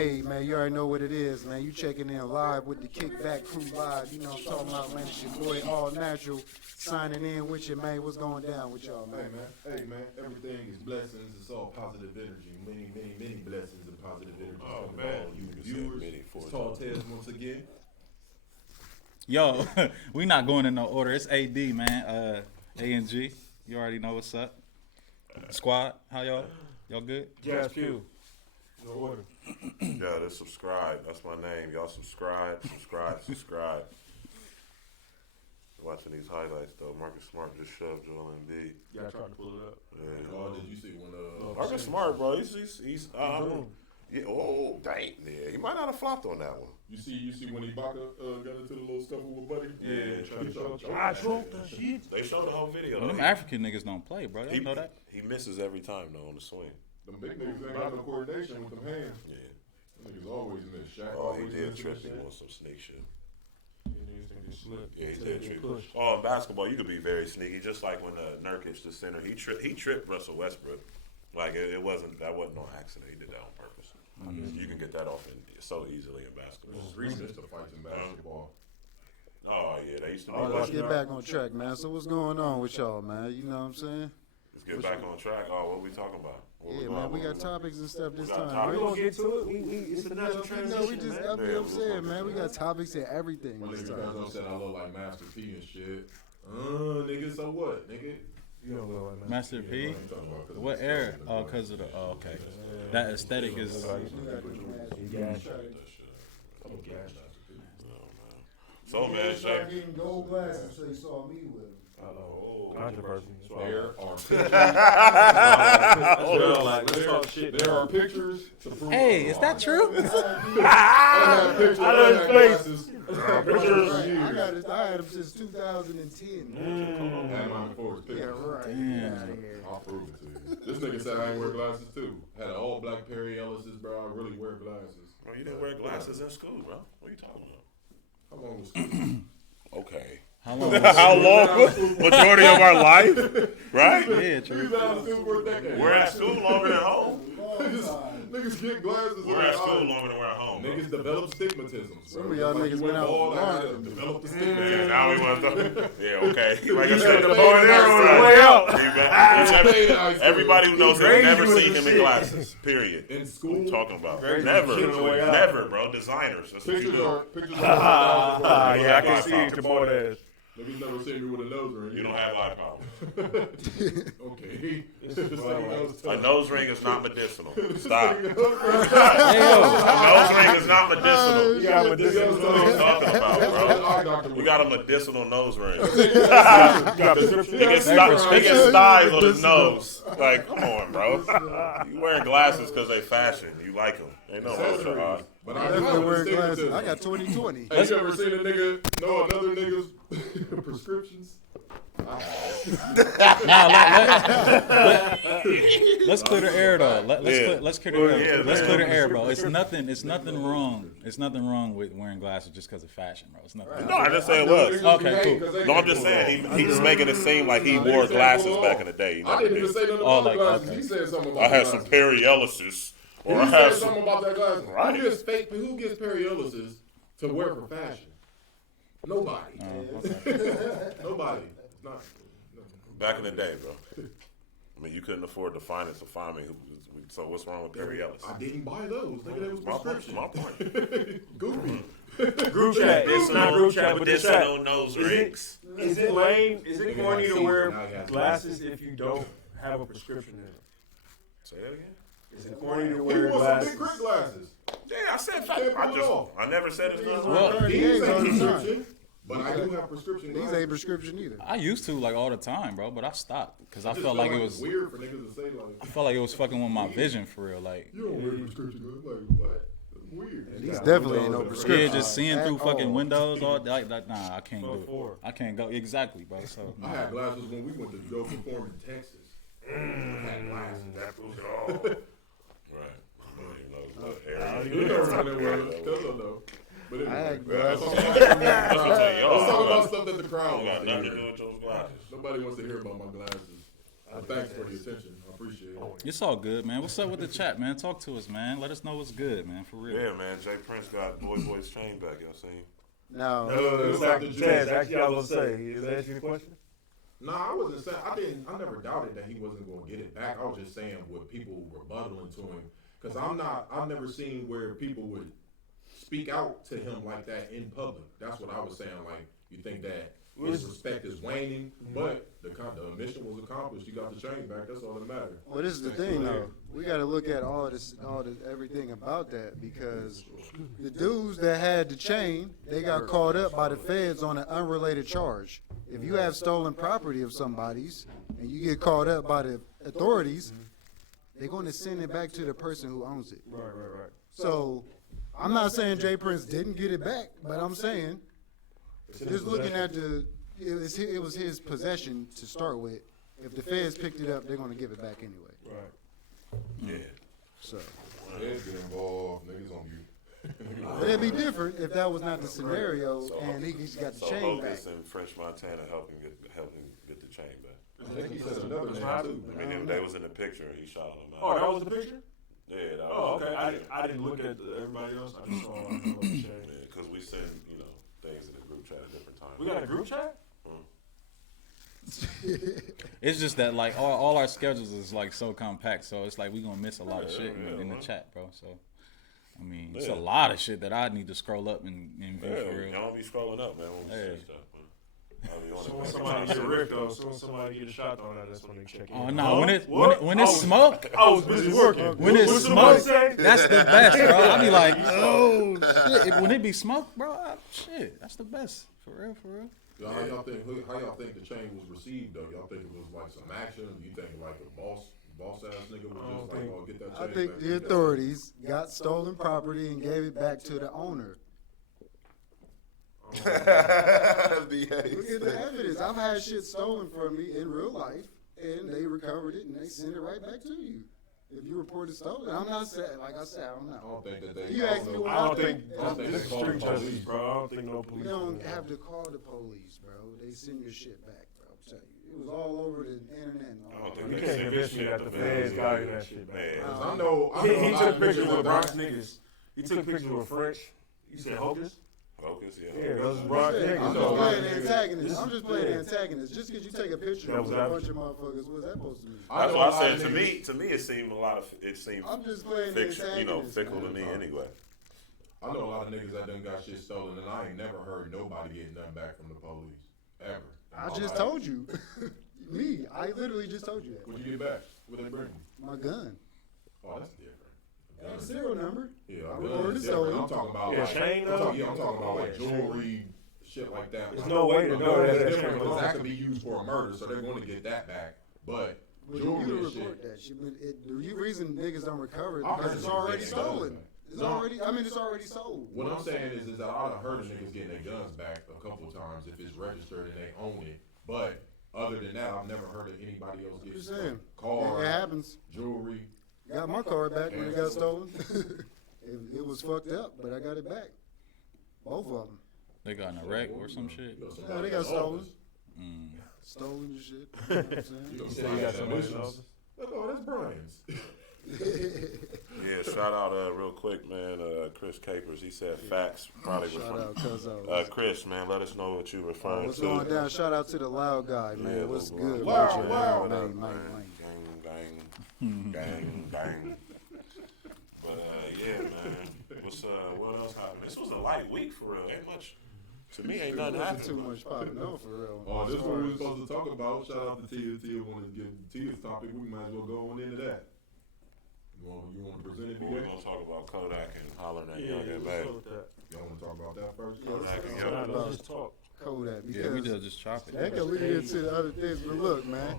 Hey, man, you already know what it is, man. You checking in live with the Kickback crew live. You know what I'm talking about, man. It's your boy All Natural signing in with you, man. What's going down with y'all, man? Hey, man. Everything is blessings. It's all positive energy. Many blessings and positive energy. Oh, man. All you viewers. It's Tall Tez once again. Yo, we not going in no order. It's AD, man. A&G. You already know what's up. Squad, how y'all? Y'all good? Jazz Q. No order. Yeah, that's subscribe. That's my name. Y'all subscribe. Watching these highlights though. Marcus Smart just shoved Joel Embiid. Yeah, I tried to pull it up. Yeah. Oh, did you see when Marcus Smart, bro. He's yeah. Oh, dang. Yeah, he might not have flopped on that one. You see when Ibaka got into the little scuffle with Buddy? Yeah. I choked that shit. They showed the whole video. Well, them African niggas don't play, bro. Y'all know that? He misses every time though on the swing. Them big niggas ain't got no coordination with them hands. Yeah. Them niggas always miss. Shaq Oh, he always did miss trip. that He shit. won some sneak shit. Yeah, Yeah, he did trip. Oh, in basketball, you could be very sneaky. Just like when Nurkic, the center, he tripped Russell Westbrook. Like that wasn't no accident. He did that on purpose. You can get that off so easily in basketball. It's recent to fight in basketball. Oh yeah, they used to be. All right, let's get back on track, man. So what's going on with y'all, man? You know what I'm saying? Let's get back on track. Oh, what are we talking about? Yeah, man, we got topics and stuff this time. topics. We gonna get to it. It's a natural transition, we just, man. I mean, I'm saying, man, we got topics and everything My this nigga time. Gonzo said I look like Master P and shit. Nigga, so what, nigga? You don't know what, man. Master P? I'm talking about 'cause What of the era? stuff in the Oh, joint. because of the, okay. That aesthetic is, So man, Start Shay. getting gold glasses, so you saw me with them. Controversy. There are pictures. Let's talk shit. There are pictures to prove. hey, is that true? I I know his face. I had them since 2010. Had mine before his Yeah, pictures. right. Damn. I'll prove it to you. This nigga said I ain't wear glasses too. Had an all black Perry Ellis's, bro. I really wear glasses. Bro, you didn't wear glasses in school, bro. What are you talking about? How long was school? Okay. How long? How long? Majority of our life, right? Yeah, true. Niggas out of school for a decade. We're at school longer than home. Niggas get glasses. We're at school longer than we're at home. Bro. Niggas develop stigmatisms. Some of y'all niggas went out all longer. that. Develop the Yeah, stigmatism. now we want to. Yeah, okay. Like I said, the the boy there on the way out. Everybody who knows him Crazy never with seen the him in shit. glasses. Period. In school, What you talking about? Crazy Never, shit on the way out. never, bro. Designers. That's what you pictures do. are pictures are. Yeah, I can see it, Jamal ass. Niggas never seen me with a nose ring. You don't have eye power. Okay. A nose ring is not medicinal. Stop. A Hey, yo. nose ring is not medicinal. You got What are you talking about, bro? You got a medicinal nose ring. He gets styles on his nose. Like, come on, bro. You wearing glasses because they fashion. You like them. Ain't no wrong with your eye. But I I definitely wear do have glasses. I got 20/20. Hey, you ever seen a nigga know another nigga's prescriptions? Nah, let's clear the air though. Let's clear the air. Yeah, Let's man. clear the air, bro. It's nothing wrong. It's nothing wrong with wearing glasses just because of fashion, bro. It's nothing. No, I just say it was. Okay, cool. No, I'm just saying he's making it seem like he wore glasses back in the day. He I never didn't even did. say nothing Oh, about like, the glasses. okay. He said something about I had the some glasses. Perry Ellis's, or I He had said some. something about that glasses. Right. Who gets Perry Ellis's to wear for fashion? Nobody. Nobody. It's not. Back in the day, bro. I mean, you couldn't afford to finance a family. So what's wrong with Perry Ellis? I didn't buy those. Nigga, that was My point. prescription. My point. Goofy. Group chat. It's not group chat, but this chat. Medicinal nose rings. Is it lame? Is it corny to Now wear he has glasses if you don't have a prescription in it? Say that again. Is it corny to He wear wore some big glasses? Crit glasses. Yeah, I said Can't pull it off. I never said it's not. Well, These all ain't the time. prescription, but I do have prescription These glasses. ain't prescription either. I used to like all the time, bro, but I stopped because I just felt like it was. weird for niggas to say like, I felt like it was fucking with my vision for real. Like, you don't wear prescription glasses. Like, what? That's weird. These definitely ain't no yeah, prescription. just seeing through At fucking all. windows all like that. Nah, I can't do it. Before. I can't go exactly, bro. So I had glasses when we went to go perform in Texas. I had glasses. That proves it all. Right. You know what it was. No. But I anyway, had glasses. let's talk about stuff that the crowd Don't wants got to nothing to hear. do with those glasses. Nobody wants to hear about my glasses. Thanks for the attention. I appreciate it. It's all good, man. What's up with the chat, man? Talk to us, man. Let us know what's good, man. For real. Yeah, man. Jay Prince got Boy's chain back. Y'all seen? No. Taz, actually, I was gonna say, is that your question? No, I wasn't saying. I never doubted that he wasn't going to get it back. I was just saying what people were rebutting to him, because I've never seen where people would speak out to him like that in public. That's what I was saying. Like, you think that his respect is waning, but the mission was accomplished. You got the chain back. That's all that matters. Well, this is the thing, though. We got to look at everything about that, because the dudes that had the chain, they got caught up by the feds on an unrelated charge. If you have stolen property of somebody's and you get caught up by the authorities, they're going to send it back to the person who owns it. Right. So I'm not saying Jay Prince didn't get it back, but I'm saying just looking at it was his possession to start with. If the feds picked it up, they're going to give it back anyway. Right. Yeah. So Feds get involved. Niggas on you. it'd be different if that was not the scenario and he just got the So chain back. Hocus and French Montana helping get the chain back. I think he said another name too. I mean, they was in the picture. He shot them out. Oh, that was the picture? Yeah. That Oh, was okay. I didn't look at everybody else. I just saw the chain. Because we send things in the group chat at different times. We got a group chat? It's just that like all our schedules is like so compact, so it's like we gonna miss a lot of shit in the chat, bro. So I mean, it's a lot of shit that I need to scroll up and view for real. Y'all don't be scrolling up, man. When we see stuff, man. I'll be on So it, when man. somebody get ripped, though, so when somebody get a shot on that, that's when they check in. Oh no, when it's smoke, I was busy working. when it's What's somebody smoke, say? that's the best, bro. I be like, oh shit. When it be smoke, bro, shit, that's the best. For real. How y'all think the chain was received though? Y'all think it was like some action? You think like a boss ass nigga was just like, oh, get that chain I think back? the authorities got stolen property and gave it back to the owner. Look at the evidence. I've had shit stolen from me in real life, and they recovered it and they send it right back to you. If you report it stolen, I'm not saying, like I said, I don't I know. don't think that they. You asked me what I don't think they this is call the street justice, police. bro. I don't think no police. You don't have to call the police, bro. They send your shit back, bro. I'm telling you. It was all over the internet. And all I don't that. think You can't convince me that the feds got that shit back. Man, I know. He a lot took of pictures niggas with that Bronx don't- niggas. He took pictures with French. You said Hocus? Focus, Yeah, those is Bronx Yeah, niggas. I'm know, just playing right? the antagonist. I'm just playing the antagonist. Just because you take a picture That of was a after. bunch of motherfuckers, what's that supposed to mean? that's know why a I lot said of to niggas- me it seemed it seemed I'm just playing the fiction, antagonist. fickle to man. me anyway. I know a lot of niggas that done got shit stolen, and I ain't never heard nobody getting nothing back from the police ever. I just told you. Me, I literally just told you that. What'd you get back? What they bring you? My gun. Oh, that's different. The serial number. Yeah, I gun reported is different. stolen. I'm talking about Yeah, like, chain, I'm though? talking about like Yeah, jewelry, shit like that. There's no way to know that It's that's different chain because that belongs. could be used for a murder, so they're going to get that back. But Well, jewelry you and report shit. that shit. But the reason niggas don't recover it I because heard it's niggas already getting their guns stolen. back. It's No. already sold. What I'm saying is that I done heard of niggas getting their guns back a couple of times if it's registered and they own it. But other than that, I've never heard of anybody else I'm getting just saying. car, It happens. jewelry. Got my car back when it got stolen. it was fucked up, but I got it back. Both of them. They got in a wreck or some shit. You know, Yeah, somebody they got stolen. Mm. Stolen and shit. You know what I'm saying? You know, You said somebody you got got some some issues. issues. Oh, that's Brian's. Yeah, shout out real quick, man. Chris Capers, he said facts. Probably Shout referring. out, cuz Chris, man, let us know what you referring what's to. going down? Shout out to the loud guy, man. Yeah, What's little good? Loud, with you, loud. man? Man. Gang, gang. But yeah, man. What's what else happened? This was a light week for real. Ain't much. To me, ain't nothing Wasn't too happened. much popping on for real. Oh, this As is far what we were as- supposed to talk about. Shout out to Tia. Tia want to give Tia's topic. We might as well go on into that. You want to present it, We're BA? gonna talk about Kodak and hollering at Yeah, young and let's bad. go with that. Y'all want to talk about that first? Yeah, let's Kodak and talk young. about Let's just talk. Kodak Yeah, we because just chop it. that can lead into the other things. But look, man,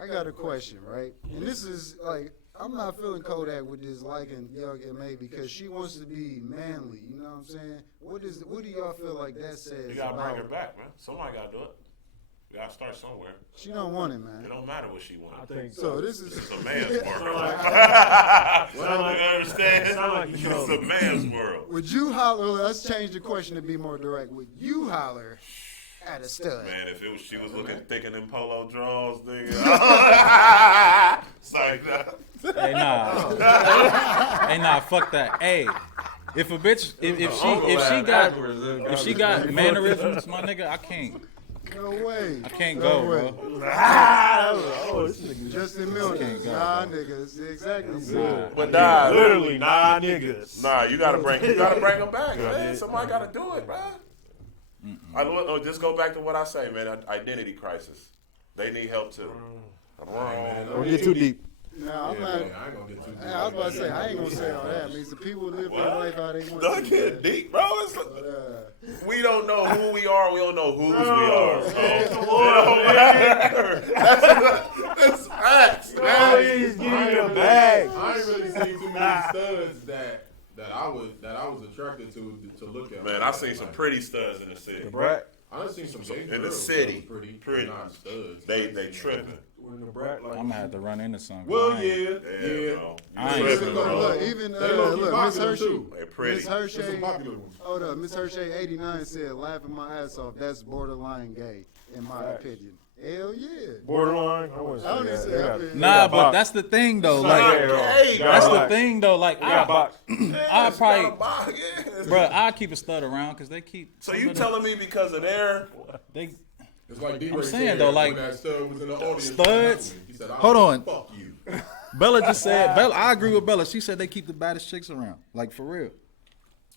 I got a question, right? And this is like, I'm not feeling Kodak with this liking Young M.A. because she wants to be manly. You know what I'm saying? What do y'all feel like that says You gotta about bring her back, man. Somebody gotta do it. You gotta start somewhere. She don't want it, It man. don't matter what she I wants. think So this is It's a man's world. Sound like- You understand? sound like you know. It's a man's world. Would you holler? Let's change the question to be more direct. Would you holler Had a stud. Man, if she was looking thick in them polo draws, nigga. It's like that. Hey, nah, fuck that. Hey, if a bitch, if she got mannerisms, my nigga, I can't. No way. I can't go, bro. Justin Milner. Nah, niggas. Exactly. But nah, Literally, nah, niggas. nah, you gotta bring them back, man. Somebody gotta do it, bro. Just go back to what I say, man. Identity crisis. They need help too. Don't get too deep. No, I'm not. I ain't gonna get too deep. I was about to say, I ain't gonna say all that. I mean, the people live their life how they want Don't to. get deep, bro. We don't know who we are. We don't know whose we are. So it don't matter. That's facts, man. Please give me a bag. I ain't really seen too many studs that I was attracted to look at. Man, I seen some pretty studs in the city. Brat. I done seen some gay In the girls city. that was pretty, Pretty. not studs. They tripping. In the brat, like, I'm gonna have to run into something. Well, I ain't- yeah. Bro. I ain't Tripping, Look, bro. even They low-key look, Miss popular, Hershey. They pretty. Miss There's Hershey. some popular ones. Hold up, Miss Hershey 89 said, laughing my ass off. That's borderline gay, in my opinion. Hell yeah. borderline. I wouldn't I don't say even say that. I mean, Nah, got but boxed. that's the thing though. Not Like, gay, bro. that's the boxed. thing though. Like, You got boxed. I probably, Yeah. bro, I keep a stud around because they keep. So you telling me because of their they It's like D-Ray I'm saying, said though, like, when that stud was in the audience. studs- He said, hold on. Fuck you. Bella just said. I agree with Bella. She said they keep the baddest chicks around. Like for real.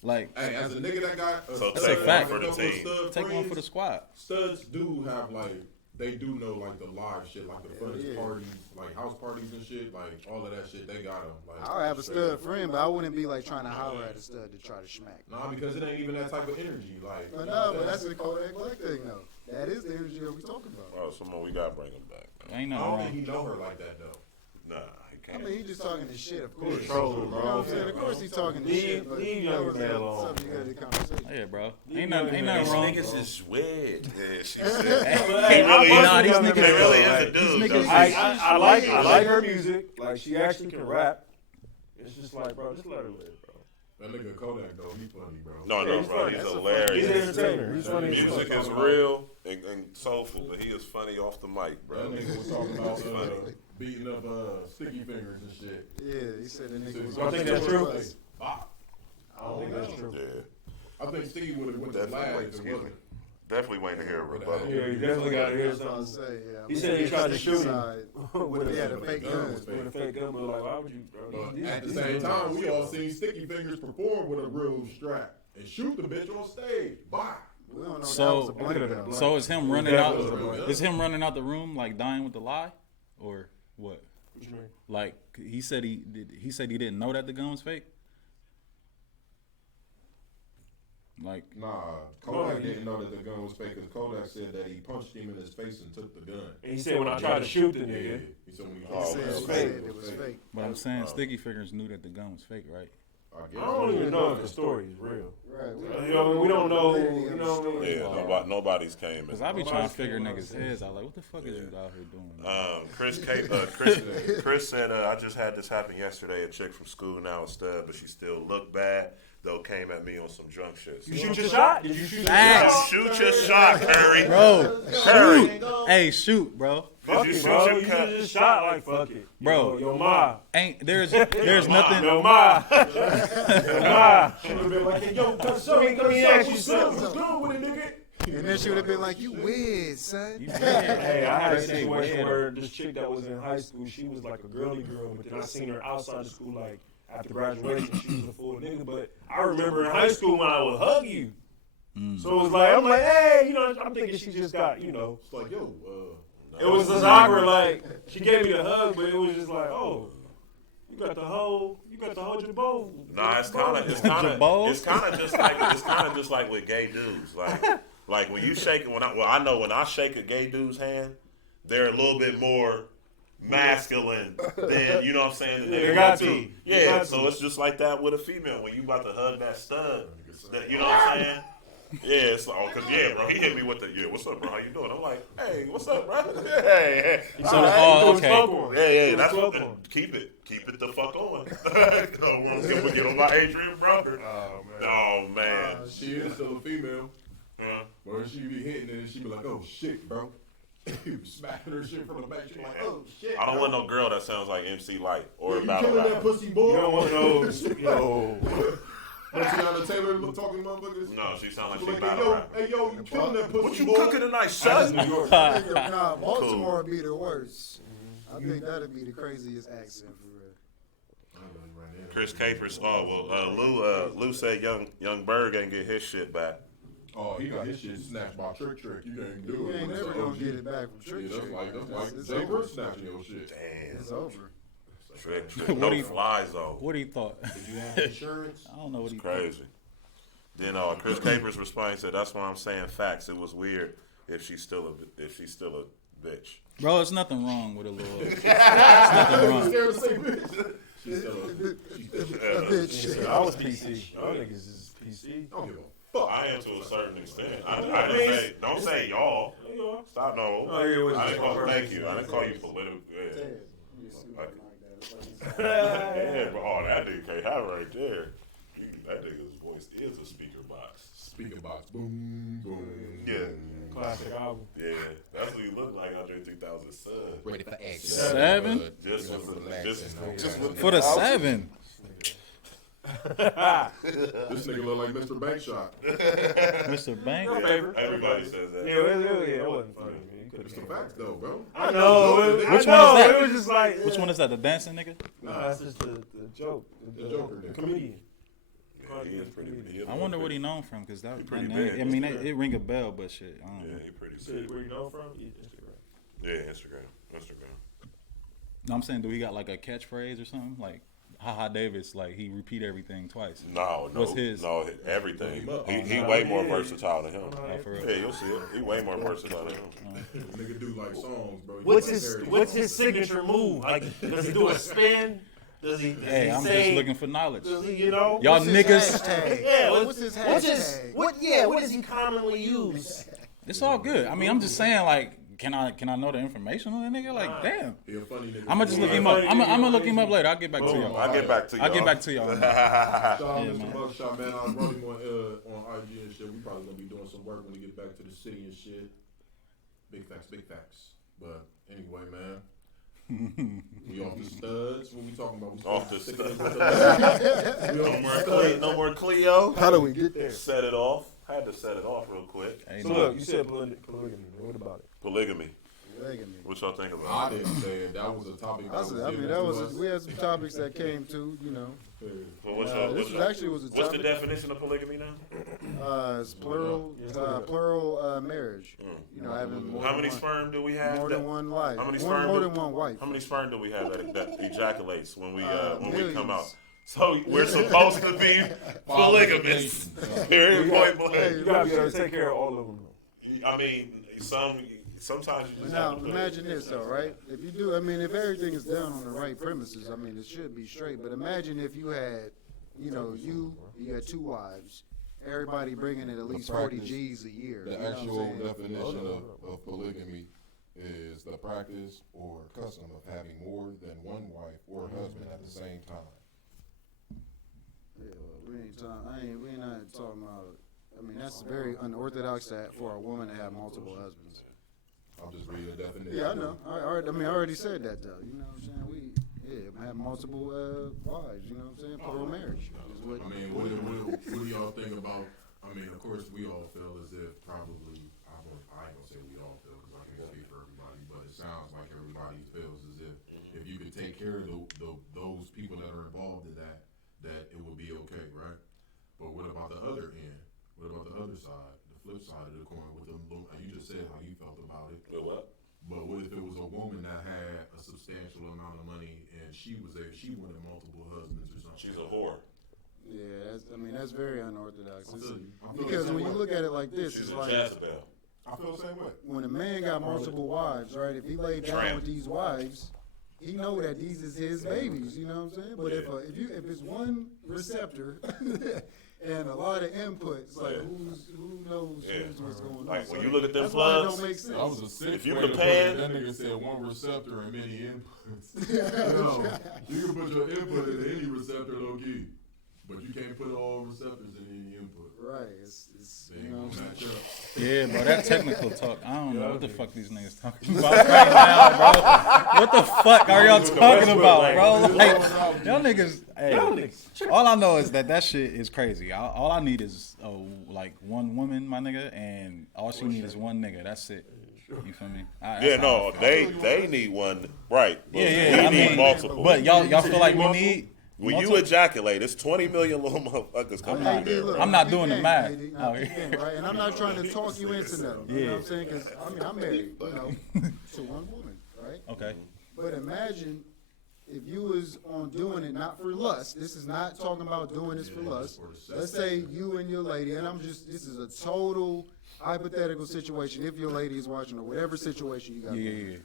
Like Hey, as a nigga that got So That's a take fact. one for the team. take one for the squad. Studs do have like they do know like the live shit, like the funnest Yeah. parties, like house parties and shit, like all of that shit. They got them. Like, I'll have a stud friend, but I wouldn't be like trying to holler at a stud to try to smack. Nah, because it ain't even that type of energy. Like, But no, but that's the Kodak Black thing though. That is the energy that we talking about. Oh, someone we gotta bring him back. Man. Ain't I nothing don't think wrong. he know her like that though. Nah, he I can't. mean, he just talking this shit, of course. Trolling, You know bro. what I'm saying? Of course he's talking this shit, but leave you know, young man alone. subject of the conversation. Yeah, bro. You Ain't know, nothing man. wrong. These niggas is weird. Yeah, she said. Hey, Nah, these young niggas- They man, really though, is a like, dude. these though. niggas- I like her music. Like she actually can rap. It's just like, bro, just let her live, bro. That nigga Kodak though, he funny, bro. No, Yeah, he's bro, funny. he's He's an hilarious. entertainer. He's funny. as Music fuck. is real and soulful, but he is funny off the mic, That bro. nigga was talking about beating up sticky fingers and shit. Yeah, he said the nigga was So, I think that's true. Us. I don't think that's true. Yeah, I think Sticky would have went to definitely last waiting. if it Excuse me. wasn't. Definitely waiting to hear a rebuttal. Yeah, you definitely got to hear I was about to something. say, yeah. He said he tried to shoot him. Side. With He had a a fake gun. gun. with a fake gun, but like, why would you, bro? But These- at the these same dudes time, are we all seen Sticky Fingers perform with a real strap and shoot the bitch on stage. Bye. We don't know So- that was a blank gun. So is him running out? Definitely. Is him running out the room like dying with the lie, or what? What you mean? Like he said he did. He said he didn't know that the gun was fake. Like Nah, Kodak didn't know that the gun was fake because Kodak said that he punched him in his face and took the gun. And he said when I tried to shoot the nigga, He said when he He Oh, said, okay. he said it was fake. But I'm saying Sticky Fingers knew that the gun was fake, right? I guess. I don't even know if the story is real. Right. You know, we don't know. You know what I mean? Yeah, nobody's came. Cause I be trying to figure niggas' heads out. Like, what the fuck is you out here doing? Chris said, I just had this happen yesterday. A chick from school now a stud, but she still looked bad. Though came at me on some drunk shit. You shoot your shot? Did you shoot your Facts. shot? Shoot your shot, Curry. Bro, Curry. shoot. Hey, shoot, bro. Fuck Did you it, shoot bro. your You cut? should just shot like fuck it. Bro. Yo, ma. Ain't there's nothing. Yo, ma. Yo, ma. She would have been like, yo, come here, ask you something. What's good with it, nigga? And then she would have been like, you weird, son. You dead. Hey, I had a They situation weird. where this chick that was in high school, she was like a girly girl, but then I seen her outside the school, like, after graduation, she was a full nigga. But I remember in high school when I would hug you. So it was like, I'm like, hey, you know, I'm thinking she just got, you know. It's like, yo, It was just awkward, like, she gave me the hug, but it was just like, oh, you got the whole jabot. Nah, it's kind of just like with gay dudes. Like when you shake it, I know when I shake a gay dude's hand, they're a little bit more masculine than, you know what I'm saying? than Yeah, they got want to. Yeah, Got so to. it's just like that with a female. When you about to hug that stud, you know what I'm saying? Yeah, it's like, oh, cause yeah, bro, he hit me with the, what's up, bro? How you doing? I'm like, hey, what's up, bro? Hey. So, oh, okay. Yeah, that's what. Keep it the fuck on. We'll get on my Adrian Brother. Oh man. she is still a female. Yeah. Where she be hitting it and she be like, oh shit, bro. Smacking her shit from the back. She like, oh shit. I don't bro. want no girl that sounds like MC Light or You Battle killing that Rap. pussy boy? You don't want those. Yo. Tiana Taylor talking motherfuckers? No, she sound like she Like, Battle Rap. hey, yo, you killing that pussy What you boy? cooking tonight, son? New York. Nah, Baltimore would be the worst. I think that'd be the craziest accent for real. Chris Capers. Lou said young Berg ain't get his shit back. Oh, he got his shit snatched by Trick. You can't do You it. ain't never gonna get it back from Trick. Yeah, that's like It's Jay over. Bird snatching your shit. Damn. It's over. Trick. What No do you- fly zone. What he thought? Did you have insurance? I don't know what he Crazy. Then Chris Capers responded, said, "That's why I'm saying facts. It was weird if she's still a bitch." Bro, there's nothing wrong with a little. There's nothing I'm wrong. scared to say bitch. She's still a Bitch. I was PC. Y'all niggas is PC. don't give a fuck. I am to a certain extent. I didn't say. Don't say y'all. Stop. No. Oh, yeah, what I you didn't call. say? Thank you. I didn't call you political. Yeah. Yeah. Yeah, but that nigga can't have it right there. That nigga's voice is a speaker box. Speaker box. Boom, boom. Yeah. Classic album. Yeah. That's what he looked like out there in 2007. Ready for action. 7? Just with For the 7. This nigga look like Mr. Bankshot. Mr. Bank. Everybody says that. Yeah, it wasn't funny, man. You could've It's the came facts though, bro. I know. Which one is I know, that? It was just like. Which one is that? The dancing nigga? No, that's just the joke. The Joker The nigga. comedian. Yeah, he is pretty. I wonder what he known from, cause that pretty name, big. I mean, it ring a bell, but shit, I don't Yeah, know. he pretty Shit, big. where you know from? Instagram. Yeah, Instagram. No, I'm saying, do he got like a catchphrase or something? Like, Haha Davis, like he repeat everything twice. No, What's his? No, everything. He Oh, way more yeah. versatile than him. Oh, for real. Yeah, you'll see it. He way more versatile than him. Nigga do like songs, bro. What's his signature move? Like, does he do a spin? Does he Hey, I'm say, just looking for knowledge. Does he, you know? Y'all What's his niggas, hashtag? Yeah, What's his hashtag? what does he commonly use? it's all good. I mean, I'm just saying, like, can I know the information on that nigga? Like, damn. He a funny nigga. I'ma just look him up. I'ma look him up later. I'll get back to y'all. I'll get back to y'all. I'll get back to y'all. Shout out Yeah, Mr. man. Buckshot, man. I was running on IG and shit. We probably gonna be doing some work when we get back to the city and shit. Big facts. But anyway, man. We off the studs. What we talking about? We Off the sick studs. of this- We off the studs. No more Cleo. How do we get there? Set it off. Had to set it off real quick. Hey, So no. look, you said polygamy. Man. What about it? Polygamy. Polygamy. What y'all think I about it? didn't say it. That was a topic. We had some topics that came to, you know. So what's This was actually was a what's the topic. definition of polygamy now? It's plural marriage. You know, having more How than many one, sperm do we have? more than one life. How many more sperm more do- than one wife. How many sperm do we have that ejaculates when we come Millions. out? So we're supposed to be polygamists. Period. Point blank. You gotta be able to take care of all of them. I mean, sometimes you just Now, have to imagine this though, right? If you do, I mean, if everything is done on the right premises, I mean, it should be straight. But imagine if you had, you know, you had 2 wives, everybody bringing in at least 40 G's a year. The you know what I'm actual saying? definition of polygamy is the practice or custom of having more than one wife or husband at the same time. Yeah, well, we ain't not talking about. I mean, that's very unorthodox that for a woman to have multiple husbands. I'm just reading the definition. Yeah, I know. I already said that though. You know what I'm saying? We have multiple wives. You know what I'm saying? Plural marriage is what. I mean, what do y'all think about? I mean, of course, we all feel as if probably I ain't gonna say we all feel because I can't speak for everybody, but it sounds like everybody feels as if you could take care of those people that are involved in that it would be okay, right? But what about the other end? What about the other side, the flip side of the coin with them? You just said how you felt about it. With what? But what if it was a woman that had a substantial amount of money and she wanted multiple husbands or something? She's a whore. Yeah, that's very unorthodox. I feel the Because same when you way. look at it like this, She's it's a like Jezebel. I feel the same way. when a man got multiple wives, right? If he laid down Tramp. with these wives, he know that these is his babies. You know what I'm saying? But if it's one receptor and a lot of inputs, like who knows what's going on? Like So when you look at them that's why it plugs, don't make sense. That was a sick If you way to could put pan- it. That nigga said one receptor and many inputs. Yo, you can put your input in any receptor low key. But you can't put all receptors in any input. Right. It's They you ain't know gonna what I'm match saying? up. Yeah, bro, that technical talk, I don't know what the fuck these niggas talking about right now, bro. What the fuck are y'all talking about, bro? Like, y'all niggas, hey, all I know is that shit is crazy. All I need is, like, one woman, my nigga, and all she needs is one nigga. That's it. You feel me? Yeah, no, they need one, right? But Yeah, we need multiple. But y'all feel like we need... When you ejaculate, it's 20 million little motherfuckers coming out there. Look, Bro. I'm not peep doing the game, math AD, out peep here. game, right? And I'm not trying to talk you into nothing. You know what I'm saying? Because I'm married, you know, to one woman, right? Okay. But imagine if you was on doing it not for lust. This is not talking about doing this for lust. Let's say you and your lady, and this is a total hypothetical situation. If your lady is watching or whatever situation you got. Yeah.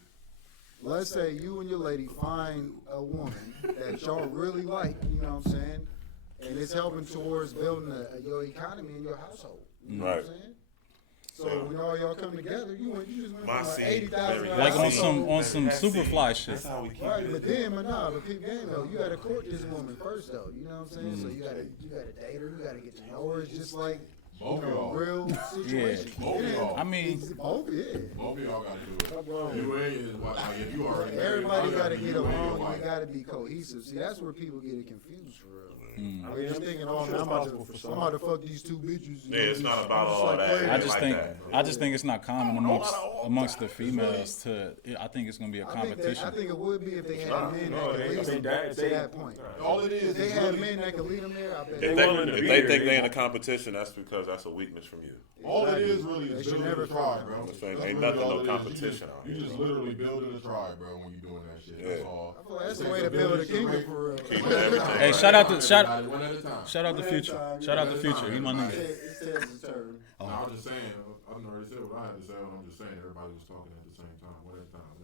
Let's say you and your lady find a woman that y'all really like, you know what I'm saying? And it's helping towards building your economy in your household. You know what I'm saying? So when all y'all come together, you just went My from like seed, $80,000. Like on some Superfly shit. That's how we keep Right, it. but peep game though, you gotta court this woman first though. You know what I'm saying? So you gotta date her, you gotta get to know her. It's just like Both of y'all. real situation. Both of y'all. I mean, Both, yeah. Both of y'all got to do it. You ain't is what, like, if you already married, Everybody y'all gotta be get you and your along. wife. You gotta be cohesive. See, that's where people get it confused for real. I They're just thinking, oh man, I'm about to fuck these two bitches. Yeah, it's not about I'm just all like, that. playing. I just like think that. it's not common amongst the females to. I think it's gonna be a I think competition. it would be if they had men No, that they- could I mean, lead them that- to they- that point. All it If is they is had really, men that could lead them there, I bet If they they, willing to if be they there, think they they in a won't. competition, that's because that's a weakness from you. all it is really They is should building never a tribe, bro. I'm saying, That's ain't really nothing all no it is. competition out You here, just bro. literally building a tribe, bro, when you doing that shit. That's Yeah. all. I feel like that's the way to build a kingdom for real. Keeping everything. Hey, right. shout out to Everybody, one at a time. shout out the future. Shout out the future. He my nigga. It's Ted's turn. No, I was just saying, I done already said what I had to say. I'm just saying everybody was talking at the same time, one at a time.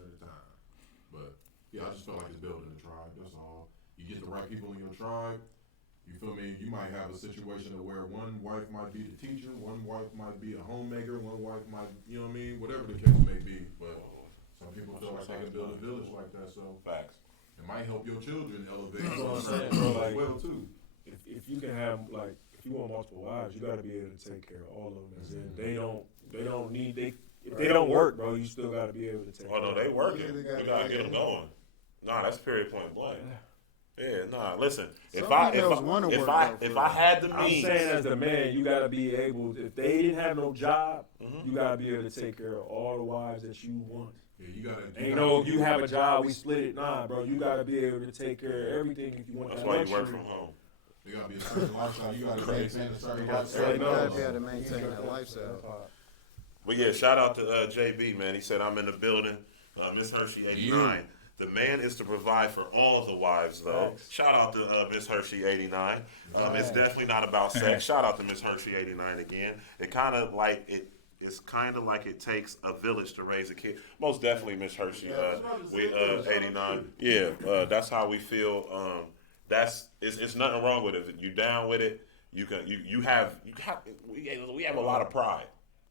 But yeah, I just felt like it's building a tribe. That's all. You get the right people in your tribe. You feel me? You might have a situation where one wife might be the teacher, one wife might be a homemaker, one wife might, you know what I mean? Whatever the case may be. But some people feel like they can build a village like that. So Facts. it might help your children elevate That's what I'm as saying, bro, like- well too. If you can have like if you want multiple wives, you got to be able to take care of all of them. As in, they don't need if they don't work, bro, you still got to be able to take. Oh no, care they of working. Yeah, they We got- gotta get them going. Nah, that's period point blank. Yeah, nah. Listen, if Some I females wanna work, though, if for I real. had the I'm means, saying as the man, you got to be able. If they didn't have no job, Mm-hmm. you got to be able to take care of all the wives that you want. Yeah, you gotta. Ain't no, you have a job, we split it. Nah, bro, you got to be able to take care of everything if you want that's that why you work luxury. from home. There gotta be a certain lifestyle. You gotta maintain a certain You lifestyle. gotta be able to maintain that lifestyle. But yeah, shout out to JB, man. He said I'm in the building. Miss Hershey 89. The man is to provide for all of the wives, though. Shout out to Miss Hershey 89. It's definitely not about sex. Shout out to Miss Hershey 89 again. It's kind of like it takes a village to raise a kid. Most definitely, Miss Hershey 89. Yeah, that's how we feel. It's nothing wrong with it. If you down with it, we have a lot of pride.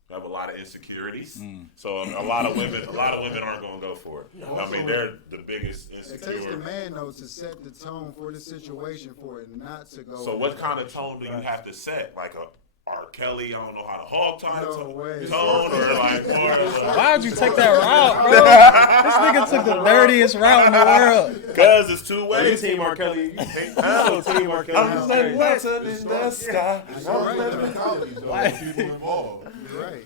We have a lot of insecurities. So a lot of women aren't gonna go for it. I mean, they're the biggest It takes insecure. the man though to set the tone for the situation for it not to go. So what kind of tone do you have to set? Like a R. Kelly, I don't know how to hog tie No way. tone, or like more of a, Why'd you take that route, bro? This nigga took the dirtiest route in the world. cause it's two You ways. team R. Kelly. Huh? Team R. Kelly. I'm just like what's up in the sky. Right, mentalities, though. People involved. You're right.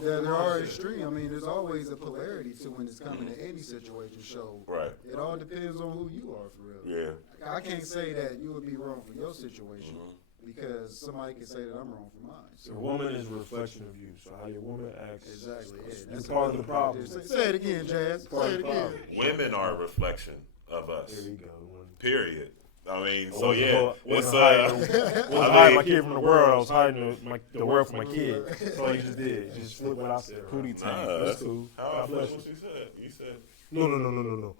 There are extreme. I mean, there's always a polarity to when it's coming to any situation. So Right. it all depends on who you are for real. Yeah. I can't say that you would be wrong for your situation because somebody can say that I'm wrong for mine. The woman is a reflection of you. So how your woman acts Exactly. Yeah, is that's part of the problem. Say it again, Jazz. Say it again. Women are a reflection of us. There we go. Period. I mean, I so wasn't yeah, ho- it's wasn't hiding, wasn't hiding my I kid from the world. I was hiding the world from my kid. That's all you just did. You just flip what I said. Pootie tank. That's cool. how I God feel bless what you. you said. You said. No.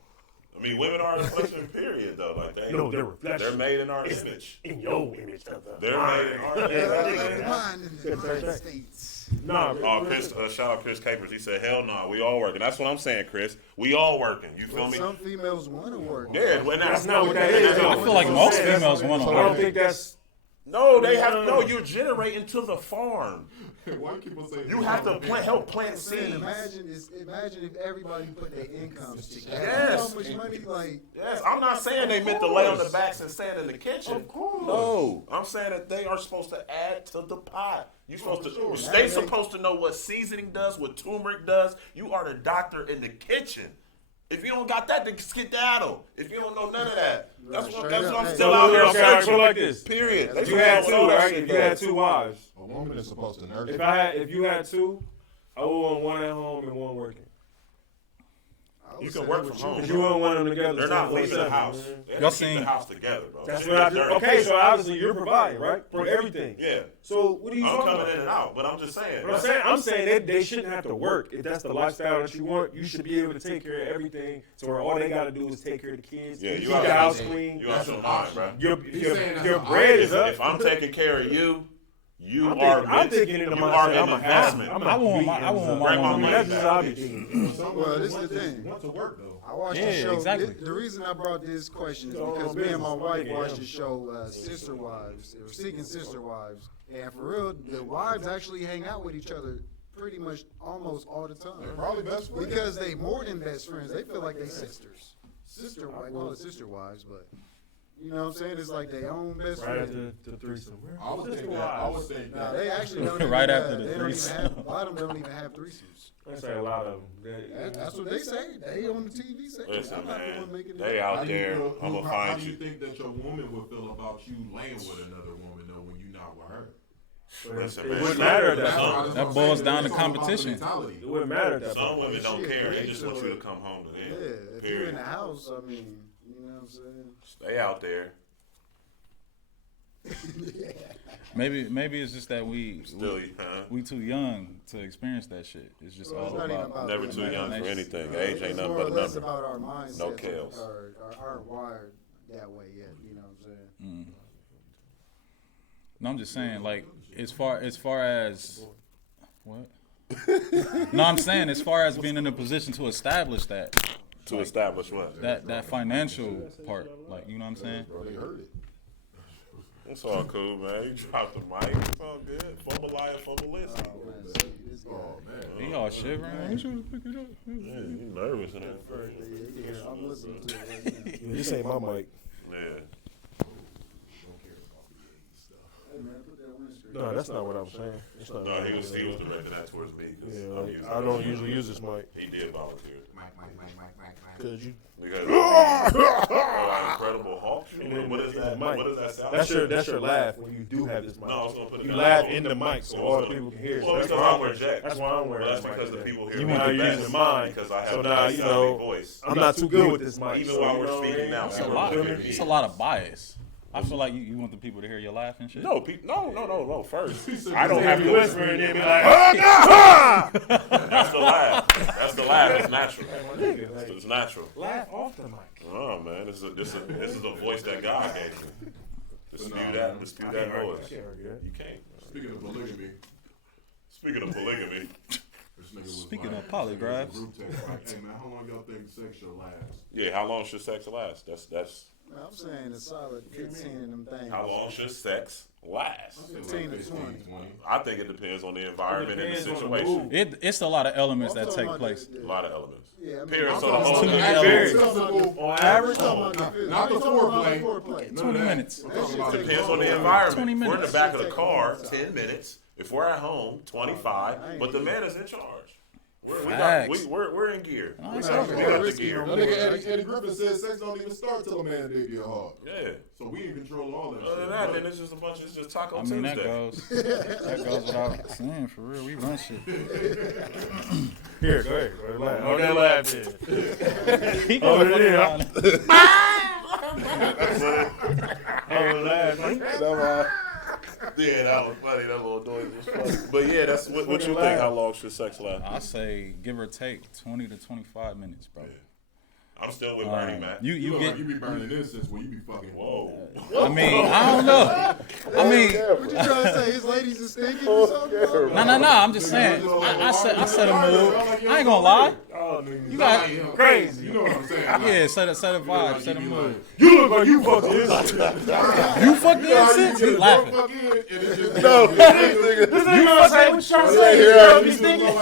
I mean, women are a reflection. Period, though. Like They're reflection. they're made in our image. In your image, brother. They're made in our image. Mine in the United States. Nah, Oh, Chris, shout out Chris Capers. He said, "Hell no, we all working." That's what I'm saying, Chris. We all working. You feel me? Some females want to work. Yeah, well, that's not what that is. I feel like most females want to I don't work. think that's. No, they have no. You're generating to the farm. Why people say You have to help plant I'm saying, seeds. imagine if everybody put their incomes together. Yes. How much money, like, Yes, I'm not saying they meant to lay on the backs and stand in the kitchen. Of course. No, I'm saying that they are supposed to add to the pot. You supposed to. sure. They supposed to know what seasoning does, what turmeric does. You are the doctor in the kitchen. If you don't got that, then skedaddle. If you don't know none of that, that's what I'm still out here Okay, so searching. like this. Period. They If you had supposed to two, know that right? shit If you had does. two wives, a woman is supposed to nurture? if you had two, I would want one at home and one working. I would You say can work that from with home. Cause you wouldn't want them together. They're not leaving the 24/7, house. man. They Y'all have to keep seen- the house together, bro. That's They're- what I they're- do. Okay, so obviously you're providing, right? For everything. Yeah. So what are you I'm talking coming about? in and out, but I'm just saying. What I'm saying that they shouldn't have to work. If that's the lifestyle that you want, you should be able to take care of everything. So where all they got to do is take care of the kids, Yeah, keep you out the house your- clean. You out your mind, bro. Your bread is up. If I'm taking care of you, you I'm thinking in the you are mindset. an I'm a investment. I'm I want my Bring my woman. money That's just back. how I be thinking. Well, this is the thing. Want to work though. I watched Yeah, the show. exactly. The reason I brought this question is because me and my wife watched the show Sister Wives, or Seeking Sister Wives, and for real, the wives actually hang out with each other pretty much almost all the time. They're probably best friends. Because they more than best friends. They feel like they sisters. Sister wives, call it sister wives, but you know what I'm saying? It's like their own best Right friend. after the threesome. I would think that. I would think Nah, that. they actually don't even, Right after the they don't even threesome. have, a lot of them don't even have threesomes. That's a lot of them. That's what they say. They on the TV say. Listen, I'm not the man, one making they it. out How do you there. feel- I'm gonna how find do you you. think that your woman would feel about you laying with another woman though when you're not with her? Listen, It man. wouldn't matter at that That's point. what I'm That saying. boils down to It's all about the competition. mentality. It wouldn't matter at that Some point. women don't Shit, care. They they just want you to should. come home to Yeah, them. if you're in Period. the house, I mean, you know what I'm saying? Stay out there. Maybe it's just that we too young to experience that shit. It's just Well, it's all not even about. about Never that. too young for Nice. anything. Age ain't It's nothing more but or a less number. about our mindset. No kills. Aren't wired that way yet. You know what I'm saying? No, I'm just saying, like, as far as what? No, I'm saying as far as being in a position to establish that To establish what? that financial part, like, you know what I'm saying? Bro, they heard it. It's all cool, man. You dropped the mic. It's all good. Fumble liar, fumble listen. Oh, man, see, this guy. Oh man. He all shivering. He should pick it up. Yeah, you nervous in there. Yeah, I'm listening to it right now. This ain't my mic. Yeah. Hey, man, put that windscreen. No, that's not what I'm saying. It's not No, he was directing that towards me. 'Cause Yeah, I'm like, using I don't usually use this mic. He did volunteer. Cause you. Because Incredible Hulk. What is that? Mic. What does that sound? That's your laugh when you do have this mic. No, I was gonna put it You down. laugh in the mic so all the people can hear. Well, So that's because why I'm project. That's why I'm wearing Well, that's this mic because the today. people hear You me want to best use mine. because I have So the now best you sounding know voice. I'm not too good with this mic. Even so while you we're know what I speaking mean? now, It's people a lot. hear me. It's a lot of bias. I feel like you want the people to hear your laugh and shit. No, no. First, I don't have to whisper whisper. and they be like, oh no! That's the laugh. That's the laugh. It's natural. It's natural. Laugh off the mic. Oh man, this is a voice that God gave me. To spew that noise. I can't argue that. You can't. Speaking of polygamy, Speaking of polygamy, this nigga was Speaking like, of polygraphs. group text like, hey man, how long y'all think sex should last? yeah. How long should sex last? That's I'm saying a solid 15 of them things. how long should sex last? 15 to 20. I think it depends on the environment and the It depends on the situation. mood. It's a lot of elements I'm that talking take about place. A lot of elements. Yeah, I mean, Period. I'm So the talking whole about Too many the- elements. On average, Not the foreplay. Foreplay. 20 minutes. I'm talking about Depends on the 20 environment. If we're in the minutes. back of the car, 10 minutes. If we're at home, 25. But the man is in charge. Facts. We're in gear. No, We it's got okay. the gear. That nigga Eddie Griffin said sex don't even start till a man dig you hard. Yeah. So we in control of all that Other than shit. that, then it's just a bunch. It's just Taco I mean, Tuesday. that goes without saying, for real. We run shit. here, go ahead. Bro. Laugh. Oh, that laugh then. He Oh, goes yeah. That's what it- Oh, laugh. Yeah, that was funny. That little noise was funny. But yeah, that's what you think. How long should sex last? I say, give or take, 20 to 25 minutes, bro. I'm still with Bernie, man. You You look get. like you be burning incense when you be fucking. Whoa. I mean, I don't know. I mean, What you trying to say? His ladies are stinking or something? no. I'm just saying. I set a mood. I ain't gonna lie. Oh, nigga. You got. Crazy. You know what I'm saying? Yeah, set a vibe, set a mood. You look like you fucked this. You fuck the incense? He laughing. No, This ain't gonna say what you trying to say. Yeah. Be stinking.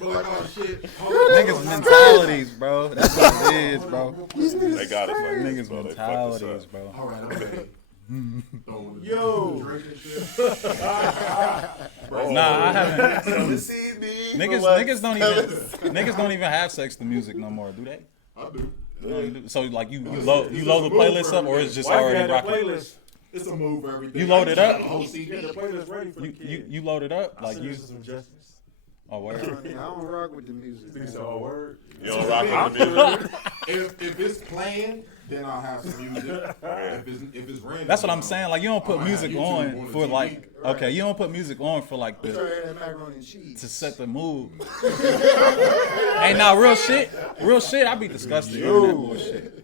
Niggas mentalities, bro. That's what it is, bro. they got it. Niggas bro. They fucked us mentalities, up. bro. All right, okay. Yo. Nah, I haven't. Niggas don't even have sex to music no more, do they? I do. So like you load the playlist up, or it's just Why you already had that rocking? playlist? It's a move for everything. You load it up? The whole You CD. had the playlist ready for the kid. You load it up like you. some justice. Oh, word. I don't rock with the music. Nigga said, oh, word. You don't rock with the music? If it's playing, then I'll have some music. If it's random, That's what I'm saying. Like you don't put I'll have music YouTube on the for TV. like. Okay, you don't put music on for like Try the that macaroni and cheese. to set the mood. Hey, now real shit. I be disgusted with that bullshit.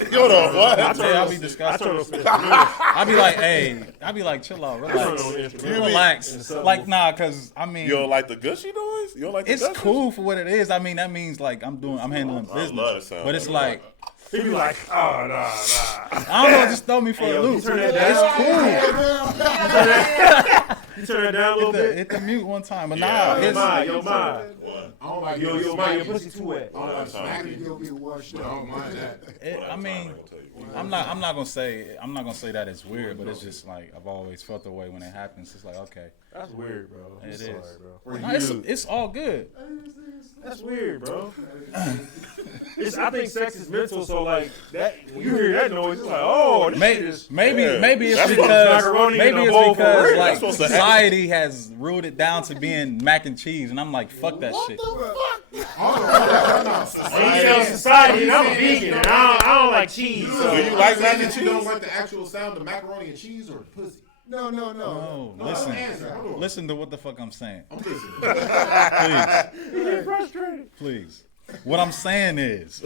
You know what? Yeah, I be disgusted. I be like, hey, I be like, chill out, relax, Like, nah, cause I mean, You don't like the gushy noise? You don't like the it's gushy? cool for what it is. I mean, that means like I'm handling I love the business. sound But of it's it. like, He be like, oh, nah. I don't know, just throw me for a loop. turn that It's cool. You turn that down a little bit. Hit the mute one time, but nah, Yeah. Yo, it's ma. I don't like Yo, getting ma, your smacked. pussy too wet. I don't like smacking. You'll be washed I up. don't mind that. I mean, I'm not gonna say that it's weird, but it's just like I've always felt the way when it happens. It's like, okay, That's weird, bro. it is. bro. No, it's all good. That's weird, bro. I think sex is mental, so like that when you hear that noise, it's like, oh, this shit is. Maybe Yeah. it's That's because macaroni in a bowl for real. like That's supposed to society has ruled it down to being mac and cheese, and I'm like, fuck that shit. You tell society, and I'm a vegan, and I don't like cheese. So. Do you like mac and that you don't cheese? like the actual sound of macaroni and cheese or the pussy? No. No, listen to what the fuck I'm saying. I'm listening. You're frustrated. Please. What I'm saying is,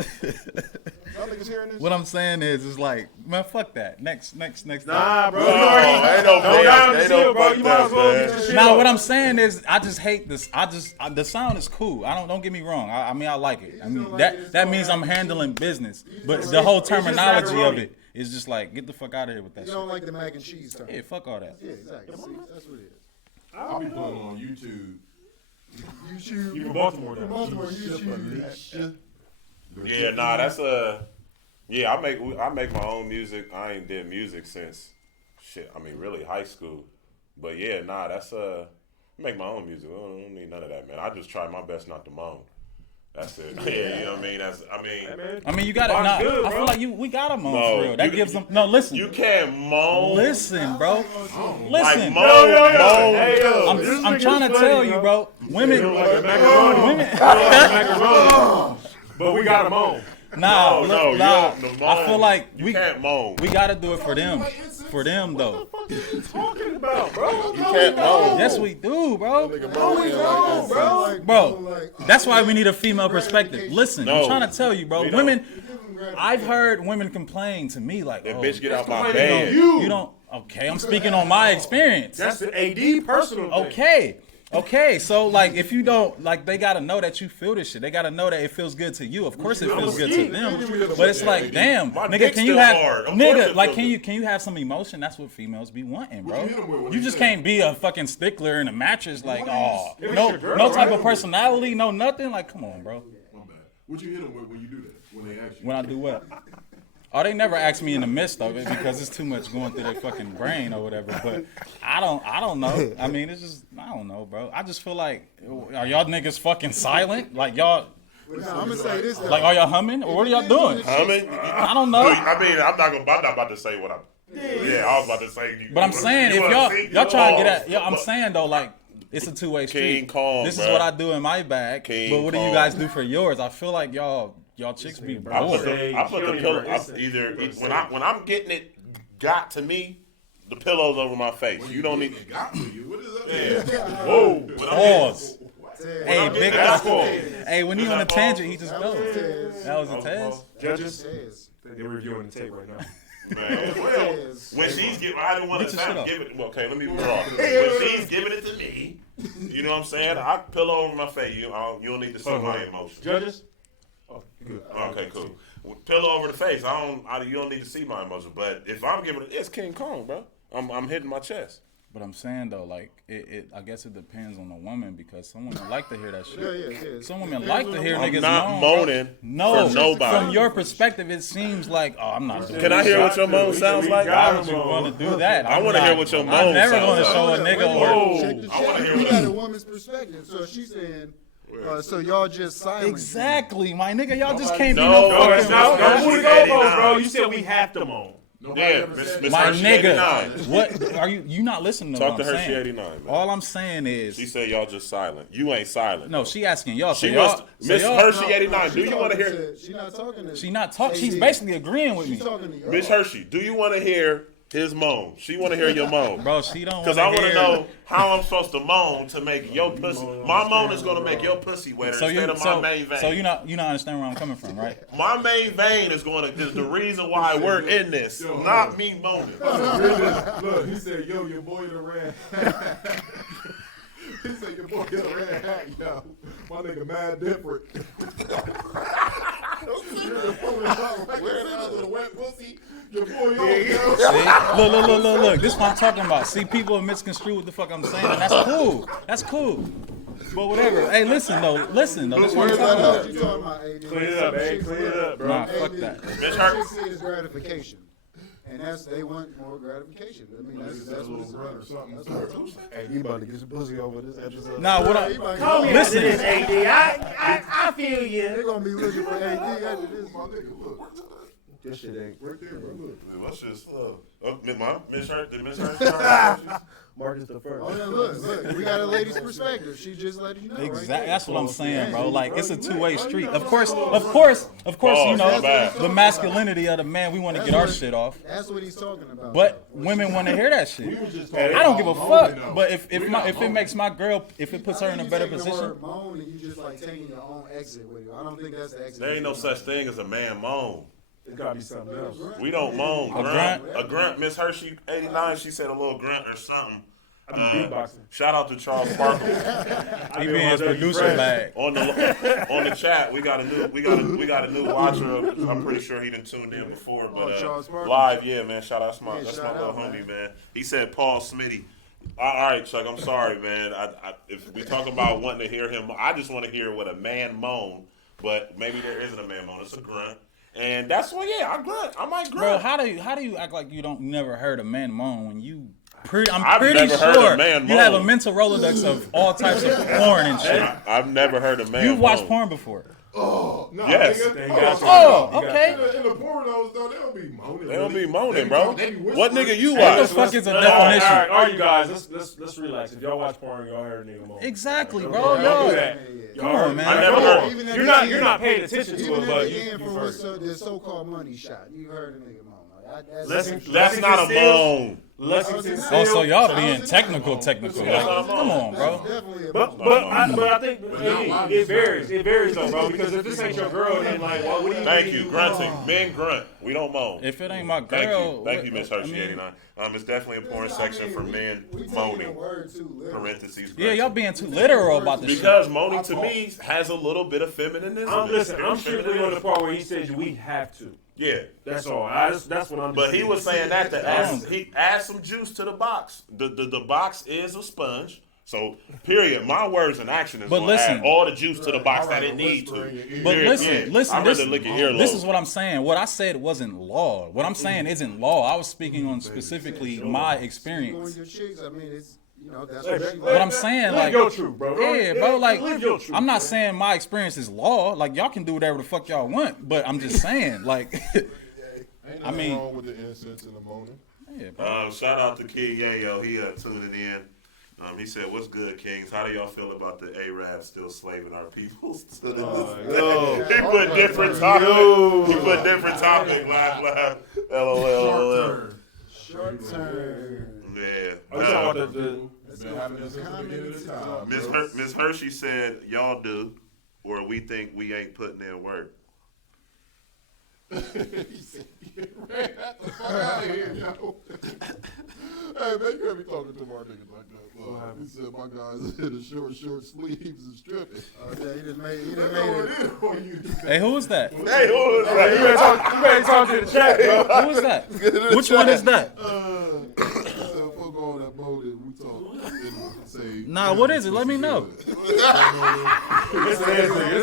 is like, man, fuck that. Next. Nah, bro. Oh, ain't no down ain't chill, no bro. fuck You might as well that, get man. your shit Now, off. what I'm saying is, I just hate this. The sound is cool. Don't get me wrong. I mean, I like it. I mean, that means I'm handling business. But the whole terminology of it is just like, get the fuck out of here with that You shit. don't like the mac and cheese term. Yeah, fuck all that. Yeah, exactly. See, that's what it is. I'll be putting on YouTube. You from Baltimore, though. Yeah, nah, that's yeah. I make my own music. I ain't did music since shit. I mean, really high school. But yeah, nah, that's I make my own music. I don't need none of that, man. I just try my best not to moan. That's it. Yeah, you know what I mean. I mean, you got to. Bob's Nah, good, I feel bro. like we got them on No, for real. That you- gives them. No, listen. You can't moan. Listen, bro. Like Listen. moan, Hey, moan. yo. I'm trying to tell you, bro. Women. Like a macaroni. Macaroni. But we got them on. Nah, No, nah. you don't. I feel like You can't moan. we gotta do it for them. For them though. Talking about, bro. You can't moan. Yes, we do, bro. Bro. Bro, that's why we need a female perspective. Listen, I'm No. trying to tell you, bro. We Women, I've heard women complain to me like, That oh, bitch get out my complaining on bed. you. you don't. Okay, I'm speaking on my experience. That's the AD personal thing. Okay, so like if you don't like, they gotta know that you feel this shit. They gotta know that it feels good to you. Of course, it feels good to them. But it's like, damn, My nigga, dick's can you still have, hard. Of course nigga, it like, feels can you have some emotion? That's what females be wanting, bro. you hit 'em with? What You you just say? can't be a fucking stickler in a mattress, like, oh, If it's no, your girl, no type right? of personality, no nothing. Like, come on, bro. My bad. What you hit them with when you do that? When they ask you? When I do what? Oh, they never ask me in the midst of it because it's too much going through their fucking brain or whatever. But I don't know. I mean, it's just, I don't know, bro. I just feel like, are y'all niggas fucking silent? Like y'all, I'm gonna say this though. like are y'all humming or what are y'all doing? I mean, I don't know. I mean, I'm not about to say what I'm. Yeah, I was about to say. But I'm saying you if wanna sing, y'all trying to get pause. at, yeah, I'm saying though, like it's a two-way street. King Kong, This is bruh. what I do in my bag. King But what do you Kong. guys do for yours? I feel like y'all chicks be I put bored. the pillow. When I'm getting it got to me, the pillow's over my face. You don't need. It got to you. What is that? Whoa. Pause. Hey, big That's cool. Hey, when he on a tangent, he just goes. That was a test. Judges, Tez. they're reviewing the tape right now. Man, well, when she's giving, I didn't want Get to your shit sound off. give it. Well, okay, let me withdraw. When she's giving it to me, you know what I'm saying? I pillow over my face. You don't need to see my emotion. Judges? Oh, good. Okay, cool. Pillow over the face. You don't need to see my emotion. But if I'm giving it, it's King Kong, bro. I'm hitting my chest. But I'm saying though, like I guess it depends on the woman because some women like to hear that shit. Yeah. Some women like to hear I'm niggas not moan, moaning No, for nobody. from your perspective, it seems like I'm not doing Can I hear what your moan sounds like? Why would you want to do that? I want to hear what your moan I'm never sounds going to like. show a nigga Check the I wanna chat. hear We what got it- a woman's perspective. So she's saying, so y'all just silent. Exactly, my nigga. Y'all just can't be No, no No, fucking. it's not. That's Don't move the 89. goalposts, bro. You said we have to moan. Yeah, Miss My Hershey nigga, 89. what are you not listening to Talk what to I'm Hershey saying? 89, man. All I'm saying is, She said y'all just silent. You ain't silent. no, she asking y'all. So She y'all, wants so Miss y'all- Hershey 89. Do you want to hear She's not talking to. She not talk. She's basically agreeing with me, She's talking to you. Miss Hershey? Do you want to hear his moan? She want to hear your moan. bro. She don't. Because I want to know how I'm supposed to moan to make your pussy. My moan is gonna make your pussy wetter So instead you, of my so, main vein. so you not understand where I'm coming from, right? My main vein is the reason why we're in this, not me moaning. Look, he said, yo, your boy in the red hat. He said, your boy in the red hat, yo. My nigga mad different. You're pulling out right there to the wet pussy. Your boy on, yo. See? Look. This is what I'm talking about. See, people misconstrue what the fuck I'm saying, and that's cool. That's cool. But whatever. Hey, listen though. This is what I'm Where's talking that about. out you talking about, AD? Clean it up, man. Clean it up, bro. Nah, fuck that. Miss Hershey. Chicks is gratification. And they want more gratification. I mean, that's what it's Run or something. That's what it's Hey, you about to get your pussy over this episode. Nah, what I Call me listen. I feel you. They're gonna be looking for AD after this. My nigga, look. This shit ain't. Right there, bro. Look. Let's just Miss Hershey. Marcus the first. Oh yeah, look, we got a lady's perspective. She just let you know. Exactly. That's what I'm saying, bro. Like it's a two-way street. Of course, you know, bad. the masculinity of the man. We want to get our shit off. That's what he's talking about. But women want to hear that shit. talking I don't give a about fuck. moaning, though. But if it makes my girl, if it puts her in a better The position, word moan and you just like taking your own exit with you. I don't think that's the exit. There ain't no such thing as a man moan. It's gotta be something else. We don't moan. A grunt? A grunt. Miss Hershey 89. She said a little grunt or something. I be beatboxing. Shout out to Charles Sparkle. he be in his producer bag. on the chat, we got a new watcher. I'm pretty sure he done tuned in before, but Charles Sparkle. live, yeah, man. Shout out, Yeah, that's my shout little out, homie, man. man. He said Paul Smitty. All right, Chuck. I'm sorry, man. If we talk about wanting to hear him, I just want to hear what a man moan. But maybe there isn't a man moan. It's a grunt, and that's why. Yeah, I grunt. I might Bro, grunt. how do you act like you don't never heard a man moan when you? I'm I've pretty never heard sure a man you have a moan. mental Rolodex of all types of porn and shit. I've never heard a man. You've watched moan. porn before. Oh, no, Yes. nigga. Oh, okay. In the pornos, though, they don't be moaning. They don't really. be moaning, bro. They be What whispering. nigga you What the watch? fuck is a All definition? right, you guys, let's relax. If y'all watch porn, y'all heard a nigga moan. Exactly, Don't bro. do Y'all, that. come on, man. I never Come heard- on. Even at You're the not end- you're not paying attention to Even it, at but the you end for heard. the so-called money shot, you heard a nigga moan. That's not a moan. Lexington Oh, so Steel. y'all being technical. Like, come on, bro. But I think it varies. It varies though, bro. Because if this ain't your girl, then like, what do you? Thank you, grunting. Men grunt. We don't moan. If it ain't my Thank girl, you, thank you, Miss Hershey I mean, 89. It's definitely a porn section for men moaning. Parentheses. Yeah, y'all grunting. being too literal about this shit. Because moaning to me has a little bit of femininity. I'm strictly on the part where he says we have to. Yeah. That's all. That's what I'm. But he was saying that to add some juice to the box. The box is a sponge. So, period. My words and action is But going to listen. add all the juice to the box that it needs to. But Period. listen, Yeah. I'd rather lick your earlobe. this is what I'm saying. What I said wasn't law. What I'm saying isn't law. I was speaking on specifically my experience. Your chicks, I mean, it's that's Hey, what she But I'm saying, Live like, your truth, bro. yeah, bro, like, Live your truth. I'm not saying my experience is law. Like, y'all can do whatever the fuck y'all want. But I'm just saying, like, Ain't I nothing mean- wrong with the incense in the morning. yeah, bro. Shout out to Kid Yayo. He tuning in. He said, "What's good, Kings? How do y'all feel about the Arabs still slaving our peoples?" To this day? He put different topic. He put different topic. Laugh, laugh. LOL. Short term. Yeah. Are you talking about the been happening since the beginning of the time. Miss Hershey said, y'all do, or we think we ain't putting in work. He said, "Ray, get the fuck out of here, yo." Hey, man, you can't be talking to our niggas like that. Well, he said my guys in the short sleeves and stripping. Yeah, he just made it. Hey, who is that? Hey, who is that? You better talk to the chat, bro. Who is that? Which one is that? So fuck all that motive. We talk and say. Nah, what is it? Let me know. This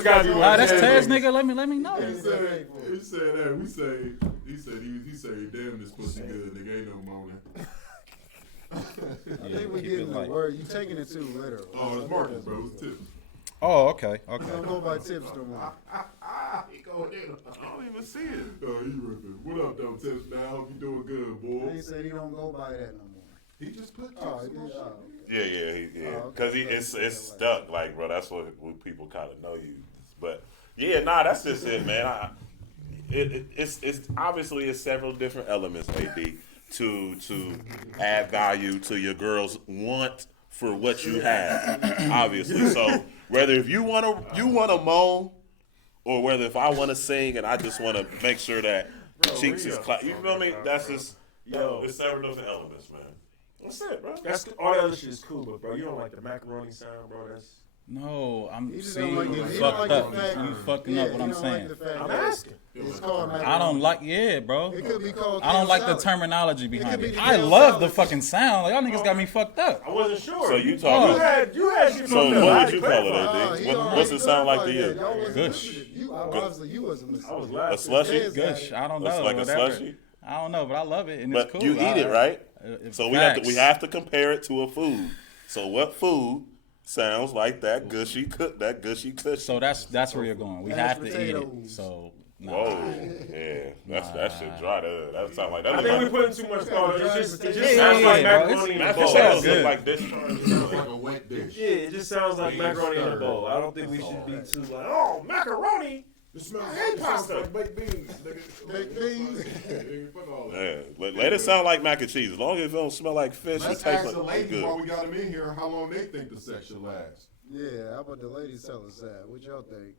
gotta be one. That's Taz, nigga. Let me know. He said that. He said, damn, this pussy good, nigga. Ain't no moaning. I think we're getting the word. You taking it too literal. Oh, it's Marcus, bro. It's tips. Oh, okay. You don't go by tips no more. He going in. I don't even see it. Oh, you ripping. What up, though, tips, man? I hope you doing good, boy. He said he don't go by that no more. He just put tips Oh, he in my did. shit. Oh, Yeah. Oh, Because okay. it's stuck, like, bro. That's what people kind of know you. But yeah, nah, that's just it, man. It's obviously it's several different elements, AD, to add value to your girl's want for what you have, obviously. So whether if you wanna moan, or whether if I wanna sing and I just wanna make sure that cheeks is you feel me? That's just it's several different elements, man. That's it, bro. That's all that other shit is cool, but bro, you don't like the macaroni sound, bro. That's No, I'm He just seeing don't like you the- he fucked don't like up. the fact- You fucking yeah, up what he I'm don't saying. Like the fact I'm that asking. It's called I don't like, bro. It could be called. I don't like the salad. terminology behind could be it. the I damn love salad. the fucking sound. Like, y'all niggas got me fucked up. I wasn't sure. So you You talking? had shit So from what would you call it, Ah, AD? he What's already it sound like to clarified you? that. Y'all wasn't Gush. listening. You obviously you wasn't listening. I was A laughing. slushy? Tez got Gush. it. I don't It's know. like a whatever. slushy? I don't know, but I love it and But it's cool. you eat it, right? So we Facts. have to compare it to a food. So what food sounds like that gushy cushion? So that's where you're going. We Mashed have to eat it. potatoes. So nah. Whoa, yeah, that shit dry there. That sound like that. I Look think we like putting too much thought. It just Yeah, sounds yeah, like bro. macaroni in a mashed bowl. potatoes good. look like this. It's like a wet dish. Yeah, it just sounds like macaroni in a bowl. I don't think we should be too like, oh, macaroni. It smells like baked beans. Nigga. Baked beans. Nigga, fuck all that. Yeah, let it sound like mac and cheese. As long as it don't smell like fish, it Let's tastes ask the like ladies while good. we got them in here how long they think the sex should last. Yeah, how about the ladies tell us that? What y'all think?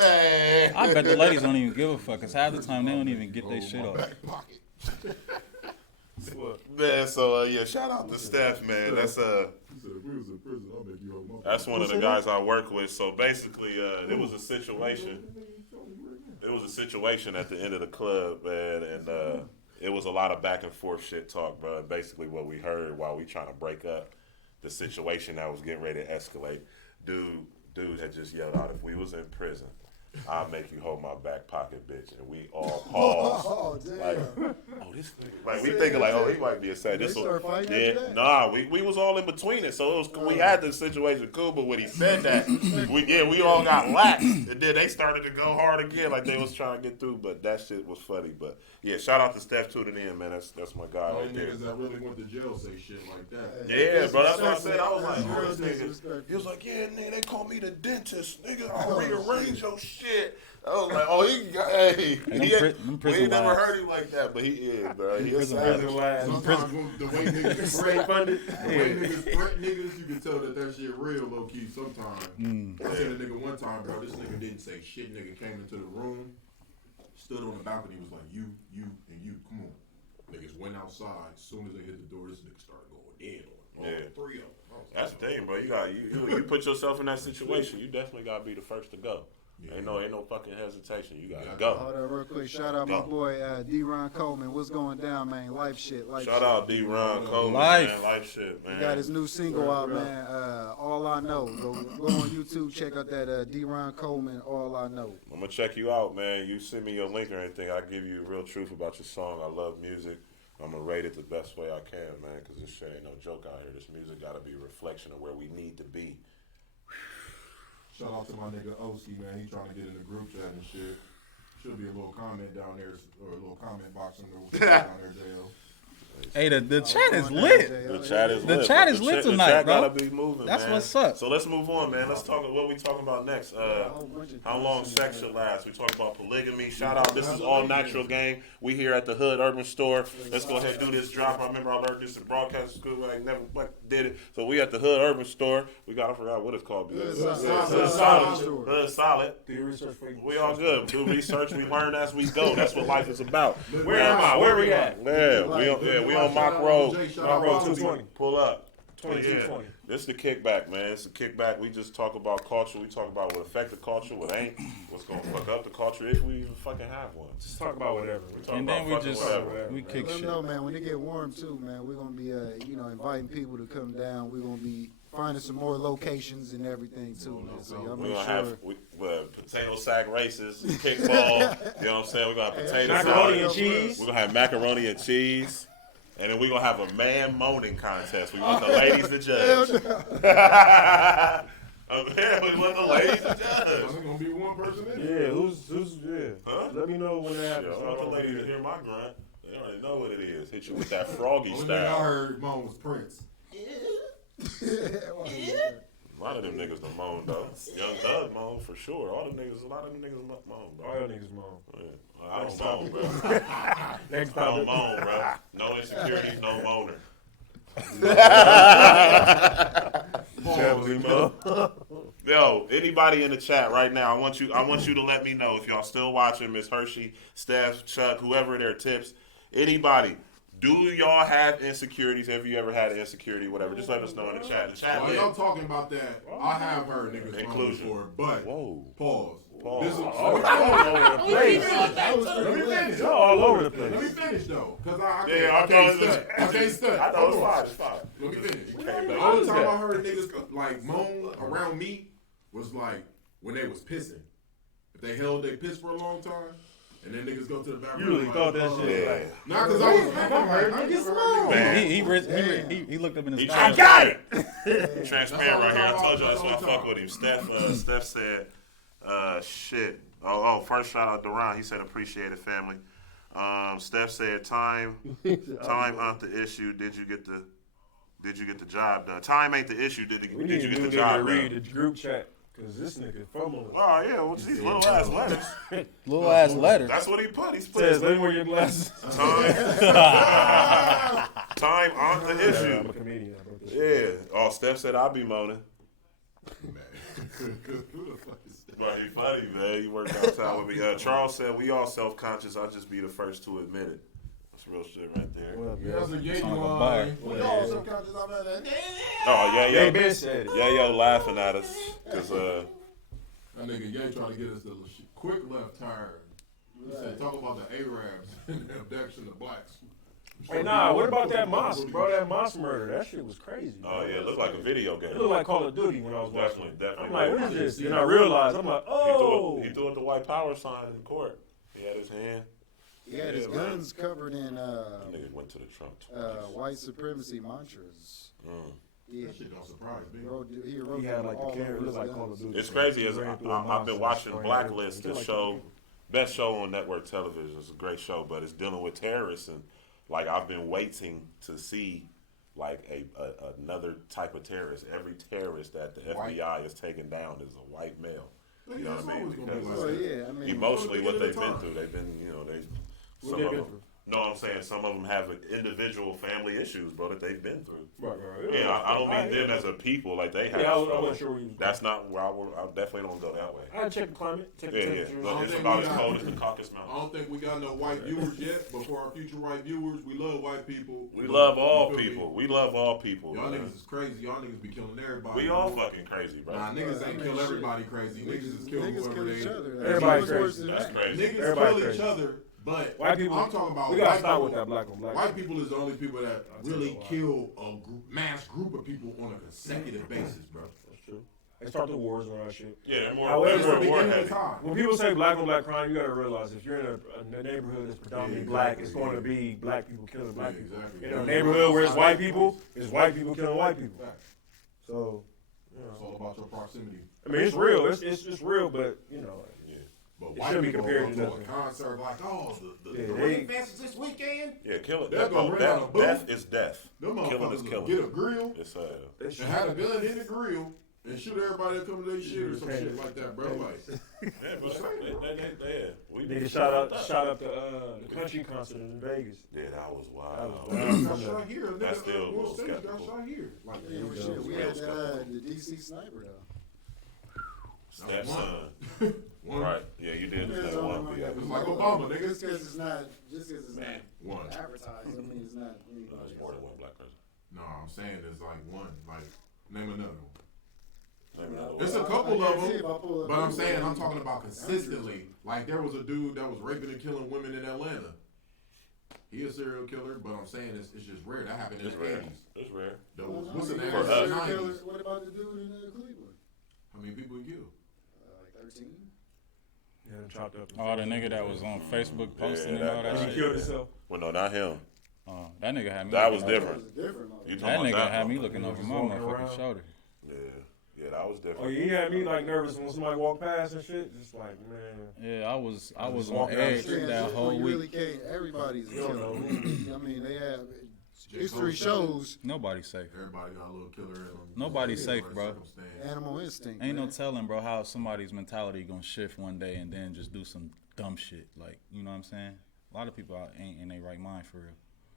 Man. I bet the ladies don't even give a fuck, because half the time they don't even get their shit off. Back pocket. Man, so yeah, shout out to Steph, man. That's He said, if we was in prison, I'll make you hold my That's one of the guys I work with. So basically, it was a situation. It was a situation at the end of the club, man, and it was a lot of back and forth shit talk, bro. And basically, what we heard while we trying to break up the situation that was getting ready to escalate, dude had just yelled out, "If we was in prison, I'll make you hold my back pocket, bitch." And we all paused. Oh, damn. Like, oh, this nigga. Like, we thinking, like, oh, he might be upset. They This start one. fighting Yeah, after that? nah, we was all in between it. So it was, we had the situation cool, but when he said that, we all got lax. And then they started to go hard again, like they was trying to get through. But that shit was funny. But yeah, shout out to Steph tuning in, man. That's my guy All right there. niggas that really went to jail say shit like that. Yeah, bro, that's what I said. I was like, Girls oh, this nigga. disrespectful. He was like, yeah, nigga, they call me the dentist. Nigga, I'll rearrange your shit. I was like, oh, hey. them He prison we ain't never wives. heard him like that, but he is, bro. He is prison savage. wives. Sometimes the way niggas Straight funded. the way niggas threat niggas, you can tell that shit real low key sometimes. I seen a nigga one time, bro. This nigga didn't say shit. Nigga came into the room, stood on the balcony, was like, you, and you, come on. Niggas went outside. As soon as they hit the door, this nigga started going in on all Yeah. three of them. I was That's the like, thing, bro. You put yourself in that situation. You definitely gotta be the first to go. Ain't no fucking hesitation. You gotta go. Hold on real quick. Shout out my boy D-Ron Coleman. What's going down, man? Life shit. Life Shout shit. out D. Ron Coleman, Life. man. Life shit, man. He got his new single out, man. All I Know. Go on YouTube, check out that D-Ron Coleman, All I Know. I'm gonna check you out, man. You send me your link or anything, I'll give you real truth about your song. I love music. I'm gonna rate it the best way I can, man, because this shit ain't no joke out here. This music gotta be a reflection of where we need to be. shout out to my nigga Oski, man. He trying to get in the group chat and shit. Should be a little comment down there, or a little comment box in the down there, J.O. Hey, the chat is lit. The chat is The lit. chat is lit tonight, The chat bro. gotta be moving, That's man. what's up. So let's move on, man. Let's talk about what we talking about next. How long sex should last? We talk about polygamy. Shout out. This is All Natural Gang. We here at the Hood Urban Store. Let's go ahead and do this drop. I remember I learned this in broadcast school. I never did it. So we at the Hood Urban Store. We got, I forgot what it's called. Hood Solid. Do your research for you. We all good. Do research. We learn as we go. That's what life is about. Where am I? Where we at? Yeah, we on Mock Road. Mock Road 220. Pull up. 2220. This is the Kickback, man. It's the Kickback. We just talk about culture. We talk about what affect the culture, what ain't, what's gonna fuck up the culture if we even fucking have one. Just talk about whatever. We talk And about then we fucking just whatever. we kick Let them shit. know, man, when it get warm too, man, we're gonna be inviting people to come down. We're gonna be finding some more locations and everything too, man. So y'all We're make gonna sure. have potato sack races, kickball. You know what I'm saying? We're gonna have potato Macaroni salad. and cheese. We're gonna have macaroni and cheese. And then we're gonna have a man moaning contest. We want the ladies to judge. We want the ladies to judge. There's gonna be one person in it. Yeah, who's Huh? Let me know when that happens. I want the ladies to hear my grunt. They already know what it is. Hit you with that froggy Only thing I style. heard Mom was Prince. A lot of them niggas done moan though. Young Thug moan for sure. A lot of them niggas moan, All bro. y'all niggas moan. Yeah. I don't moan, bro. Next I don't time. moan, bro. No insecurities, no moaner. Yo, anybody in the chat right now, I want you to let me know if y'all still watching. Miss Hershey, Steph, Chuck, whoever their tips. Anybody, do y'all have insecurities? Have you ever had an insecurity, whatever? Just let us know in the chat. The chat While lit. y'all talking about that, I have heard niggas moan Inclusion. before, but Whoa. pause. Pause. This is, All over the place. let me finish. Y'all all over the Let me place. finish though, cause I Yeah, I can't know study. I can't study. I know Hold it's on. fine. It's fine. Let me finish. Came back. The only time I heard niggas like moan around me was like when they was pissing. If they held their piss for a long time, and then niggas go to the bathroom. You really like, thought that shit. Yeah. Like, Not because I was. I just moan. Man. He looked up in his He eyes. got it. Transparent right here. I told you that's why I fuck with him. Steph said, shit. First shout out to Ron. He said appreciate it, family. Steph said time ain't the issue. Did you get the job done? Time ain't the issue. Did we you need to get do the that job and read done? the group chat. Cause this nigga fumbling. Oh yeah, well these little ass letters. Little ass letter. That's what he put. He's put Says, his let me wear your glasses. time on the I'm a issue. comedian. I wrote this. Yeah. Oh, Steph said I'll be moaning. Who the fuck is that? But he funny, man. He worked outside with me. Charles said we all self-conscious. I'll just be the first to admit it. That's real shit right there. What up, Yeah, man? that's a yay Sound like a line. bar. We all subconscious on that. Oh yeah, They yeah. been said it. Yeah, yo, laughing at us because That nigga Ye trying to get us the quick left turn. He said, talk about the Arabs and the abduction of blacks. Hey, nah, what about that Moss, bro? That Moss murder. That shit was crazy. oh yeah, it looked like a video game. It looked like Call of Duty when I was watching it. Definitely. I'm like, what is this? Then I realized, I'm like, oh. He threw it the white power sign in court. He had his hand. He had his guns covered in That nigga went to the Trump. white supremacy mantras. Yeah. That shit don't surprise me. He wrote He had them like all the camera. It over looked his like Call guns. of Duty. It's crazy as Ran through a I've mouse been and watching spraying Blacklist, everything. the Like show, best show on network television. It's a great show, but it's dealing with terrorists and like I've been waiting to see like another type of terrorist. Every terrorist that the FBI is taking down is a white male. You know what I mean? Because Oh yeah, I mean, emotionally what they've been time. through, they've been, you know, What some they of been them. through? No, I'm saying some of them have individual family issues, bro, that they've been through. Right. Yeah, I don't mean them as a people, like they have. Yeah, I struggles. wasn't sure where you was That's not where I definitely don't go that way. I check the climate, check the Yeah, temperature. Look, it's think about we as got- cold as the Caucasus I Mountains. don't think we got no white viewers yet, but for our future white viewers, we love white people. We love all You feel me? people. We love all people. Y'all man. niggas is crazy. Y'all niggas be killing everybody. We all fucking crazy, bro. Nah, niggas I ain't mean, kill shit. everybody crazy. Niggas is kill Niggas whoever kill they. each other. Everybody What's worse crazy. than That's that? crazy. Niggas Everybody kill crazy. each other, but White people. I'm talking about We gotta white stop people. with that black on black. White people is the only people that I'll tell you really why. kill a mass group of people on a consecutive basis, bro. That's true. They start the wars and all that shit. Yeah, they're more, However, It's they're the more beginning heavy. of time. When people say black on black crime, you gotta realize if you're in a neighborhood that's predominantly Yeah, black, exactly, it's going to yeah. be black people killing black Yeah, people. exactly. In a neighborhood where it's white people killing white people. Facts. So, It's all about your proximity. I mean, it's real. It's real, but you know, Yeah. But It white should be people compared go to to a nothing. concert like, oh, the Yeah, Ring Fest is this weekend. Yeah, killing. They'll go rent out a booth. Death is death. Them Killing is motherfuckers killing. get a grill It's and have a gun in the grill and shoot everybody that come to their shit or some shit like that, bro. Like, yeah, but we Nigga shot up the country concert in Vegas. Yeah, that was That wild. was got shot here. A nigga That's still a on little stage got skeptical. shot here. Like, Yeah, well, shit, we had the DC sniper though. That son. One. Right. Yeah, you did. Depends That on one. the Yeah. It's like Obama, nigga. Just because it's not Man. One. advertised, I mean it's not. No, it's more than one black person. No, I'm saying there's like one. Like, name another one. Maybe not There's one. a couple of See if them, I pull up but I'm the- saying I'm talking about consistently. Like, there was a dude that was raping and killing women in Atlanta. He a serial killer, but I'm saying it's just rare. That happened in It's the rare. 80s. It's rare. What's the name For of us. the Serial 90s? killer, what about the dude in Cleveland? How many people he killed? Like 13. Yeah, chopped up. Oh, the nigga that was on Facebook posting and all that He shit. killed himself. Well, no, not him. Oh, that nigga had me. That was looking over- different. That was different. You That talking nigga about had me one. looking over Just my walking motherfucking around. shoulder. Yeah, that was Oh, different. you had me like nervous when somebody walked past and shit. Just like, man. Yeah, I was just on walking down the edge street. that whole you week. really can't. Everybody's a You don't killer. I mean, they have J. history Cole shows Nobody's safe. Everybody got a little killer in them. Nobody's safe, bro. Circumstance. animal instinct. Ain't no man. telling, bro, how somebody's mentality gonna shift one day and then just do some dumb shit. Like, you know what I'm saying? A lot of people ain't in their right mind for real.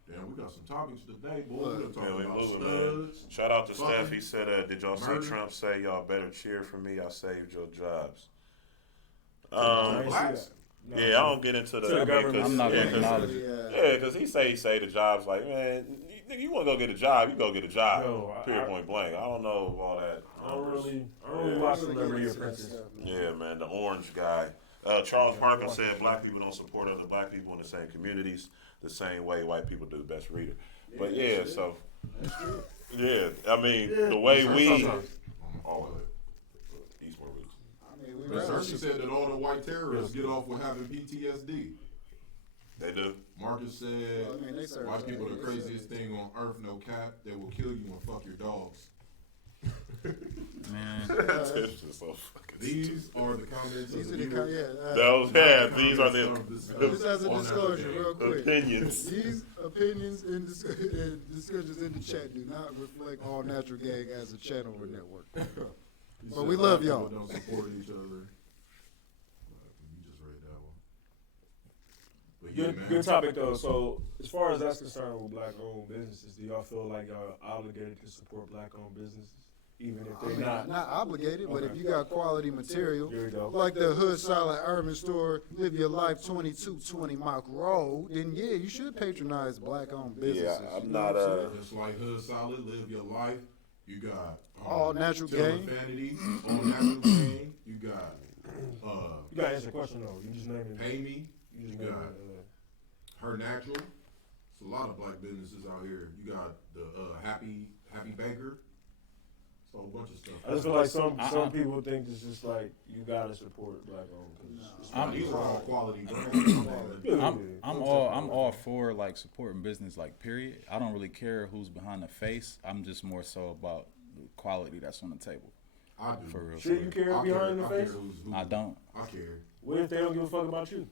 Damn, we got some topics today, boy. Look, We done talked Yeah, we about moving, man. studs. Shout out to Fucking Steph. He said, "Did y'all see murder. Trump say y'all better cheer for me? I saved your jobs." I ain't Blacks? see that. No. Yeah, I don't get into the. To the government. I'm not yeah, gonna acknowledge Yeah. it. Yeah, because he say the job's like, man, you want to go get a job, you go get a job. No, Period, I- point blank. I don't know all that. I don't really Yeah. watch Really Celebrity get into that Apprentice. stuff, man. Yeah, man, the orange guy. Charles Parker said black people don't support other black people in the same communities the same way white people do. Best reader. But yeah, so yeah, I mean the way we All of it. Eastmore Roots. I mean, we Miss rather Hershey said that all the white terrorists get off with having PTSD. They do. Marcus said, Well, I mean, they serve white that. people the They craziest serve thing on earth, no cap. They will kill you and fuck your dogs. Man, It's just so fucking These are the comments These of are the the viewers. Those, yeah, these are Comments the of Just as a on that disclosure, page. real quick. opinions. These opinions and discussions in the chat do not reflect All Natural Gang as a channel or network. He But said we black love people y'all. Don't support each other. You just read that one. But yeah, Good, man. good topic though. So as far as that's concerned with black-owned businesses, do y'all feel like y'all are obligated to support black-owned businesses, even if I they're mean, not? not obligated, but if Okay. you got quality material, Here we go. like the Hood Solid Urban Store, Live Your Life 2220 Mock Road, then yeah, you should patronize black-owned businesses. Yeah, I'm you know not, what I'm saying? Just like Hood Solid, live your life. You got All Natural Tell Gang. Vanity, All Natural Gang. You got You gotta answer the question though. You just named it. Pay Me, You just you named got it. Her Natural. It's a lot of black businesses out here. You got the Happy Baker. It's a whole bunch of stuff. I just feel like some people think it's just like you gotta support black-owned. 'cause These are all quality brands. I'm all for like supporting business, like period. I don't really care who's behind the face. I'm just more so about the quality that's on the table. I do. For real. Shit, you care I behind the I care face? who- I don't. I care. What if they don't give a fuck about you?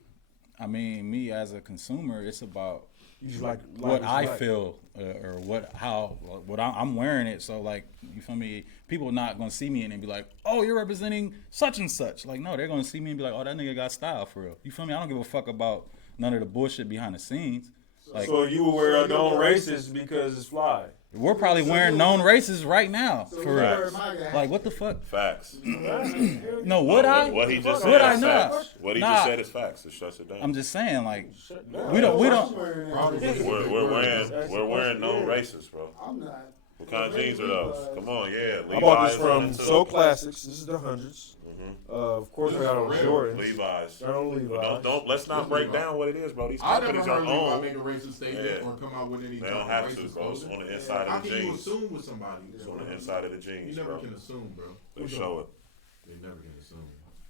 I mean, me as a consumer, it's about You just like what it's I like. feel or what I'm wearing it. So like, you feel me? People not gonna see me and they be like, oh, you're representing such and such. Like, no, they're gonna see me and be like, oh, that nigga got style for real. You feel me? I don't give a fuck about none of the bullshit behind the scenes. Like, So you will wear a known racist because it's fly. we're probably wearing known races right now So for where real. am I at? Like, what the fuck? Facts. No, would I? What he just Would said I is not? facts. What he Nah. just said is facts. It shuts it down. I'm just saying, like, No, we don't. We're wearing no races, bro. I'm not. What kind of jeans are those? Come on, yeah. I bought this Levi's on from it, too. So Classics. This is the hundreds. Of course, I got on Jordans. Levi's. Got on But Levi's. don't let's not break down what it is, bro. These I never companies heard are Levi owned. make a racist statement Yeah. or come out with any They type don't of have to, racist bro. It's clothing. on the inside How of the can you jeans. assume with somebody? It's on the inside of the You jeans, never bro. can assume, bro. They show it. They never can assume.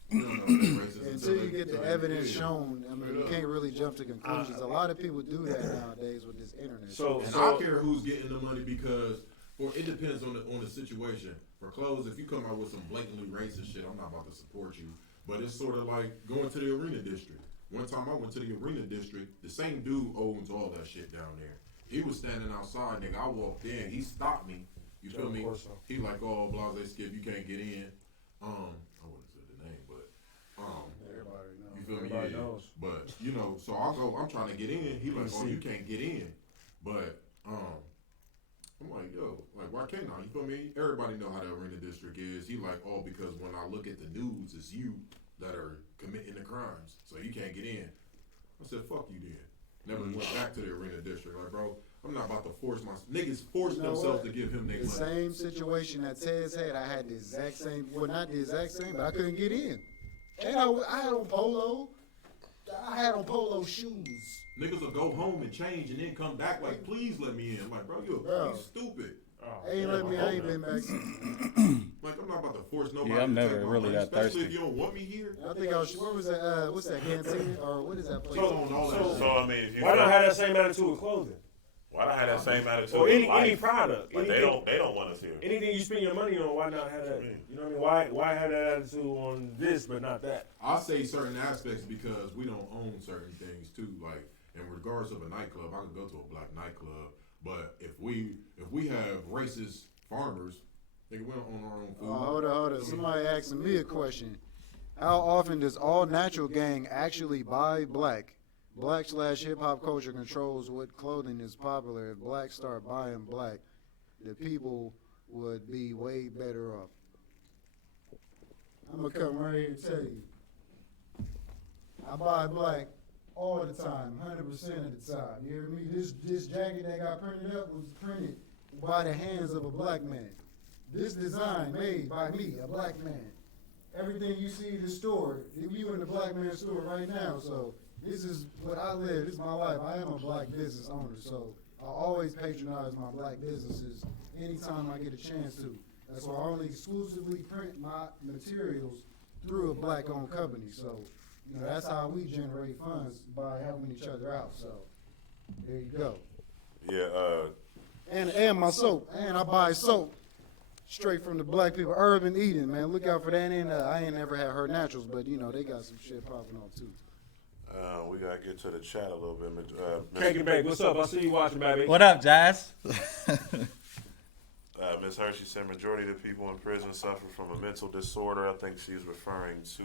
You don't know if they're racist Until you they- get the until they evidence do. shown, I mean, you can't really jump to conclusions. A lot of people do that nowadays with this internet. So, And I care who's getting the money because, or it depends on the situation. For clothes, if you come out with some blatantly racist shit, I'm not about to support you. But it's sort of like going to the arena district. One time I went to the arena district, the same dude owns all that shit down there. He was standing outside, nigga. I walked in, he stopped me. You feel me? He like, oh, blase Skip, you can't get in. I wouldn't say the name, but Everybody knows. you feel me? Everybody Yeah. knows. But you know, so I'll go. I'm trying to get in. He like, oh, you can't get in. But I'm like, yo, like, why can't I? You feel me? Everybody know how the arena district is. He like, oh, because when I look at the news, it's you that are committing the crimes, so you can't get in. I said, fuck you then. Never went back to the arena district. Like, bro, I'm not about to force my niggas force You know themselves what? to give him their The money. same situation that Tez had, I had the exact same, well, not the exact same, but I couldn't get in. And I had on polo shoes. Niggas will go home and change and then come back like, please let me in. I'm like, bro, you stupid. Ain't let me, I ain't been back since. Like, I'm not about to force nobody Yeah, I'm to never take my really money, that especially thirsty. if you don't want me here. I think I was, where was that, what's that, canteen, or what is that place? So I mean, if you Why not have that same attitude with clothing? why not have that same attitude? Or with any life? product? Like anything, they don't want us here. anything you spend your money on, why not have that? You know what I mean? Why have that attitude on this but not that? I say certain aspects because we don't own certain things too. Like in regards of a nightclub, I could go to a black nightclub, but if we have racist farmers, nigga, we don't own our own food. Hold on. Somebody asking me a question. How often does All Natural Gang actually buy black? Black/hip hop culture controls what clothing is popular. If blacks start buying black, the people would be way better off. I'm gonna come right here and tell you. I buy black all the time, 100% of the time. You hear me? This jacket that got printed up was printed by the hands of a black man. This design made by me, a black man. Everything you see in the store, you in the black man store right now. So this is what I live. This is my life. I am a black business owner, so I always patronize my black businesses anytime I get a chance to. That's why I only exclusively print my materials through a black-owned company. So, you know, that's how we generate funds, by helping each other out. So there you go. Yeah. And my soap. And I buy soap straight from the black people. Urban Eden, man. Look out for that. And I ain't never had Her Naturals, but, you know, they got some shit popping off, too. We gotta get to the chat a little bit. Kickback, what's up? I see you watching, baby. What up, Jazz? Ms. Hershey said majority of the people in prison suffer from a mental disorder. I think she's referring to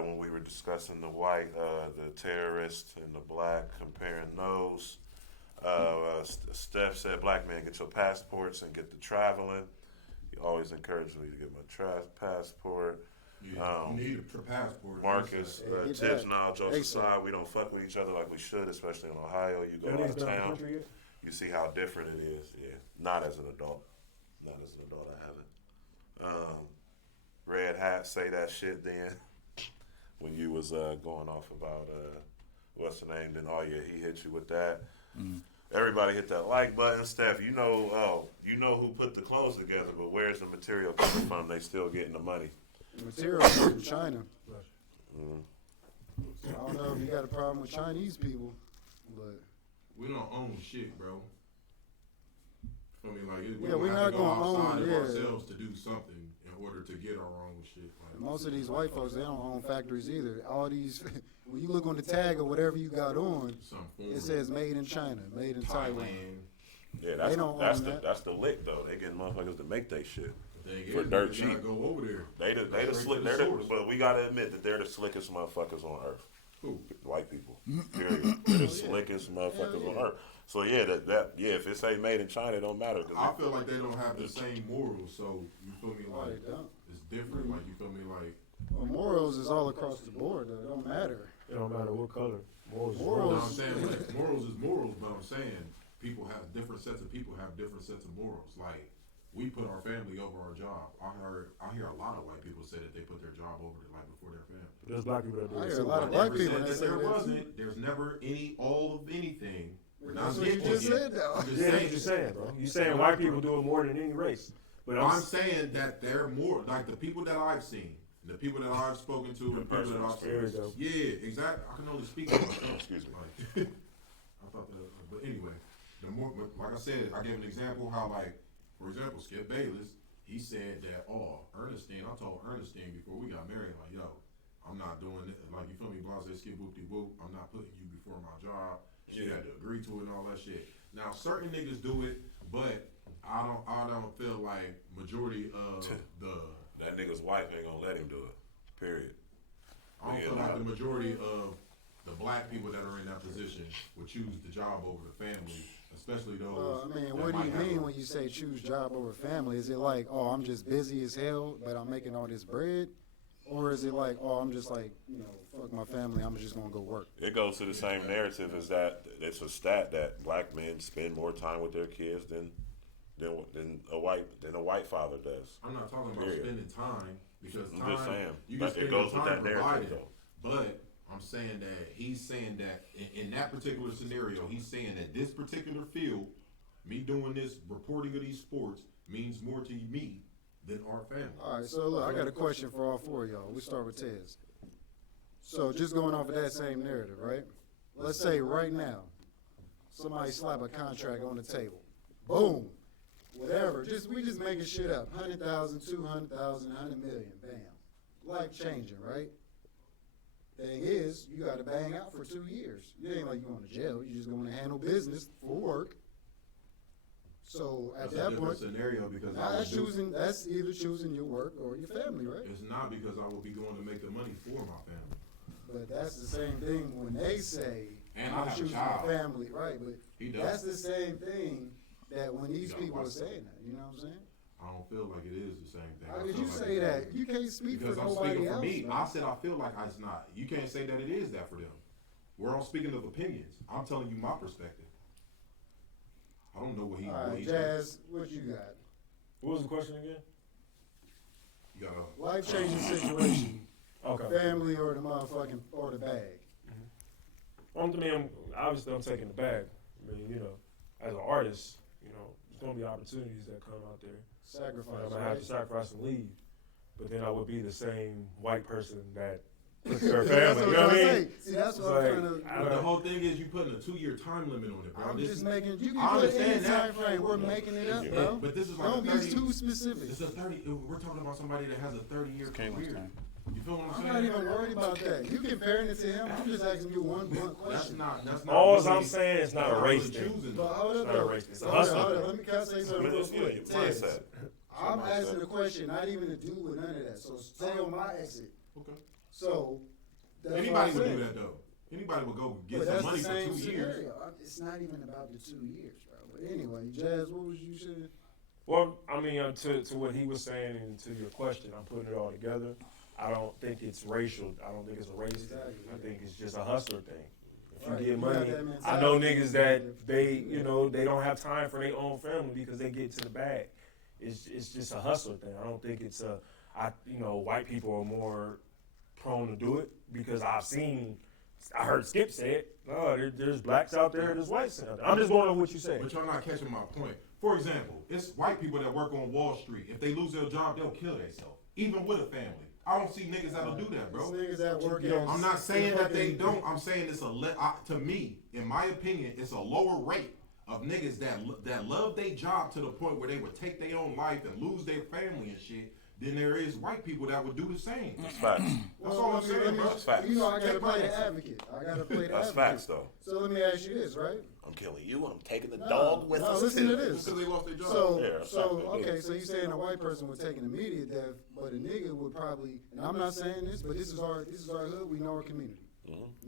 when we were discussing the white, the terrorist and the black, comparing those. Steph said, black man, get your passports and get to traveling. He always encouraged me to get my passport. Yeah, you need a passport. Marcus, Hey, tips now, jokes Hey, aside, we don't fuck with each other like we should, especially in Ohio. You go out of town, you see how different it is. Yeah, not as an adult. Not as an adult, I haven't. Red Hat, say that shit then. When you was going off about, what's the name, then, oh yeah, he hit you with that. Everybody hit that like button. Steph, you know who put the clothes together, but where's the material coming from? They still getting the money. The material is from China. I don't know if you got a problem with Chinese people, but We don't own shit, bro. I mean, like, we Yeah, don't we're have not to go gonna outside own, of yeah. ourselves to do something in order to get our own shit. Like, most of these white folks, they don't own factories either. All these, when you look on the tag or whatever you got on, some form it says made in China, made in Taiwan. Yeah, They don't that's own that. that's the lick though. They getting motherfuckers to make they shit. Thing For is, dirt niggas cheap. gotta go over there. They the Straight slick. to the They're the, source. but we gotta admit that they're the slickest motherfuckers on earth. Who? White people. Period. They're the slickest motherfuckers on earth. So yeah, if it say made in China, it don't matter. 'Cause I feel like they don't have the same morals, so you feel me? Oh, Like they don't. it's different. Like you feel me? Like Well, morals is all across the board, though. It don't matter. It don't matter what color. Morals. you know what Morals. I'm saying? Like, morals is morals, but I'm saying people have different sets of people have different sets of morals. Like we put our family over our job. I hear a lot of white people say that they put their job over like before their family. There's black people that do I it. hear a too. lot of I black never people said that that say there that, too. wasn't. There's never any all of anything. We're not That's what you nitpicking. just said, though. I'm just Yeah, that's saying. what you're saying, bro. You're saying white people do it more than any race. But I'm saying that they're more like the people that I've seen, the people that I've spoken to, and people that personal I've experience, seen. though. Yeah, exactly. I can only speak for myself. Excuse me. Like, I thought that, but anyway, the more, like I said, I gave an example how, like, for example, Skip Bayless, he said that, Ernestine, I told Ernestine before we got married, like, yo, I'm not doing it. Like, you feel me? Blase, skip, whoop-de-whoop. I'm not putting you before my job. She had to agree to it and all that shit. Now, certain niggas do it, but I don't feel like majority of that nigga's wife ain't gonna let him do it. Period. I don't feel like the majority of the black people that are in that position would choose the job over the family, especially those. I mean, what do you mean when you say choose job over family? Is it like, oh, I'm just busy as hell, but I'm making all this bread? Or is it like, oh, I'm just like, fuck my family, I'm just gonna go work? It goes to the same narrative as that. It's a stat that black men spend more time with their kids than a white father does. I'm not talking about Period. spending time because I'm time, just saying, you can but spend it goes with time that narrative provided, though. But I'm saying that he's saying that in that particular scenario, he's saying that this particular field, me doing this reporting of these sports means more to me than our family. All right, so look, I got a question for all four of y'all. We start with Tez. So just going off of that same narrative, right? Let's say right now, somebody slap a contract on the table. Boom. Whatever. We just making shit up. 100,000, 200,000, 100 million. Bam. Life changing, right? Thing is, you got to bang out for 2 years. It ain't like you going to jail. You just going to handle business for work. So at That's a that different point, scenario because that's either choosing your work or your family, right? It's not because I will be going to make the money for my family. But that's the same thing when they say, And I I'm have a choosing child. my family, right? But He does. that's the same thing that when these got people one are son. saying that, you know what I'm saying? I don't feel like it is the same thing. How I could feel you like say it's that? not. You can't speak Because for I'm nobody speaking for else. me. man. I said I feel like it's not. You can't say that it is that for them. We're all speaking of opinions. I'm telling you my perspective. I don't know what he. All what right, he Jazz, what you got? What was the question again? You gotta. Life-changing situation, Okay. family or the bag. I mean, obviously, I'm taking the bag. I mean, as an artist, there's gonna be opportunities that come out there. Sacrifice, I'm gonna right? have to sacrifice and leave, but then I would be the same white person that puts their family. You know what I mean? See, that's It's what I'm like, trying to. I But don't- the whole thing is you putting a 2-year time limit on it, bro. I'm This just is- making. You I can put any understand that. time frame. We're making it up, bro. But this is like Don't a be 30. too specific. It's a 30. We're talking about somebody that has a 30-year Kayla's career. time. You feel what I'm I'm saying? not even worried about that. You comparing it to him. I'm just asking you one blunt That's question. not. That's not. All really- I'm saying is not a that's race really thing. choosing. But hold It's up, not a though. race. It's a Hold up, hustle. hold up. Let me can I say something real It's your quick? Tez, mindset. I'm Mindset. asking a question, not even to do with none of that. So stay on my exit. Okay. So that's what Anybody I'm would saying. do that though. Anybody would go get But some that's money the for same 2 years. scenario. It's not even about the 2 years, bro. But anyway, Jazz, what was you saying? Well, I mean, to what he was saying and to your question, I'm putting it all together. I don't think it's racial. I don't think it's a race thing. Exactly, I yeah. think it's just a hustler thing. If you Right, get you got money, that I mentality. know niggas that they don't have time for their own family because they get to the bag. It's just a hustler thing. I don't think it's white people are more prone to do it because I heard Skip say it. No, there's blacks out there, there's whites out there. I'm just going on what you say. But y'all not catching my point. For example, it's white people that work on Wall Street. If they lose their job, they'll kill themselves, even with a family. I don't see niggas that'll do that, bro. These niggas that work You know, at- I'm not saying that they don't. I'm saying it's to me, in my opinion, it's a lower rate of niggas that love their job to the point where they would take their own life and lose their family and shit than there is white people that would do the same. That's facts. That's all I'm saying, bro. That's facts. You know, I gotta Take play my the answer. advocate. I gotta play the That's advocate. facts though. So let me ask you this, right? I'm killing you and I'm taking the No, dog with no, us listen to too. this. Because they lost their job. Yeah, So exactly. okay, so you saying a white person would take an immediate death, but a nigga would probably, and I'm not saying this, but this is our hood, we know our community.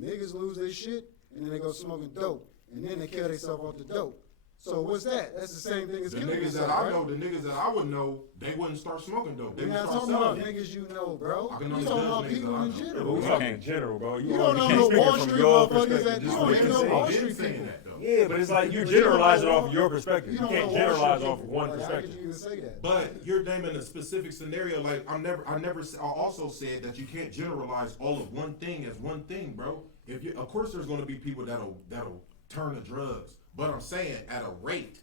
Niggas lose their shit, and then they go smoking dope, and then they kill themselves off the dope. So what's that? That's the same thing as The killing niggas yourself, that I right? know, the niggas that I would know, they wouldn't start smoking dope. They We're would not start talking about selling it. niggas you know, bro. I can We only talking judge about niggas people that I in know. Yeah, but general. we talking in general, bro. You don't know can't no speak Wall from Street your motherfuckers perspective. that- you Just don't what even you know say. Wall I've been Street saying people. that, though. Yeah, but it's like you But generalize it don't off know- of your perspective. You don't can't know Wall generalize Street off of people. one Like, how could perspective. you even say that? But you're naming a specific scenario. Like I also said that you can't generalize all of one thing as one thing, bro. Of course, there's going to be people that'll turn to drugs. But I'm saying at a rate.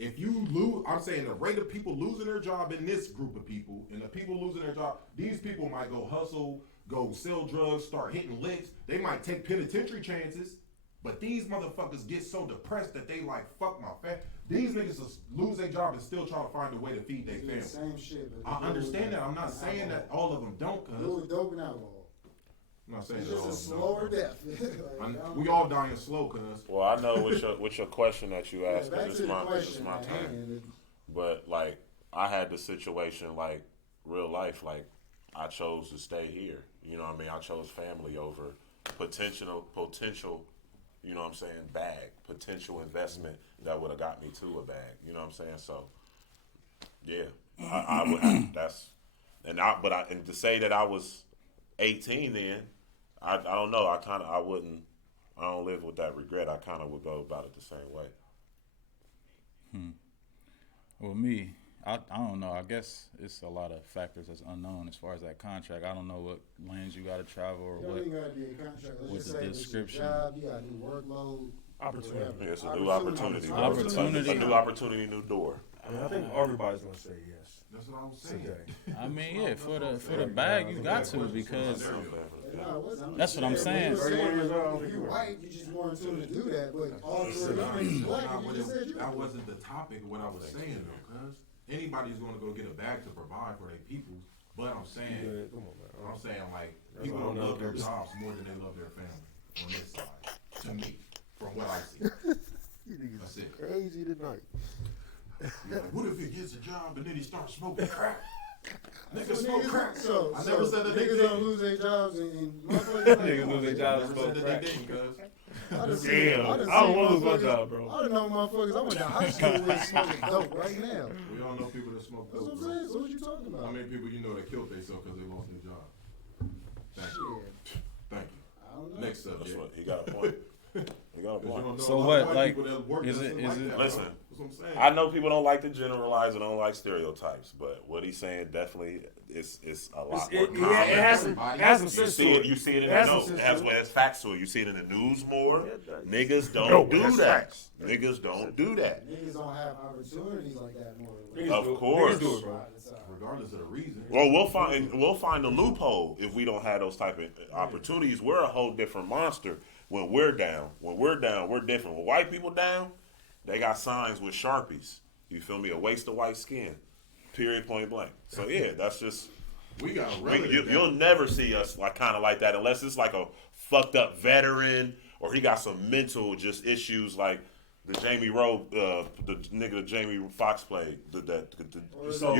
If you lose, I'm saying the rate of people losing their job in this group of people, and the people losing their job, these people might go hustle, go sell drugs, start hitting licks. They might take penitentiary chances. But these motherfuckers get so depressed that they like, fuck my family. These niggas lose their job and still try to find a way to feed their family. Same shit. But I understand that. I'm not saying that all of them don't, cuz. Dope and alcohol. I'm not saying It's that all just a of them slower don't. death. We all dying slow, cuz. Well, I know with your question that you asked, Back because to it's the my question at turn. hand. But like, I had the situation like real life. Like, I chose to stay here. You know what I mean? I chose family over potential. You know what I'm saying? Bag, potential investment that would have got me to a bag. You know what I'm saying? So, yeah, I would. And to say that I was 18 then, I don't know. I don't live with that regret. I kind of would go about it the same way. Well, me, I don't know. I guess it's a lot of factors that's unknown as far as that contract. I don't know what lanes you got to travel or You what. ain't gotta be a contract. Let's with just the say it's a description. job, you got a new workload. Opportunity. whatever. Yeah, it's a new opportunity. Opportunity. A new opportunity, new door. I mean, I think everybody's gonna say yes That's what I was saying. today. I mean, yeah, for the bag you got to because No, it wasn't. That's what I'm saying. You were saying Years old, if you white, you just weren't tuned to do that, but all three of them black, and you just said you. That wasn't the topic of what I was saying though, cuz anybody's gonna go get a bag to provide for their people. But I'm saying, Yeah, come on, man. I'm saying like That's people all don't I love their know. jobs more than they love their family on this side. To me, from what I see. That's it. Crazy tonight. You're like, what if he gets a job and then he starts smoking crack? Niggas So smoke crack. So, I never said that they niggas didn't. don't lose their jobs and motherfuckers. Niggas lose their I jobs. never said that they didn't, cuz. Damn, I don't want to lose my job, bro. I don't know motherfuckers. I went to high school with smoking dope right now. We all know people that smoke That's what dope, I'm bro. saying. So what you talking How about? many people you know that killed themselves because they lost their job? Thank you. Shit. Thank you. I don't know. Next subject. That's what he got a point. He got a 'Cause you point. don't know So a lot what, of white like, people that work is that's it- like is it- that, bro. Listen, That's what I'm saying. I know people don't like to generalize and don't like stereotypes, but what he's saying definitely is a lot more common. It has some You sense see to it. it. You see it in It the has some news. sense As to well as facts to it. You see it in the news more. Niggas No, don't do that's that. facts. Niggas don't do that. Niggas don't have opportunities like that more. Niggas Of do it. course. Niggas do it, bro. Regardless of the reason. Well, we'll find a loophole if we don't have those type of opportunities. We're a whole different monster when we're down. When we're down, we're different. When white people down, they got signs with Sharpies. You feel me? A waste of white skin. Period. Point blank. So yeah, that's just. We got a relative. You'll never see us like kind of like that unless it's like a fucked up veteran or he got some mental just issues like the Jamie Rowe, the nigga that Jamie Foxx played. You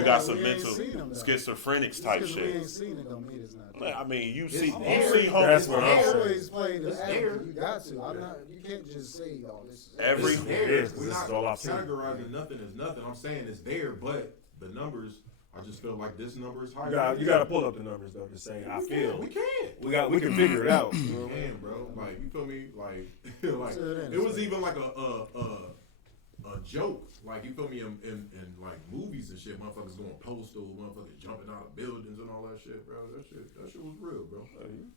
got some We ain't mental seen him, though. schizophrenics type Just 'cause we shit. ain't seen it don't mean it's not. I mean, you see That's homies. what I'm I saying. always play the It's actor. there. You got to. I'm not. You can't just say, "Oh, this is." Every It's there. It is, 'cause We're this not is all I've seen. categorizing nothing as nothing. I'm saying it's there, but the numbers, I just feel like this number is higher. You got to pull up the numbers though to say I We feel. can. We can figure it out. We can, bro. Like, you feel me? Like, like So then it was it's even like a joke. Like, you feel me? In like movies and shit, motherfuckers going postal, motherfuckers jumping out of buildings and all that shit, bro. That shit was real, bro.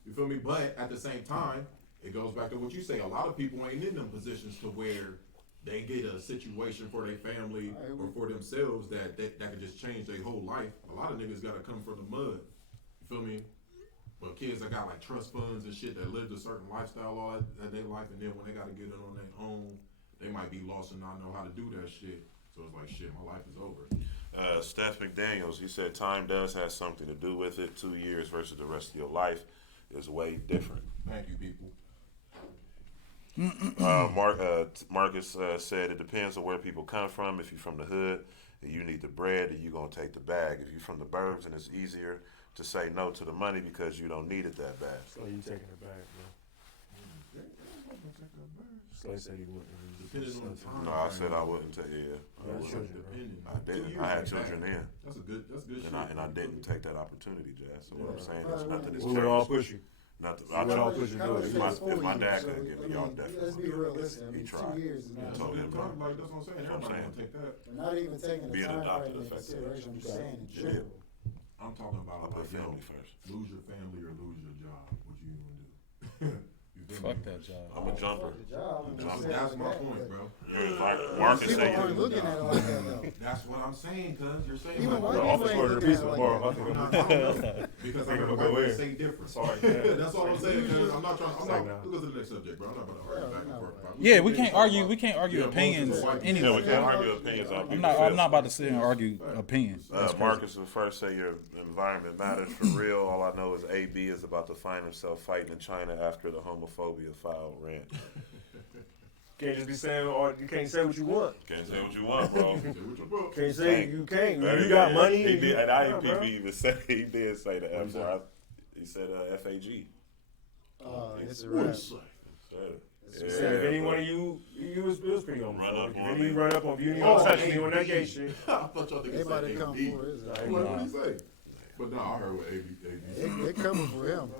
You feel me? But at the same time, it goes back to what you say. A lot of people ain't in them positions to where they get a situation for their family or for themselves that could just change their whole life. A lot of niggas gotta come from the mud. You feel me? But kids that got like trust funds and shit that lived a certain lifestyle all that their life, and then when they gotta get it on their own, they might be lost and not know how to do that shit. So it's like, shit, my life is over. Steph McDaniels, he said time does have something to do with it. 2 years versus the rest of your life is way different. Thank you, people. Marcus said it depends on where people come from. If you're from the hood and you need the bread, then you're going to take the bag. If you're from the burbs and it's easier to say no to the money because you don't need it that bad. So you taking it back, bro? Slay said he wouldn't. Depending on the time. No, I said I wouldn't take it. Yeah, children, bro. Depending. I didn't. 2 years I had ain't children bad. then. That's good shit. And I didn't take that opportunity, Jazz. So what I'm saying is nothing has We would all changed. push you. Nothing. We would all push you to do If it. my dad couldn't give me, y'all definitely Let's be would. realistic. I He mean, tried. 2 years is not. told him, bro. Like, that's what I'm saying. That's what I'm Everybody saying. gonna take that. We're not even taking the Being time adopted frame into affects consideration. I'm that. saying in Yeah. general. I'm talking I about put like, yo, family first. lose your family or lose your job. What you gonna do? You feel fuck me? that job. I'm a jumper. Fuck the job. I'm just saying That's like my that, point, but bro. Marcus People said aren't looking at it like that though. That's what I'm saying, cuz you're saying Even like, white The people office ain't ordered a looking at pizza it like tomorrow. that. I don't know. Because I Think heard I'm white gonna go men in. say different. Sorry. That's all I'm saying, cuz I'm not trying. I'm Like, not. nah. Look at the next subject, bro. I'm not about to argue back and forth about it. Yeah, we can can't talk argue. about- We can't argue Yeah, opinions most of the white Yeah, anyway. we can't argue opinions on I'm people's not. I'm feelings. not about to sit and argue opinions. That's crazy. Marcus will first say your environment matters for real. All I know is AB is about to find himself fighting in China after the homophobia filed rant. Can't just be saying, or you can't say what you want. Can't say what you want, bro. Say what you want. Can't say Dang. you can't. Very You got good. money. He did, and I didn't bro. think he even say he did say the What'd F he word. He said FAG. It's a What wrap. you say? Yeah, Said if any bro. one of you, it was pretty on Run up If on any me. run up on you, Oh, touch AB. me on that gay shit. I thought y'all They niggas about to said come AB. for his ass. What did he say? But no, I heard what AB. They coming for him.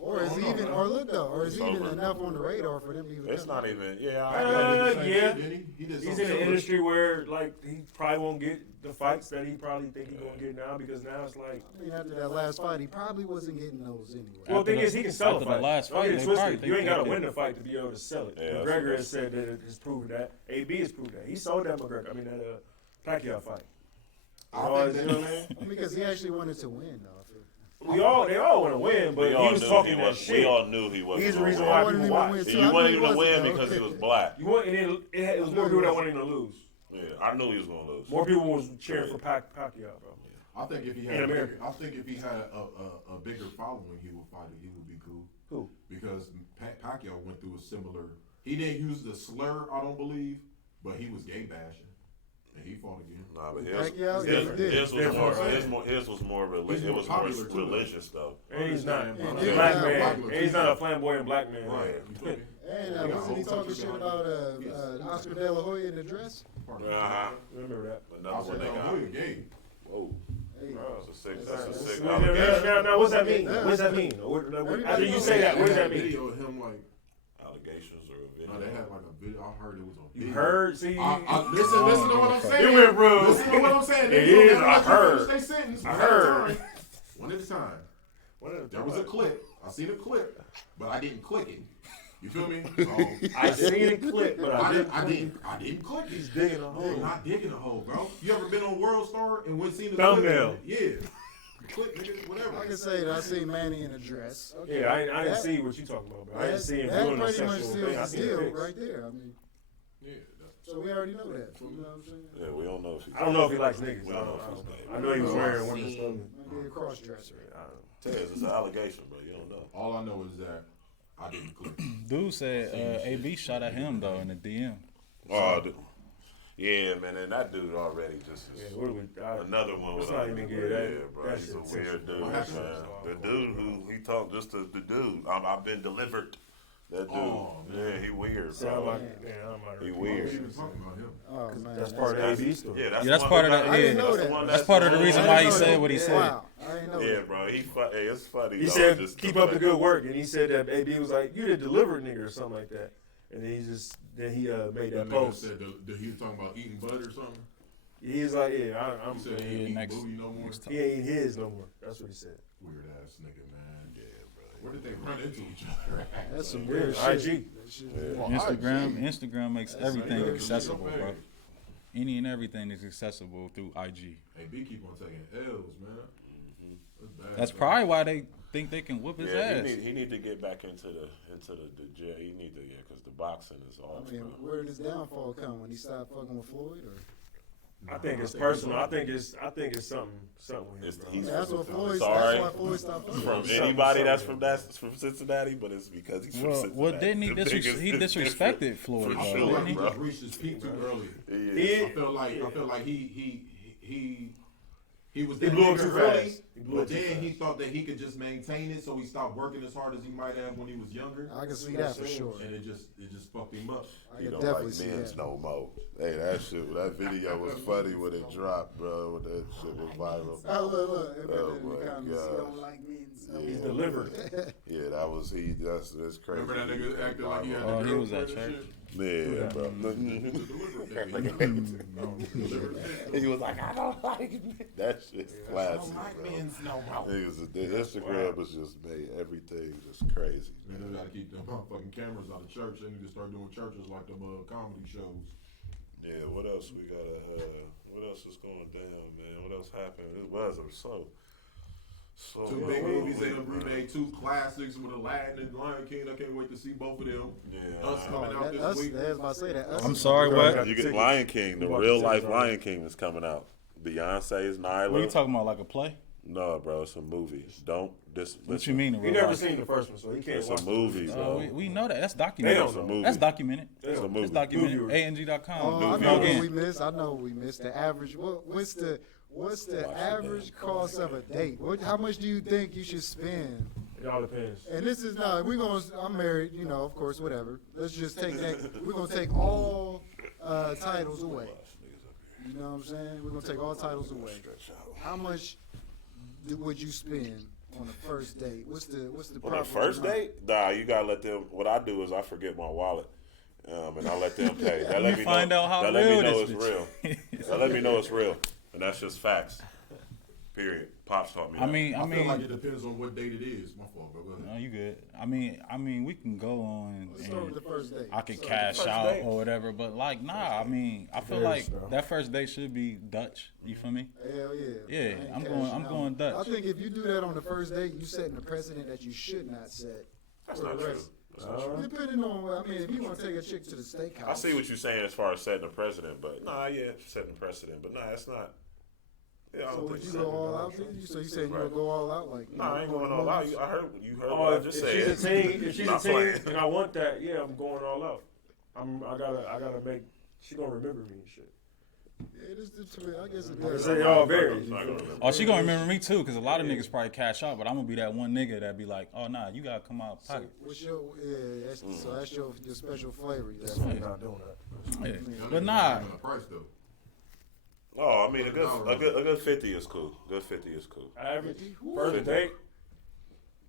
Or is he even? Or look though. Or is he even enough on the radar for them to even? It's come? not even. Yeah, Yeah. He did He's something in an similar. industry where like he probably won't get the fights that he probably think he's gonna get now because now it's like. I mean, after that last fight, he probably wasn't getting those anyway. Well, the thing the- is, he can sell a after the fight. last Don't get fight, it they twisted. probably You think ain't got to they win did. the fight to be able to sell it. Yeah, McGregor that's- has said that it has proven that. AB has proved that. He sold that McGregor. I mean that Pacquiao fight. You know what I mean? Because he actually wanted to win, though. They all want to win, but he was talking that shit. We all knew he wasn't. He's the gonna reason win. why I wanted people him to watch. win, See, too. you I wanted knew him he to win wasn't, because he though. was black. You want, and it was more people that wanted him to lose. Yeah, I knew he was gonna lose. More people was cheering for Pacquiao, bro. I think if he In had, America. I think if he had a bigger following, he would fight it. He would be cool. Who? Because Pacquiao went through a similar. He didn't use the slur, I don't believe, but he was gay bashing, and he fought again. Nah, but Pacquiao, yeah, he did. his was more He's more popular, too. religious though. And he's not a And Yeah. black yeah, man. popular, And he's too. not a flamboyant black man. Right. You feel me? And Yeah, wasn't he whole talking country shit behind about it. Yes. Oscar De La Hoya in the dress? Uh-huh. Remember that. Another I one said, they no, got. William gay. Whoa, Hey, that's a sick Now, allegation. now, what's that mean? What does that mean? After you say that, what does that They had a mean? video of him like. Allegations or a video. No, they had like a video. I heard it was on. You video. heard? See, Listen to what I'm saying. You went real. Listen to what I'm saying. It They don't is, never I let you heard. finish their sentence. I One at a heard. time. One at a time. There was a clip. I seen a clip, but I didn't click it. You feel me? So, I seen a clip, but I didn't. I didn't click it. He's digging a I'm hole. not digging a hole, bro. You ever been on World Star and went seen the Thumbnail. clip? Yeah. Click, nigga, whatever. I can say that I seen Manny in a dress. Okay. Yeah, I didn't That- see what you talking about, bro. I didn't see him that doing no pretty much sexual seals thing. I the seen the deal pics. right there. I mean, Yeah, that's so we already know that. You know what I'm saying? Yeah, we don't know if he. I don't know if he likes niggas. We don't know if he's gay. I know he was wearing women's clothing. Might be a cross dresser. Tez, it's an allegation, bro. You don't know. all I know is that I didn't click. Dude said AB shot at him though in the DM. Oh, yeah, man, and that dude already just is Yeah, what do we? another one. Let's With not even get that. Yeah, bro, That he's a shit's weird dude, sexual. man. The dude who he talked just to the dude. I've been delivered. That dude, Oh, yeah, he weird, Sound bro. like, I'm like, He We weird. even talking about him. Oh man, That's part of AB's story. Yeah, Yeah, that's part of that. I didn't Yeah, know that. one that's part of the reason why he said what he said. Wow, I didn't know Yeah, that. bro, hey, it's funny. He though, said, just keep the up the fact- good work. And he said that AB was like, you the delivered nigga or something like that. And then he made That that nigga post. said he was talking about eating butt or something. He's like, yeah, I'm He said he Yeah, ain't eating next- booty no more. he ain't his no more. That's what he said. Weird ass nigga, man. Yeah, bro. Where did they run into each other? That's some Yeah, weird shit. IG. That shit- Well, Instagram makes everything Yeah, accessible, yeah. bro. Any and everything is accessible through IG. Hey, B keep on taking L's, man. That's bad. That's bro. probably why they think they can whoop his Yeah, ass. he need to get back into the jail. He need to, because the boxing is off, I mean, bro. where did his downfall come when he stopped fucking with Floyd? Or I think it's personal. I think it's something with him, It's- bro. he's- that's what Floyd. Sorry. That's why Floyd stopped fucking. From with him. anybody that's from Cincinnati, but it's because he's from Cincinnati. Well, didn't he The biggest he is disrespected different. Floyd For I though, feel sure, like he didn't just reached his peak too early. Yeah. I feel like he was He that blew up nigga too early, fast. He blew but up too then he fast. thought that he could just maintain it, so he stopped working as hard as he might have when he was younger, I can see that for sure. and it just fucked him up. I He can don't definitely like see men's that. no more. Hey, that video was funny when it dropped, bro. When that shit was viral. Oh, look, everybody Oh, in the my comments, he gosh. don't like men. So. Yeah. He's delivered. Yeah, that was he. That's crazy. Remember that nigga acted like he had Oh, a he was at girlfriend and church. shit? Yeah, bro. He was like, I don't like it. That shit's classic, bro. Niggas, the Instagram was just made everything just crazy. Man, they gotta keep them motherfucking cameras out of church. They need to start doing churches like them comedy shows. Yeah, what else we got? What else is going down, man? What else happened? It was so. Two big movies they done remade, two classics with Aladdin and Lion King. I can't wait to see both of them. Yeah. Us coming out this week. That's about to say that. I'm sorry, what? You get Lion King, the real life Lion King is coming out. Beyonce's Nyla. What are you talking about, like a play? No, bro, it's a movie. Don't What you mean? He never seen the first one, so he can't It's watch a movie, bro. we know that. That's documented. It's a movie. That's documented. It's a movie. It's documented. Movie. ANG.com. Oh, I Movie. know Again. what we missed. I know what we missed. The average. What's the average cost of a date? How much do you think you should spend? It all depends. And this is not. I'm married. You know, of course, whatever. Let's just take that. We're gonna take all titles away. You know what I'm saying? We're gonna take all titles away. How much would you spend on the first date? What's the On proper the first amount? date? Nah, you gotta let them. What I do is I forget my wallet, and I let them pay. That let me find know, out how that let me real know this it's bitch real. That let me know it's real, and that's just facts. Period. Pops taught me. I that. mean, I feel like it depends on what date it is. My fault, bro. Go ahead. no, you good. I mean, we can go on. Let's start with And the first date. I could Start with cash the first out date. or whatever, but like, nah. I mean, I feel like that first date should be Dutch. You feel me? Hell yeah. Yeah, I ain't I'm cashing going out. Dutch. I think if you do that on the first date, you setting a precedent that you should not set. That's for not the true. rest. That's not true. Depending on, I mean, if you want to take a chick to the steakhouse. I see what you're saying as far as setting a precedent, but setting a precedent, but it's not. Yeah, I So don't would think you go all out? So you saying you Right. would go all out like? No, I ain't going all out. I heard Oh, what I if just she's said. a teen, if she's a Not teen, playing. and I want that, yeah, I'm going all out. I gotta make. She gonna remember me and shit. Yeah, it is I guess it It's does. it all varies. Not gonna remember. Oh, she gonna remember me too, cause a lot of niggas probably cash out, but I'm gonna be that one nigga that be like, oh nah, you gotta come out of So pocket. what's your so that's your special flavor. You Definitely not doing that. Yeah. But nah, The price though. Oh, I mean a good 50 is cool. Good 50 is cool. Average first date.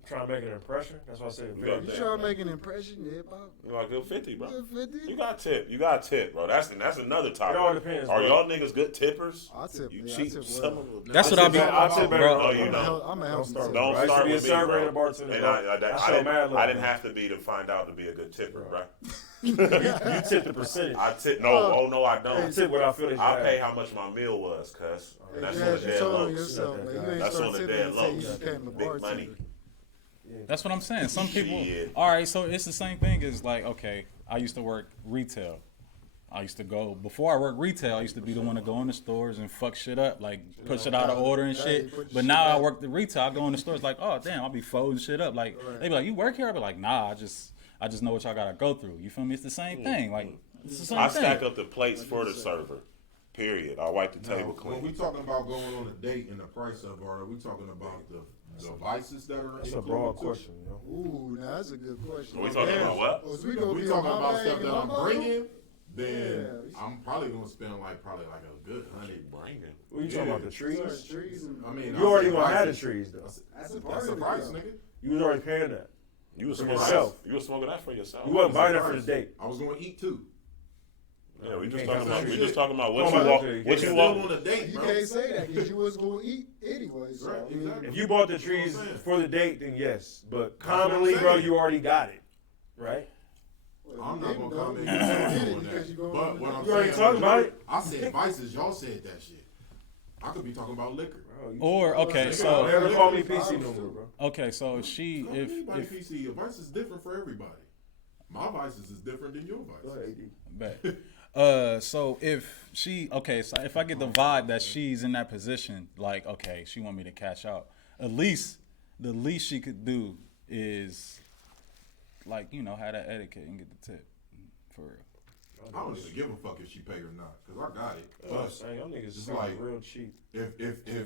Trying to make an impression. That's why I said You very. got You trying to make an impression, yeah, about You like good 50, bro. 50? You got tip. You got tip, bro. That's another topic. It all depends, Are bro. y'all niggas good tippers? I tip. You Yeah, I cheap tip some well. of them. that's what I be, I tip better. Oh, you know. I'm a Don't healthy start. tip. Don't I used to start be a with me, server bro. and a bartender. And bro. I show mad love, I didn't bro. have to be to find out to be a good tipper, bro. You tip the percentage. I tip. No, I I don't. tip what I feel is I bad. pay how much my meal was, cuz. And that's on Yeah, the you dead told on lows. yourself, man. You ain't That's start on the tipping dead until you lows. became a Big money. bartender. that's what I'm saying. Some people, Shit. all right, so it's the same thing as like, okay, I used to work retail. I used to go, before I worked retail, I used to be the one to go in the stores and fuck shit up, like put shit out of order and Hey, shit. put But shit now I back. work the retail, I go in the stores like, oh damn, I'll be folding shit up. Like, they be like, you work here? I be like, nah, I just know what y'all gotta go through. You feel me? It's the same thing. Like, it's the same I thing. stack up the plates for the server. Period. I wipe the table When we clean. talking about going on a date and the price of it, are we talking about the vices that are It's a included broad too? question, you know. Ooh, now that's a good question. Are we talking about what? Oh, so we If gonna we be talking on my about bag stuff and that my I'm bottle? bringing, then Yeah. I'm probably gonna spend probably like a good $100. Bringing. What you talking about, the Certain trees? trees and- I mean, You already I gonna said have the vices. trees, though. That's a That's part a of it, price, though. nigga. You was already paying that. You was For smoking yourself. that. You was smoking that for yourself. You wasn't buying that Price. for the date. I was gonna eat too. Yeah, we You just can't talking come about. to We shit. just talking about what Come you on, walk. you What can't you Still walk. on a date, You bro. can't say that because you was gonna eat anyway. So, Right, I mean, exactly. If you bought the That's what I'm trees saying. for the date, then yes. But what I'm commonly, bro, saying. you already got it, right? well, I'm you not didn't gonna know. come in You and didn't say get it on because that. you going But on what the I'm You already saying, talked about it. I said vices. Y'all said that shit. I could be talking about liquor. Bro, you Or okay, don't so ever call me PC no more, bro. okay, so if she Call if anybody if PC. Your vice is different for everybody. My vices is different than your Go vices. ahead, AD. bet. So if she okay, so if I get the vibe that she's in that position, like okay, she want me to cash out. At least the least she could do is like have that etiquette and get the tip for real. I don't even give a fuck if she pay or not, cause I got it. Oh, But saying, y'all niggas it's is like- real cheap. if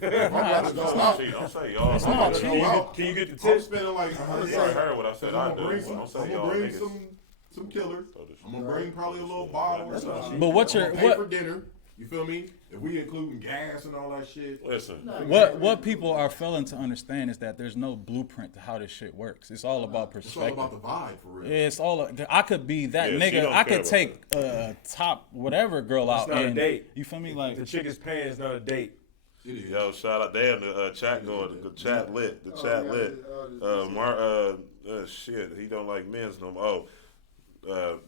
I'm about to go out, Don't say y'all. It's I'm not about to cheap. go out. Can you get the I'm tip? spending like You 100. already heard what I said. I I'm do. gonna bring some. Don't say I'm y'all gonna bring niggas. some killers. I'm gonna bring probably a little bottle or something. But what's I'm your gonna pay for what dinner. You feel me? If we including gas and all that shit. Listen. what people are failing to understand is that there's no blueprint to how this shit works. It's all about It's all perspective. about the vibe for real. It's all. I could be that Yeah, she nigga. don't I care could about take a top whatever girl out not a and date. you feel me like. The chick is paying is not a date. It is. Yo, shout out. Damn, the chat going. The chat lit. The chat yeah, lit. shit. Shit. He don't like men's no more. Oh,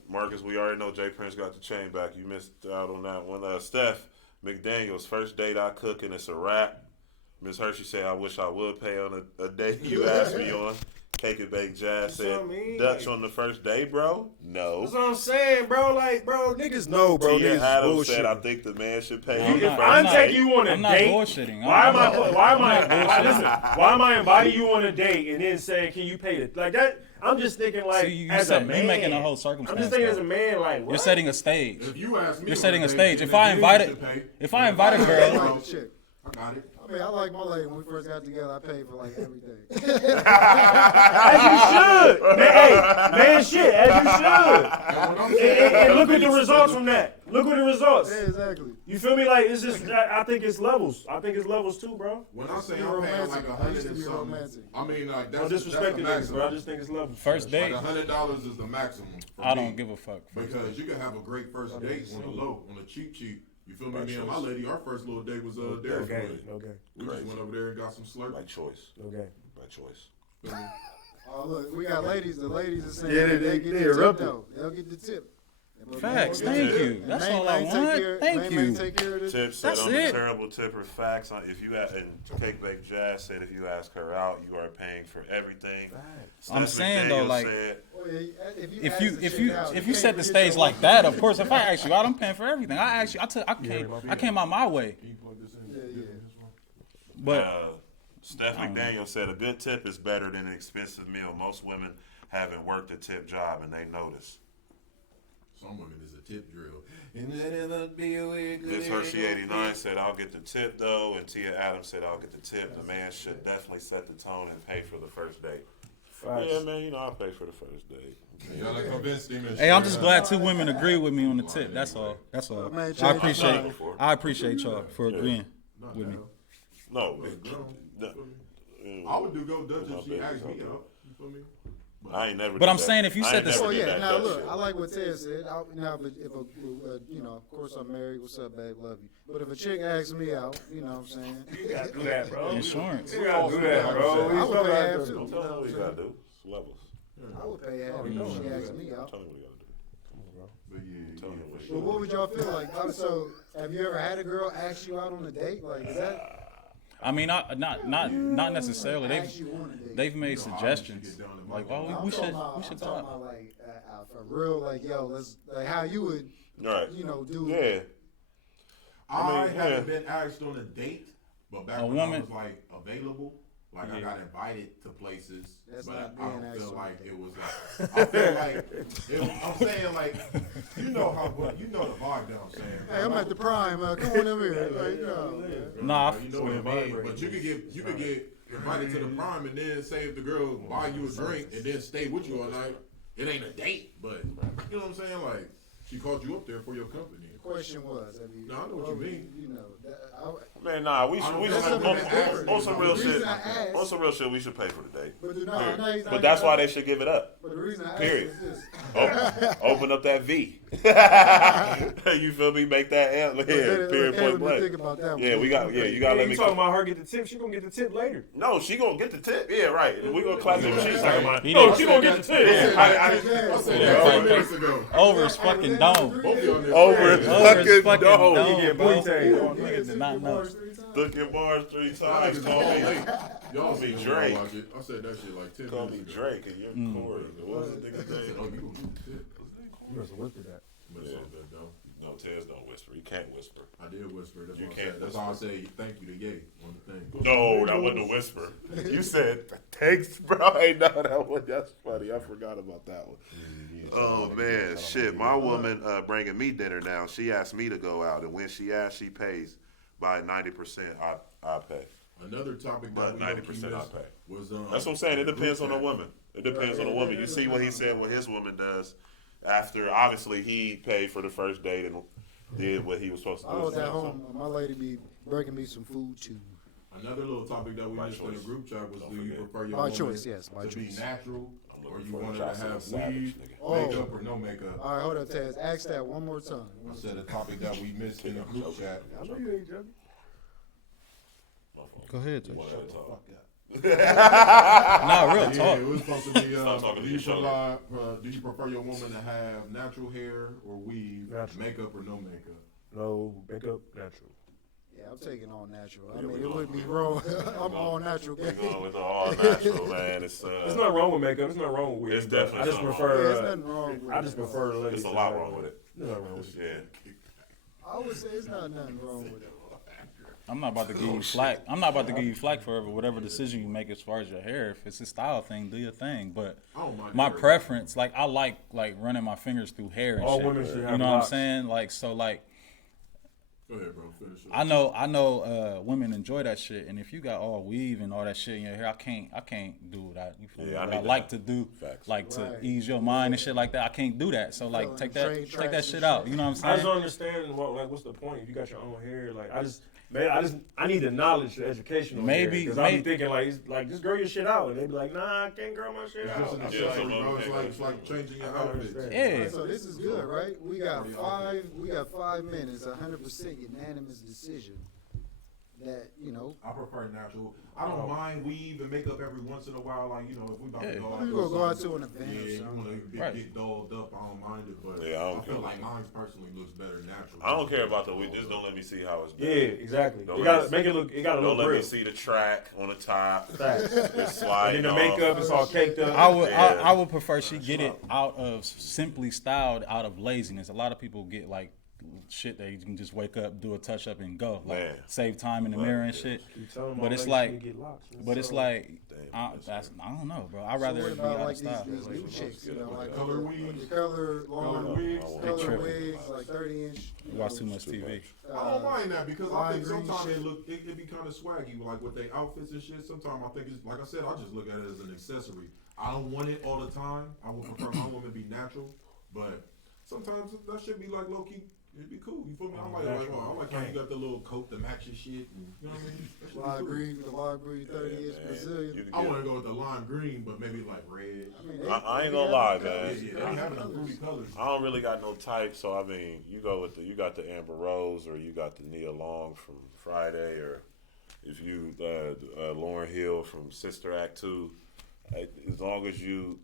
Marcus, we already know Jay Prince got the chain back. You missed out on that one. Steph McDaniels, first date I cook and it's a wrap. Miss Hershey said, I wish I would pay on a date you asked me on. Cake and Bake Jazz said, what I mean. Dutch on the first day, bro? No. That's what I'm saying, bro. Like, bro, niggas know, bro. Tia Niggas Adams bullshit. said, I think the man should pay I'm on the not- first I'm date. taking you on a I'm not date. bullshitting. Why am I inviting you on a date and then saying, can you pay it? Like that, I'm just thinking like, See, you as said- a you man. making a whole I'm circumstance, just thinking though. as a man, like, what? You're setting a stage. If you ask me, You're on setting a date, stage. then If I you invited, should pay. if I invite a I girl, like the chick. I got it. I mean, I like my lady. When we first got together, I paid for like everything. As you should. Man, hey, man, shit, as you should. And look at the results from that. Look at the results. Yeah, exactly. You feel me? Like, it's just, I think it's levels. I think it's levels too, bro. When I say Be I'm paying like romantic. I $100 used to and be something, romantic. I mean like Don't that's disrespect the the niggas, maximum. bro. I just think it's levels. first date, Like $100 is the maximum. For I me. don't give a fuck. Because you can have a great first date on the low, on the cheap. You feel me? Right Me and my choice. lady, our first little date was No Dairy game. Queen. No game. We just went over there and got some Slurpee. By choice. No game. By choice. Feel me? Oh, look, we got ladies. The ladies are saying Yeah, they they get the tip, erupted. though. They'll get the tip. Facts. And Thank main- you. That's main all I man take want. care- Thank main you. man take care of this. Tip said, That's I'm it. a terrible tipper. Facts. If you and Cake Bake Jazz said, if you ask her out, you are paying for everything. I'm Steph saying, though, McDaniels like, said, Oh, yeah, If you ask the if chick you out, if you can't set the forget stage your like wife. that, of course, if I ask you out, I'm paying for everything. I actually I came out my way. Can you plug this in? Yeah. But Steph I don't know. McDaniel said, a good tip is better than an expensive meal. Most women haven't worked a tip job and they notice. Some women is a tip drill. And then it'll be a weird Miss Hershey 89 said, I'll get the tip though. And Tia Adams said, I'll get the tip. The man should definitely set the tone and pay for the first date. Facts. Yeah, man, I'll pay for the first date. Y'all like convinced him and hey, I'm shit. just glad two women agree with me on the tip. That's all. That's all. Man, I change appreciate the I appreciate y'all for agreeing with me. No, I would do go Dutch if she asked me out. You feel me? I ain't never. But did I'm that. saying if you I said ain't this- never Oh did yeah, that now Dutch look, shit. I like what Ted said. Now, if you know, of course I'm married. What's up, babe? Love you. But if a chick asks me out, you know what I'm saying? You gotta do that, bro. Insurance. You gotta do that, bro. I would pay half Don't too. tell him what he gotta do. It's levels. I would pay half if she asks me out. Tell him what he gotta do. But yeah, Tell him what he But what would y'all feel like? So, have you ever had a girl ask you out on a date? Like, is that I mean, not necessarily. ask you on a date? They've made suggestions like, oh, I'm we should talking about go out. like for real, like yo, let's like how you would, Right. you know, do. Yeah. I mean, haven't yeah. been asked on a date, but back A when woman- I was like available, like I Yeah. got invited to places, That's but not I being don't asked feel on like a it was like I feel like I'm saying like you know the vibe that I'm saying. Hey, I'm at the prime. Come on over here. Like, no, man. Nah, You know what I mean? But you could get invited to the prime and then say if the girl buy you a drink and then stay with you all night, it ain't a date, but you know what I'm saying? Like she called you up there for your company. The question was, I mean, No, I know what you mean. You know, Man, nah, we should That's something on that asked. on some real The shit. reason I asked- On some real shit, we should pay for the date. but no, Period. no, he's not But that's why gonna- they should give it up. But the reason I asked Period. is this. Open up that V. You feel me? Make that yeah, period point blank. Think about that one. Yeah, you gotta let You me. talking about her get the tip? She gonna get the tip later. No, she gonna get the tip. Yeah, right. We gonna clap them cheeks. He No, didn't- she gonna get the tip. Yeah, I said that 5 minutes ago. over his fucking dome. Both of y'all niggas Over his Over his fucking fucking dome. dome, Yeah, bro. booty tag. Niggas did not know. Look at bars 3 times. Y'all niggas Call late. me. Y'all Call me niggas Drake. watch it. I said that shit like 10 Call me minutes ago. Drake and you're Corey. What was the nigga I said, name? oh, you gonna do the tip. You must have whispered that. But it's all good though. No, Tez don't whisper. He can't whisper. I did whisper. That's You what I can't said. That's how I say thank you to Ye on the thing. No, that wasn't a whisper. You said thanks, bro. Hey, no, that one. That's funny. I forgot about that one. Oh man, shit. My woman bringing me dinner now. She asked me to go out, and when she asks, she pays by 90%. I pay. Another topic But that we 90% I pay. was That's what I'm saying. It depends on the woman. It depends on the woman. You see what he said, what his woman does after. Obviously, he paid for the first date and did what he was supposed to do. I was at home. My lady be breaking me some food too. Another little topic that we By missed in the choice. group chat was: Don't do you forget. prefer your By woman choice, yes, by to be choice. natural, I'm or looking you for wanted Jocelyn to have Savage, weave, nigga. Oh. makeup, or no makeup? All right, hold up, Taz. Ask that one more time. I said a topic that we missed in the group chat. I know you ain't joking. My fault. Go ahead, Tez. One at a time. Nah, real Yeah, talk. it was supposed to be. Stop talking to Do your you shoulder. do you prefer your woman to have natural hair or weave, Natural. makeup or no makeup? No makeup, natural. Yeah, I'm taking all natural. I Yeah, mean, we it wouldn't be wrong. I'm all natural. We're going with the all natural, man. It's There's nothing wrong with makeup. There's nothing wrong with weave. It's but definitely I just something wrong. prefer. Yeah, there's nothing wrong with I it. just prefer the ladies. It's a lot wrong with it. There's nothing wrong with it. Yeah. I would say it's not nothing wrong with it. I'm not about to give you flack. I'm not about to give you flack for whatever decision you make as far as your hair. If it's a style thing, do your thing. But I don't mind my hair. preference, like I like running my fingers through hair and All shit. women should have You know what I'm locks. saying? Like so, like Go ahead, bro. Finish it. I know women enjoy that shit, and if you got all weave and all that shit in your hair, I can't do that. You feel me? Yeah, I What need I that. like to do, Facts. like to Right. ease your mind and shit like that. I can't do that. So like Feeling take that train take that tracks shit and out. shit. You know what I'm I just saying? don't understand what's the point if you got your own hair. Like I need the knowledge, the education. Maybe- because I be maybe- thinking like just grow your shit out, and they be like, nah, I can't grow my shit It's just out. an I'm Yeah, just accessory, like, bro. It's like changing your I don't outfits. understand. Yeah. So this is good, right? We got 5 minutes, 100% unanimous decision that, you know, I prefer natural. I don't mind weave and makeup every once in a while. Like, you know, if we about to Yeah. go we out, gonna go out to an event or yeah, you something. want to Right. get dolled up. I don't mind it, but Yeah, I don't I feel care. like mine personally looks better natural. I don't care about the weave. Just don't let me see how it's done. yeah, exactly. Don't You let gotta me- make it look. It gotta Don't look let me real. see the track on the top. Facts. It's And sliding then the off. makeup is all caked up. Yeah. I would prefer she get it out of simply styled out of laziness. A lot of people get like shit that you can just wake up, do a touch up and go, like Man. save time in the mirror and shit. You tell them But all it's ladies like, need to get locks. but it's So- like, Damn, I don't know, bro. I'd rather So what it be about out of like style. these new chicks, you know, like Color with weaves? the color long wigs? color tripping. wigs, like 30-inch. You watch too much TV. I don't mind that because I lime think green sometimes shit. it be kind of swaggy, like with their outfits and shit. Sometimes I think it's like I said, I just look at it as an accessory. I don't want it all the time. I would prefer my woman be natural, but sometimes that should be like low key. It'd be cool. You feel me? I like how you got the little coat to match your shit. And, you know what I mean? That should be Lime cool. green, the lime green 30-inch Man, Brazilian. you can I get- want to go with the lime green, but maybe like red. I mean, I ain't they gonna lie, have the man. colors, Yeah, they they have having the the colors. fruity colors. I don't really got no type, so I mean, you got the Amber Rose, or you got the Nia Long from Friday, or if you Lauren Hill from Sister Act 2. As long as you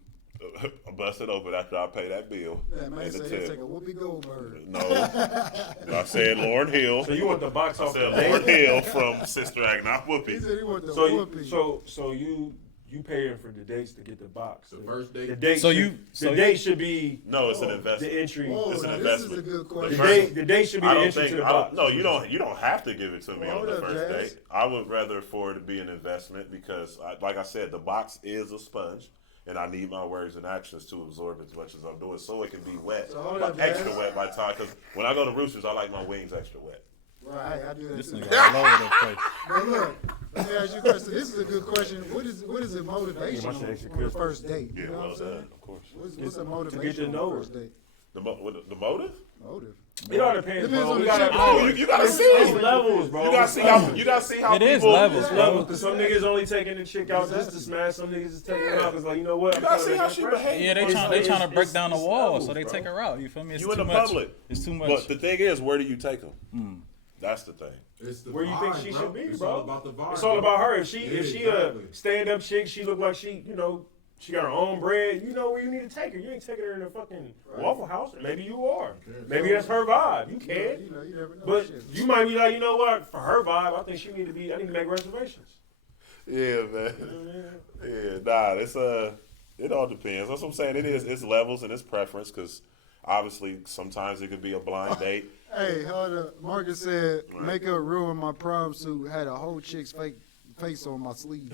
bust it open after I pay that bill Yeah, man and the said he'll take tip. a Whoopi Goldberg. No, I said Lauren Hill. So you want the box I off said the Lauren date? Hill from Sister Act, not He Whoopi. said he want the So Whoopi. so you paying for the dates to get the box. The first date. The date. So should, you- so the you- date should be No, it's an the investment. entry. Whoa, It's an now this is a investment. good The The question. date should be I the don't entry think. to the I box. don't, no, you don't. You don't have to give it to me Well, on the hold up, first Jazz. date. I would rather for it to be an investment because, like I said, the box is a sponge, and I need my words and actions to absorb as much as I'm doing, so it can be wet, So hold like up, extra Jazz. wet by the time. Because when I go to Roosters, I like my wings extra wet. Right, I do that This too. nigga all over the place. But look, let me ask you a question. This is a good question. What is the motivation Yeah, my shit on extra the crisp. first date? Yeah, You know what well I'm saying? done, of course. What's the motivation get to on know the her. first date? The motive? Motive. It all depends, Depends bro. on We the gotta, chick. Oh, you gotta see It's it. levels, bro. You gotta see how. You gotta see how. It is people, levels, It's bro. levels. Cause some niggas only taking the chick out just to smash. Some niggas is taking her out cause like, you know what? You gotta see how she behaves. Yeah, they It's- trying to break it's- down the it's wall, levels, so they bro. take her out. You feel me? It's You in too the much. public. It's too much. But the thing is, where do you take them? That's the thing. It's the Where you think vibe, she bro. should be, It's bro? all about the vibe. It's all about her. If she Yeah, a exactly. stand up chick, she look like she, you know, she got her own bread. You know where you need to take her. You ain't taking her in a fucking Waffle House. Maybe you are. Maybe that's her vibe. You can. You know, you never know. But shit. you might be like, you know what? For her vibe, I think she need to be. I need to make reservations. Yeah, man. Yeah, nah, it all depends. That's what I'm saying. It's levels and it's preference because obviously sometimes it could be a blind date. Hey, hold up. Marcus said, makeup ruined my prom suit. Had a whole chick's fake face on my sleeve.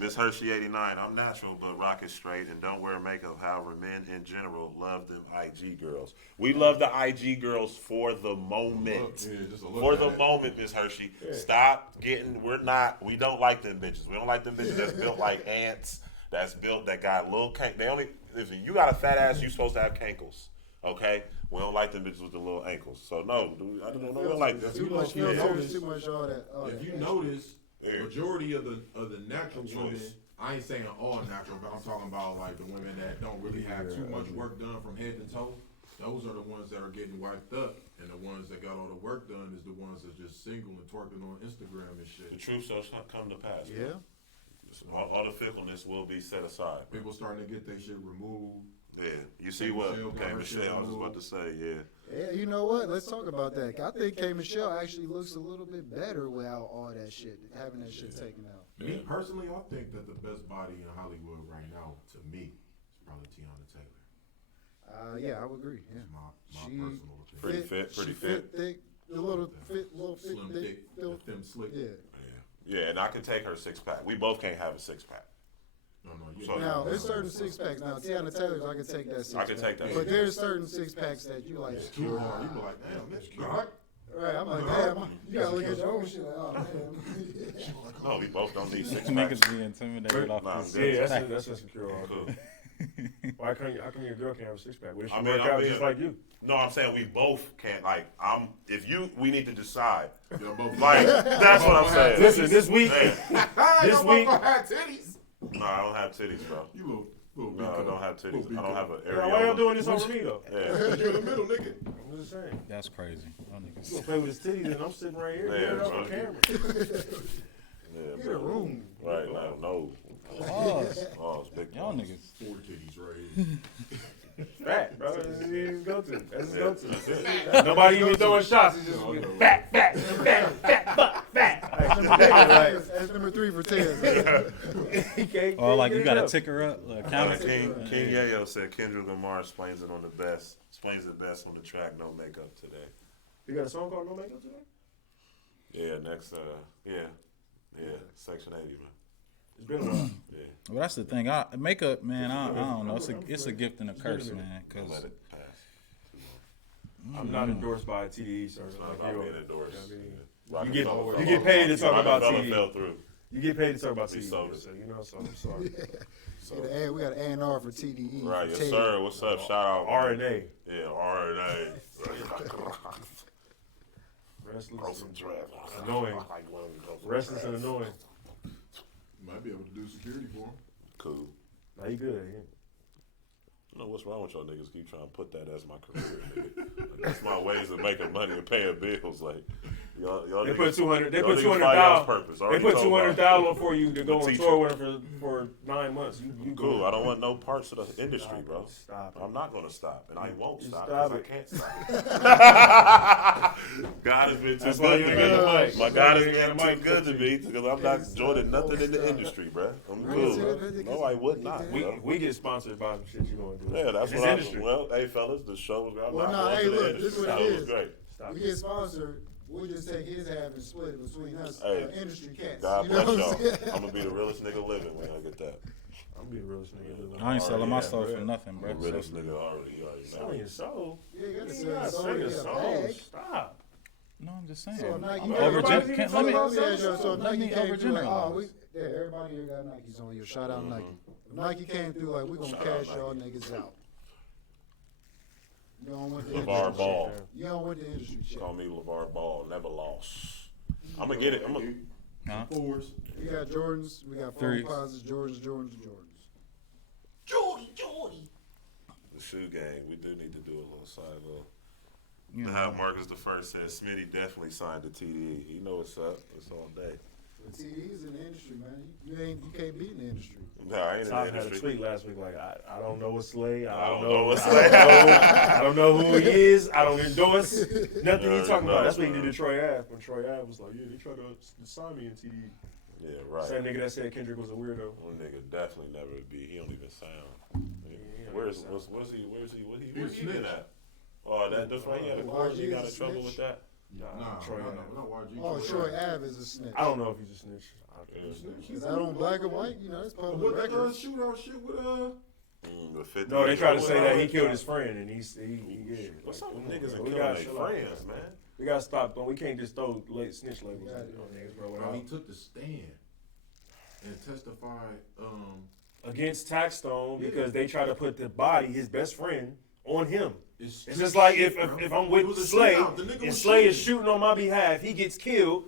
Miss Hershey 89, I'm natural but rock it straight and don't wear makeup. However, men in general love them IG girls. We love the IG girls for the moment. Yeah, just a look For at the it. moment, Miss Hershey. Stop getting, we don't like them bitches. We don't like them bitches that's built like ants, that got little listen, you got a fat ass, you supposed to have cankles. Okay? We don't like them bitches with the little ankles. So no, dude, I don't know. We don't like that. Too much you filter, notice- too much all that. If you notice, Yeah. majority of the natural Choice. women, I ain't saying all natural, but I'm talking about like the women that don't really have too much work done from head to toe. Those are the ones that are getting wiped up, and the ones that got all the work done is the ones that just single and twerking on Instagram and The shit. truth shall come to pass. Yeah. All the fickleness will be set aside. People starting to get their shit removed. Yeah, you see what Michelle, I was about to say, yeah. Yeah, you know what? Let's talk about that. I think K. Michelle actually looks a little bit better without all that shit, having that shit taken out. Me personally, I think that the best body in Hollywood right now, to me, is probably Tiana Taylor. Yeah, I would agree. Yeah. That's my She personal opinion. Pretty fit, She thick, a little fit, Slim, thick, still- thin, slick. yeah. Yeah, and I can take her 6-pack. We both can't have a 6-pack. No, you So- Now, there's certain 6-packs. Now, Tiana Taylor's, I can take that 6-pack. I can take that. But there's certain 6-packs that you like. too hard. You be like, damn, that's God. Right, I'm like, damn, you gotta look at your own shit. Like, oh, man. No, we both don't need 6-packs. Niggas be intimidated off Nah, this. I'm good. Yeah, that's insecure. Cool. Why how come your girl can't have a 6-pack? What if she I mean, work I'm out being- just like you? No, I'm saying we both can't. Like, we need to decide. Y'all both Like, that's what I'm saying. Listen, this week, Man, this week, had titties. no, I don't have titties, bro. You little No, I don't have titties. I don't have an why y'all areola. doing this over me though? Yeah, You in the middle, nigga. I'm just saying. That's crazy. Y'all You niggas. gonna play with his titties and I'm sitting right here. Yeah, Yeah, bro. on camera. yeah, Get a bro. room. Right now, no. Pause. Oh, it's big. Y'all pause. niggas. 4 titties right here. Fat, bro. That's his go-to. That's his go-to. Nobody even throwing shots. It's just fat. That's number 3 for 10. He can't Or like get you it gotta up. tick her up. Like, Uh, count King it. Yayo said Kendrick Lamar explains it best on the track No Makeup Today. You got a song called No Makeup Today? Yeah, next Section 80, man. It's been a while. Yeah, Well, that's the thing. Makeup, man. I don't know. It's a gift and a curse, man. don't Cause let it pass. I'm not endorsed by TDE, sir. It's Like, not you being know, endorsed. I mean, Rockefeller you get paid to talk about Rockefeller TDE. fell through. You get paid to talk about We TDE, sold it. so you know. So I'm sorry. So, We got an A&R for TDE. right, for yes, Ted. sir. What's up? Shout out. R&A. Yeah, R&A. Restless, Grow some and dread. annoying. Restless and annoying. Might be able to do security for him. Cool. Now you good. Yeah. You know what's wrong with y'all niggas? Keep trying to put that as my career, nigga. Like, that's my ways of making money and paying bills. Like y'all They niggas, put 200. They y'all put niggas 200,000. find y'all's purpose. They Already put told y'all. 200,000 for you to go on teacher. tour with them for 9 months. You Cool. good. I don't want no parts of the industry, bro. Stop it. I'm not gonna stop, and I won't Just stop stop because I it. can't stop. God has been too That's why good you to ain't got the me. mic. My That's God why has you ain't got been the too mic. good to me because I'm not joining nothing in the industry, bro. I'm cool. No, I would not, bro. We get sponsored by some shit you gonna do. Yeah, that's It's what I industry. well, hey fellas, the show was I'm Well, not no, going hey, to the look, industry. this is what So it it was is. great. Stop We it. get sponsored. We'll just take his half and split it between us, Hey, industry cats. God You know bless what y'all. I'm saying? I'm gonna be the realest nigga living when I get that. I'm being real nigga. I ain't selling my Yeah, soul bro. for nothing, I'm bro. the realest nigga already. You already Selling know. your soul. Yeah, you gotta You sell gotta your soul, sell you your get a soul. bag. Stop. No, I'm just saying. So if Nike I'm everybody overgen- even can't- talk let me- about So if let Nike me came through like, oh, overgeneralize. everybody here got Nikes on you. Shout out Nike. If Nike came through like, we gonna Shout out cash y'all niggas out. You don't want the LeVar industry Ball. check. You don't want the industry check. Call me LeVar Ball. Never lost. I'm gonna get it. I'm gonna. Huh? Fours. We got Jordans. We got Threes. foam posits, Jordans. The shoe game. We do need to do a little side little. You know. How Marcus the First said Smitty definitely signed to TDE. You know what's up. It's all day. The TD's in the industry, man. You can't beat in the industry. No, I ain't in Top the had a industry. tweet last week like, I don't know what Slay. I don't know what Slay. I don't know who he is. I don't endorse nothing he's talking No, about. That's what he bro. did to Troy Ave. When Troy Ave was like, yeah, they tried to sign me in TDE. Yeah, right. Same nigga that said Kendrick was a weirdo. One nigga definitely never would be. He don't even sound. Where's he? What he been at? Oh, that's right. He had a court. He got in trouble with that. Nah, Troy Ave. not YG. Oh, Troy Ave is a snitch. I don't know if he's a snitch. Is that on black and white? You know, it's public What that record. shootout shit with The 50 No, they tried to say that he What killed his friend, and he yeah. What's up with Come on, niggas bro. and We killing gotta their chill out. friends, man? We gotta stop, but we can't just throw snitch labels on niggas, bro. Bro, he took the stand and testified. Against Taxstone because they try to put the body, his best friend, on him. It's It's just like if I'm It with was a Slay shootout. The nigga and was Slay is shooting. shooting on my behalf, he gets killed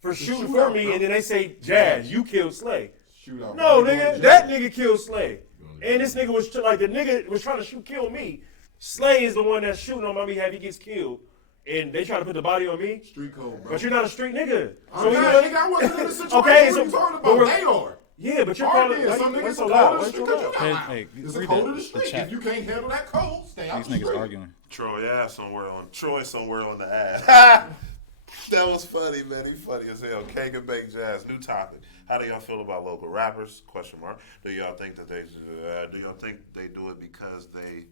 for shooting shootout, for me, bro. and then they say, Jazz, you killed Slay. Shootout. No, Bro, nigga, Jay. that nigga killed Slay. Going to And this nigga was like, the nigga was trying to kill me. Slay is the one that's shooting on my behalf, he gets killed. And they try to put the body on me, Street code, bro. but you're not a street nigga. I'm you not, know- nigga, I wasn't in the situation. Okay, What so- you talking but about? we're- They are. Yeah, but you're Hard calling. then, some Why niggas so are loud? cold Why as so shit. loud? Hey, It's the read cold of the the street. chat. If you can't handle that cold, stay out These the niggas street. arguing. Troy somewhere on the ad. That was funny, man. He funny as hell. Cake and bake jazz. New topic. How do y'all feel about local rappers? Question mark. Do y'all think that they do it because they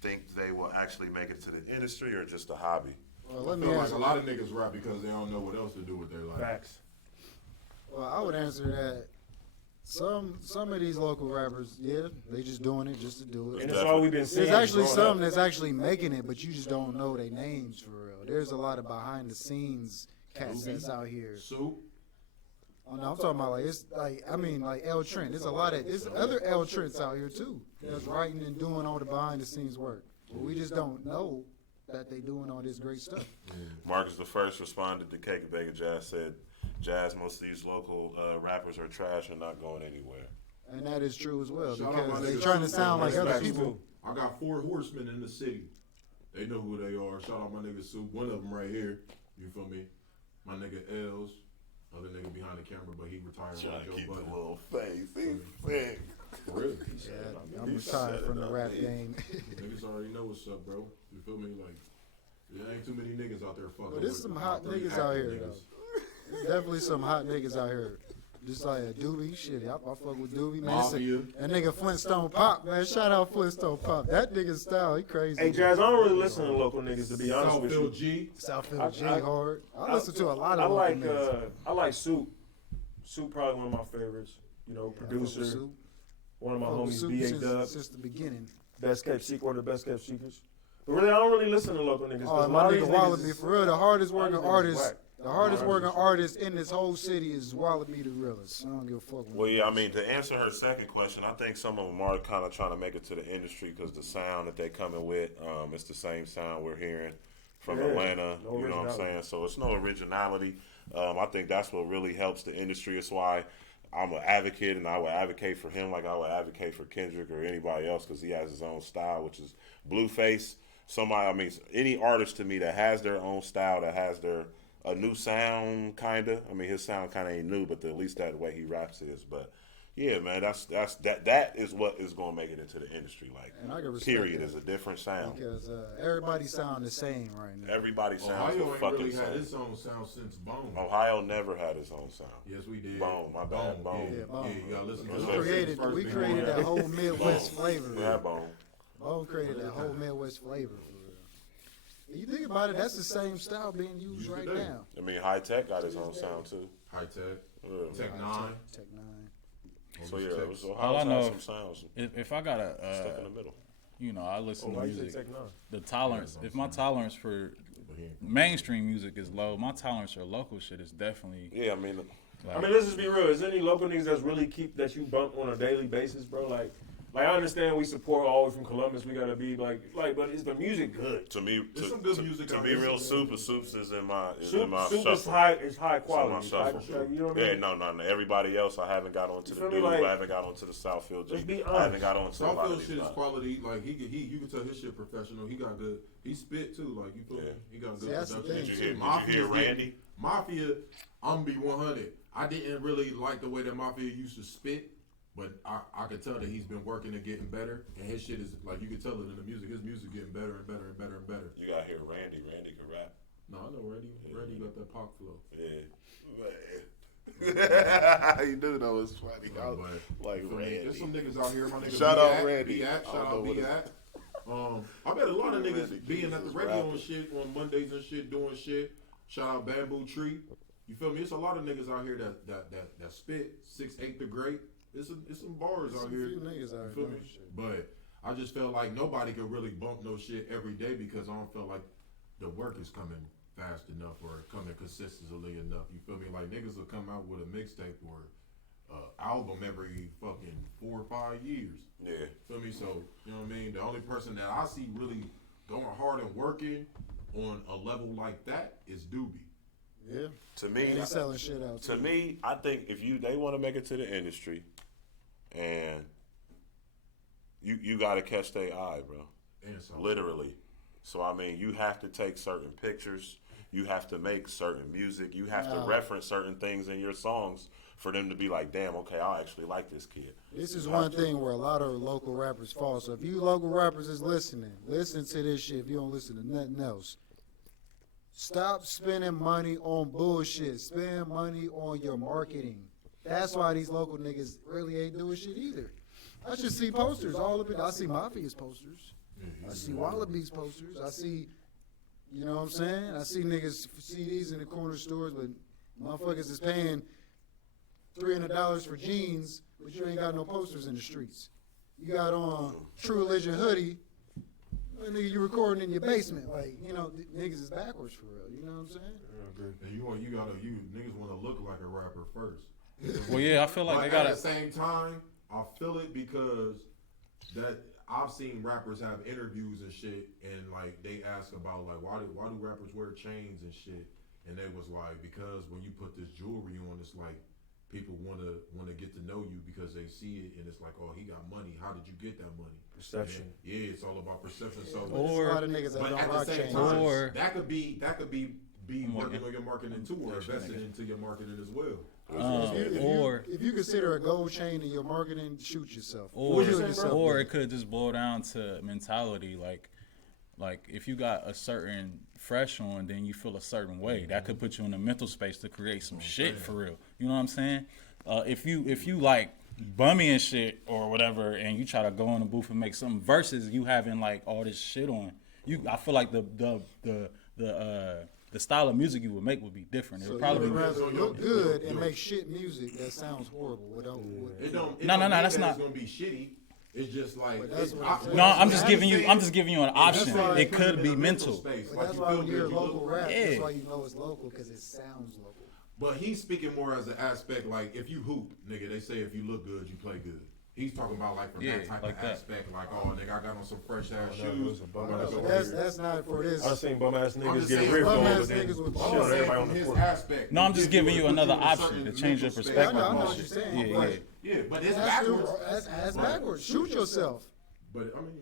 think they will actually make it to the industry or just a hobby? Well, I let me feel like answer. a lot of niggas rap because they don't know what else to do with their life. Facts. Well, I would answer that. Some of these local rappers, yeah, they just doing it just to do And it. that's all we've been seeing. There's actually growing some up. that's actually making it, but you just don't know their names for real. There's a lot of behind the scenes cats that's out here. Soup. Oh, no, I'm talking about like L Trent. There's other L Trents out here too that's writing and doing all the behind the scenes work. But we just don't know that they doing all this great stuff. Marcus the first responded to Cake and Bake Jazz said, "Jazz, most of these local rappers are trash and not going anywhere." And that is true as well Shout out because my they nigga trying to Soup, sound man. like other Facts, people. too. I got 4 horsemen in the city. They know who they are. Shout out my nigga Soup. One of them right here. You feel me? My nigga Els. Other nigga behind the camera, but he retired Trying like to Joe keep the Budden. little face. He's sick. For real. Yeah, I'm retired from the rap game. Niggas already know what's up, bro. You feel me? Like, there ain't too many niggas out there fucking. But there's with some about hot 30 niggas out active here, niggas. There's definitely some hot niggas out here. Just like a Doobie, shit, I fuck with Doobie, man. Mafia. That nigga Flintstone Pop, man. Shout out Flintstone Pop. That nigga's style, he crazy. Hey, Jazz, I don't really listen to local niggas, to be honest with you. Southfield G. Southfield G I- hard. I listen to a lot I of like local niggas. I like Soup. Soup probably one of my favorites. You know, I fuck producer. with Soup. One of my Fuck with homies, Soup B.A. since, Dub. since the beginning. Best kept secret, one of the best kept secrets. But really, I don't really listen to local niggas. 'cause Oh, a my lot of nigga these niggas Wallaby, is- for real, the hardest a lot working of these niggas artist. whack. The hardest working artist in this whole city is Wallaby the realest. I don't give a fuck. Well, yeah, I mean, to answer her second question, I think some of them are kind of trying to make it to the industry because the sound that they coming with, it's the same sound we're hearing from Yeah, Atlanta. no You know what I'm originality. saying? So it's no originality. I think that's what really helps the industry. It's why I'm an advocate, and I would advocate for him like I would advocate for Kendrick or anybody else because he has his own style, which is Blueface. Any artist to me that has their own style, that has a new sound, kinda. I mean, his sound kinda ain't new, but at least that way he raps is. But yeah, man, that is what is gonna make it into the industry. Like, And I can respect period, that. is a different sound. Because everybody sound the same right now. Everybody sounds Ohio the ain't fucking really had same. its own sound since Bone. Ohio never had his own sound. Yes, we did. Bone, my bad, Bone. Yeah, Bone. Yeah, you gotta listen to We the created first we big created one. that whole Midwest flavor. We had Bone. Bone created that whole Midwest flavor. For real. You think about it, that's the same style being used right today. now. I mean, High Tech got his own sound too. High Tech. Yeah. Tech 9. Tech 9. So yeah, so All I Ohio's know- had some sounds If I got stuck in a, the middle. I listen to Why you say music. Tech Nine? The tolerance, if my tolerance for mainstream music is low, my tolerance for local shit is definitely. Yeah, I mean, I mean, let's just be real. Is there any local niggas that's really that you bump on a daily basis, bro? Like I understand we support all the way from Columbus. We gotta be like, but is the music good? to me, There's some good music to out be there. real, Soups is in my Soup shuffle. is high It's in quality. my shuffle. You know what I Yeah, mean? no. Everybody else, I haven't got onto You the feel me? dude. Like, I haven't got onto the Southfield G. let's be I haven't honest. got onto a lot of Southfield these shit is guys. quality. Like you can tell his shit professional. He got good. He spit too. Like you feel me? Yeah. He got good See, that's the production. thing, Did you Mafia's hear getting- Randy? Mafia, I'm be 100. I didn't really like the way that Mafia used to spit, but I could tell that he's been working and getting better. And his shit is like you can tell it in the music. His music getting better and better and better and better. You gotta hear Randy. Randy can rap. No, I know Randy. Randy got that pop flow. Yeah. You do know it's funny. But Like you feel me? Randy. There's some niggas out here. My nigga Shout out B-At, Randy. B-At, I shout don't know out what B-At. I bet a lot of niggas Randy being at the Jesus radio rapping. and shit on Mondays and shit, doing shit. Shout out Bamboo Tree. You feel me? It's a lot of niggas out here that spit 6'8" the great. It's some bars out A here. few niggas out You here feel doing me? shit. But I just felt like nobody could really bump no shit every day because I don't feel like the work is coming fast enough or coming consistently enough. You feel me? Like niggas will come out with a mixtape or album every fucking 4 or 5 years. Yeah. Feel me? So, you know what I mean? The only person that I see really going hard and working on a level like that is Doobie. Yeah. To me, And he's selling shit out to too. me, I think if they want to make it to the industry, and you got to catch their eye, bro. And so Literally. So I mean, you have to take certain pictures. you have to make certain music. You have to reference certain things in your songs for them to be like, damn, okay, I actually like this kid. This is one thing where a lot of local rappers fall. So if you local rappers is listening, listen to this shit if you don't listen to nothing else. Stop spending money on bullshit. Spend money on your marketing. That's why these local niggas really ain't doing shit either. I just see posters all of it. I see Mafia's posters. I see Wallabies posters. I see, you know what I'm saying? I see niggas CDs in the corner stores, but motherfuckers is paying $300 for jeans, but you ain't got no posters in the streets. You got on True Religion hoodie, nigga, you recording in your basement. Like, you know, niggas is backwards for real. You know what I'm saying? And you niggas want to look like a rapper first. Well, yeah, I feel like they At gotta. the same time, I feel it because that I've seen rappers have interviews and shit, and like they ask about like why do rappers wear chains and shit, and they was like because when you put this jewelry on, it's like people want to get to know you because they see it, and it's like, oh, he got money. How did you get that money? Perception. Yeah, it's all about perception. So, There's a lot of niggas that but don't at rock the same chains. time, Or- that could be working on your marketing too, or investing into your marketing as well. If you consider a gold chain in your marketing, shoot yourself. Or, Kill yourself. or it could just boil down to mentality. Like if you got a certain fresh on, then you feel a certain way. That could put you in a mental space to create some shit for real. You know what I'm saying? If you like bummy and shit or whatever, and you try to go in the booth and make something versus you having like all this shit on, I feel like the style of music you would make would be different. It So would you probably would be. rather look good and make shit music that sounds horrible. No, that's not- It's gonna be shitty. It's just like But that's it- what I- I'm saying. No, I'm just I giving you understand. an option. why It could in be a mental. space, But like that's you why feel when you hear good, you local look- rap, Yeah. that's why you know it's local, because it sounds local. But he's speaking more as an aspect like if you hoop, nigga, they say if you look good, you play good. He's talking about like from Yeah, that type like of that. aspect, like oh nigga, I got on some fresh ass no, shoes. those are bum ass But niggas. That's not for this. I've seen bum ass I'm niggas just get saying, ripped bum on, ass but then niggas with shit balls. on I'm saying everybody on from the his court. aspect. No, I'm just it giving gives you it puts another in a option certain to change your mental space. perspective I know on what shit. you're saying. Yeah, but yeah. Yeah, but it's that's backwards. That's backwards. Shoot yourself. But I mean,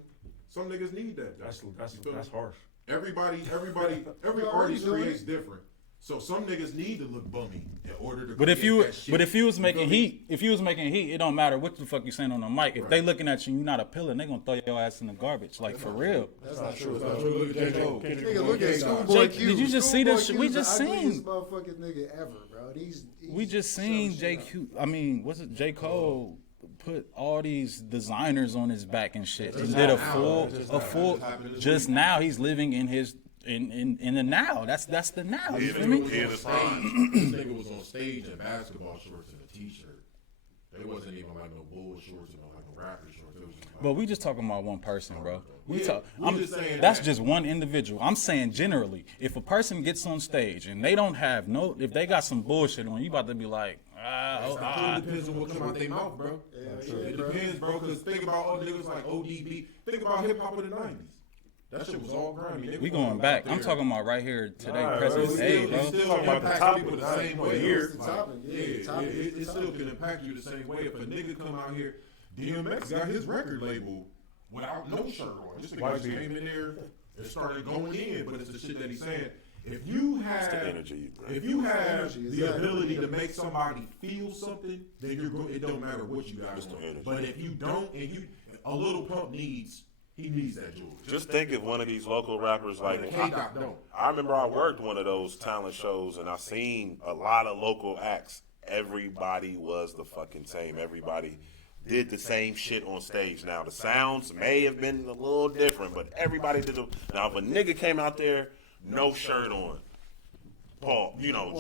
some niggas need that. Though. That's You feel me? harsh. Every already artist doing creates it. different. So some niggas need to look bummy in order to. But if create you that shit. was making feel me? heat, it don't matter what the fuck you saying on the mic. If they looking at you, and you not appealing, they gonna throw your ass in the garbage. Like for real. That's not true. Look at J. Cole. Nigga, look at Schoolboy Jake, Q. did you just see this Schoolboy shit? We Q's just the ugliest seen. motherfucking nigga ever, bro. We just seen JQ. I mean, what's it? J. Cole put all these designers on his back and shit, and did a full. Just now, he's living in his in the now. That's the now. You feel me? He in his prime. This nigga was on stage in basketball shorts and a t-shirt. They wasn't even like no bull shorts and no like no rapper shorts. It was just like, But we just talking about one person, bro. We Yeah, talk. we just saying That's that. just one individual. I'm saying generally, if a person gets on stage and they don't have if they got some bullshit on, you about to be like, it depends on what come out their mouth, bro. It depends, bro. Cause think about all niggas like ODB. Think about hip hop in the '90s. That shit was all grimy. Niggas we was going out back. there. I'm talking about right here today, Nah, present bro, day, It bro. still Talking about the impacts topic people of the the same night. way. Here. It's the topic, yeah, the topic, It it's the still topic. can impact you the same way. If a nigga come out here, DMX got his record label without no shirt on. This nigga just came in there and started going in, but it's the shit that he's saying. If you have the energy you bring. if you have energy, the exactly. ability to make somebody feel something, then you're going. It don't matter what you got Just the on. energy. But if you don't, and a little pump needs that jewelry. Just think if one of these local rappers like K-Dot don't. I remember I worked one of those talent shows and I seen a lot of local acts. Everybody was the fucking same. Everybody did the same shit on stage. Now the sounds may have been a little different, but everybody did it. Now if a nigga came out there, no shirt on,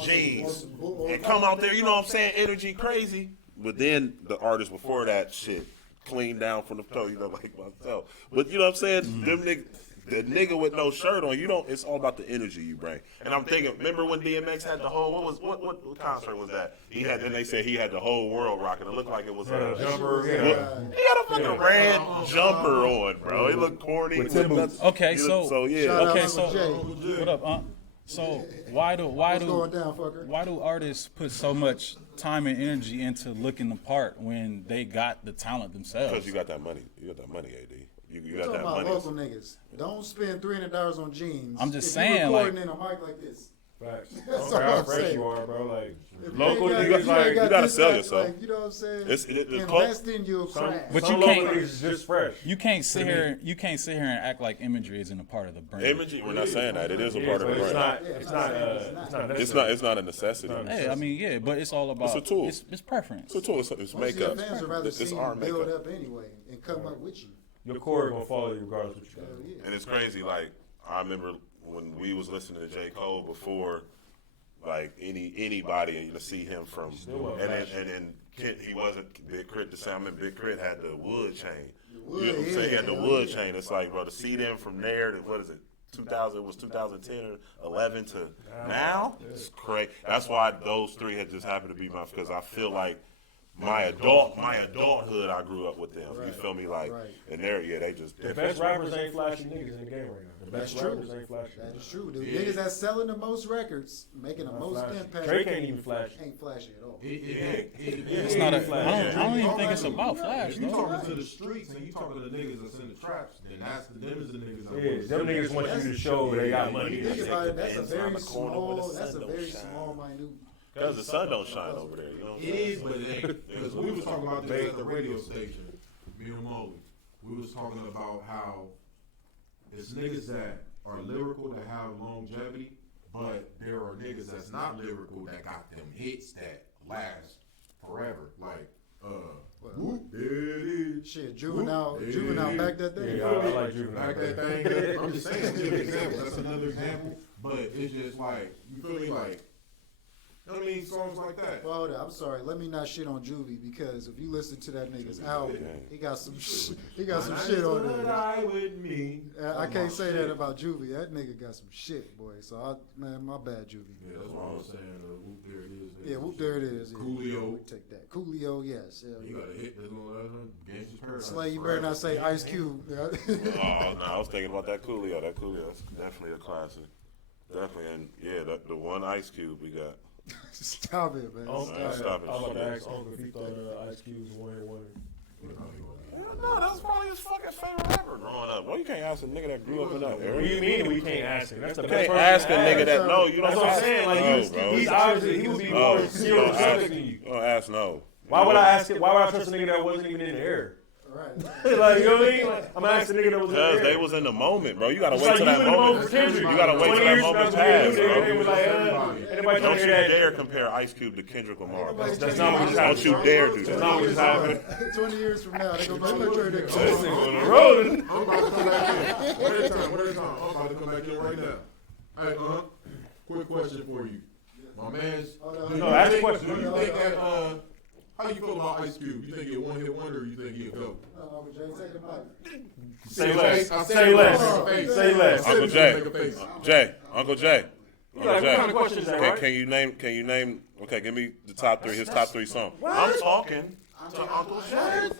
jeans, and come out there, you know what I'm saying, energy crazy. But then the artist before that shit clean down from the toe, like myself. But you know what I'm saying? The nigga with no shirt on, it's all about the energy you bring. And I'm thinking, remember when DMX had the whole, what concert was that? Then they said he had the whole world rocking. It looked like it was a Jumper, He had a fucking red jumper on, bro. It looked corny. Okay, so yeah. Shout out Okay, Uncle so Jay. what up, So why do What's going down, fucker? why do artists put so much time and energy into looking the part when they got the talent themselves? Because you got that money. You got that money, AD. You We're got talking that about money. local niggas. Don't spend $300 on jeans. I'm just if saying, you're recording like- in a mic like this. Facts. That's I don't care all how I'm fresh saying. you are, bro. Like, If local you ain't niggas, like, ain't you gotta this, sell that, yourself. Like, you know what I'm saying? It's Invest in your craft. But some you local can't- niggas is just fresh. You can't sit here. You can't sit here and act like imagery isn't a part of the brand. Imagery, we're not saying that. It is a Yeah, part of but the it's brand. not. It's not necessary. It's not a necessity. Hey, I mean, yeah, but it's all about. It's a tool. It's preference. It's a tool. It's Most of your makeup. fans would rather It's see our you build makeup. up anyway and come up with you. Your core gonna follow you regardless of what you Hell got. yeah. And it's crazy. Like I remember when we was listening to J. Cole before, like anybody, and you see him from, and then he wasn't Big Crit. The same. I mean, Big Crit had the wood chain. You know what I'm saying? He had the wood chain. It's like, bro, to see them from there to what is it? 2000 it was 2010 or 11 to now. It's crazy. That's why those three had just happened to be my, because I feel like my adulthood, I grew up with them. You feel me? Like, and they're they just The different. best rappers ain't flashy niggas in the game right now. The best That's true. rappers ain't flashy. That is true. The niggas that's selling the most records, making the most Flashy. impact, Drake ain't even flashy. ain't flashy at all. It's not a. I don't even think it's about flash. If you though. talking to the streets and you talking to the niggas that's in the traps, then them is the niggas. Yeah, them niggas want you to show they got money. Think about it, that's a Dance around very the corner small, where the that's a sun don't very shine. small, minute. Because the sun don't shine over there. You know what I'm It saying? is, but it ain't. Because we was talking about this at the radio station, me and Molly. We was talking about how it's niggas that are lyrical that have longevity, but there are niggas that's not lyrical that got them hits that last forever. Like, whoop, there it is. Shit, Juvenile, Yeah. Juvenile, back that thing. Yeah, I like Juvenile. Back that thing. I'm just saying, give an example. That's another example. But it's just like, you feel me? Like, you know what I mean? Songs like that. Well, hold up, I'm sorry. Let me not shit on Juvie because if you listen to that nigga's album, he got some shit on there. Die with me. I can't say that about Juvie. That nigga got some shit, boy. So man, my bad, Juvie. Yeah, that's what I was saying. Whoop, there it is. Yeah, whoop, there it is. Yeah, Coolio. we take that. Coolio, yes. Yeah. You got to hit this one. Gangsta's Paradise. Slay, you better not say Ice Cube. Oh no, I was thinking about that Coolio. That Coolio's definitely a classic. Definitely, and yeah, the one Ice Cube we got. Stop it, man. Oh, Stop it. Stop it. I was about to ask Uncle if he thought Ice Cube's one wonder. No, that's probably his fucking favorite rapper growing up. Well, you can't ask a nigga that grew up in that What do era. you mean we can't ask him? That's the You best can't person ask a to nigga ask. that. No, you don't. That's what I'm ask- saying. Like, no, bro. he's obviously, he would be No, more you serious don't ask. than you. You don't ask no. Why would I ask it? Why would I trust a nigga that wasn't even in the air? Right. Like, you know what I mean? Like, I'm asking a nigga that was in the Because air. they was in the moment, bro. You gotta It's wait like till you that in the moment moment. for Kendrick. You gotta wait 20 till that years from moment now, pass, they bro. was like, anybody Don't trying to you hear dare that? compare Ice Cube to Kendrick Lamar, bro. That's not what just Don't happened. you dare do That's not what that. just happened. 20 years from now, they gonna be like, look at This nigga on the road. I'm about to come back in. One at a time. I'm about to come back in right now. Hey, quick question for you. My man's. No, ask the question. Do you think that, how you feel about Ice Cube? You think he a one-hit wonder or you think he a GOAT? Say less. I Say said less. it. Say less. Uncle Jay. Uncle Jay. Like, what kind of question is that, right? Can you name? Okay, give me the top three. His top three songs. I'm talking to Uncle Jay.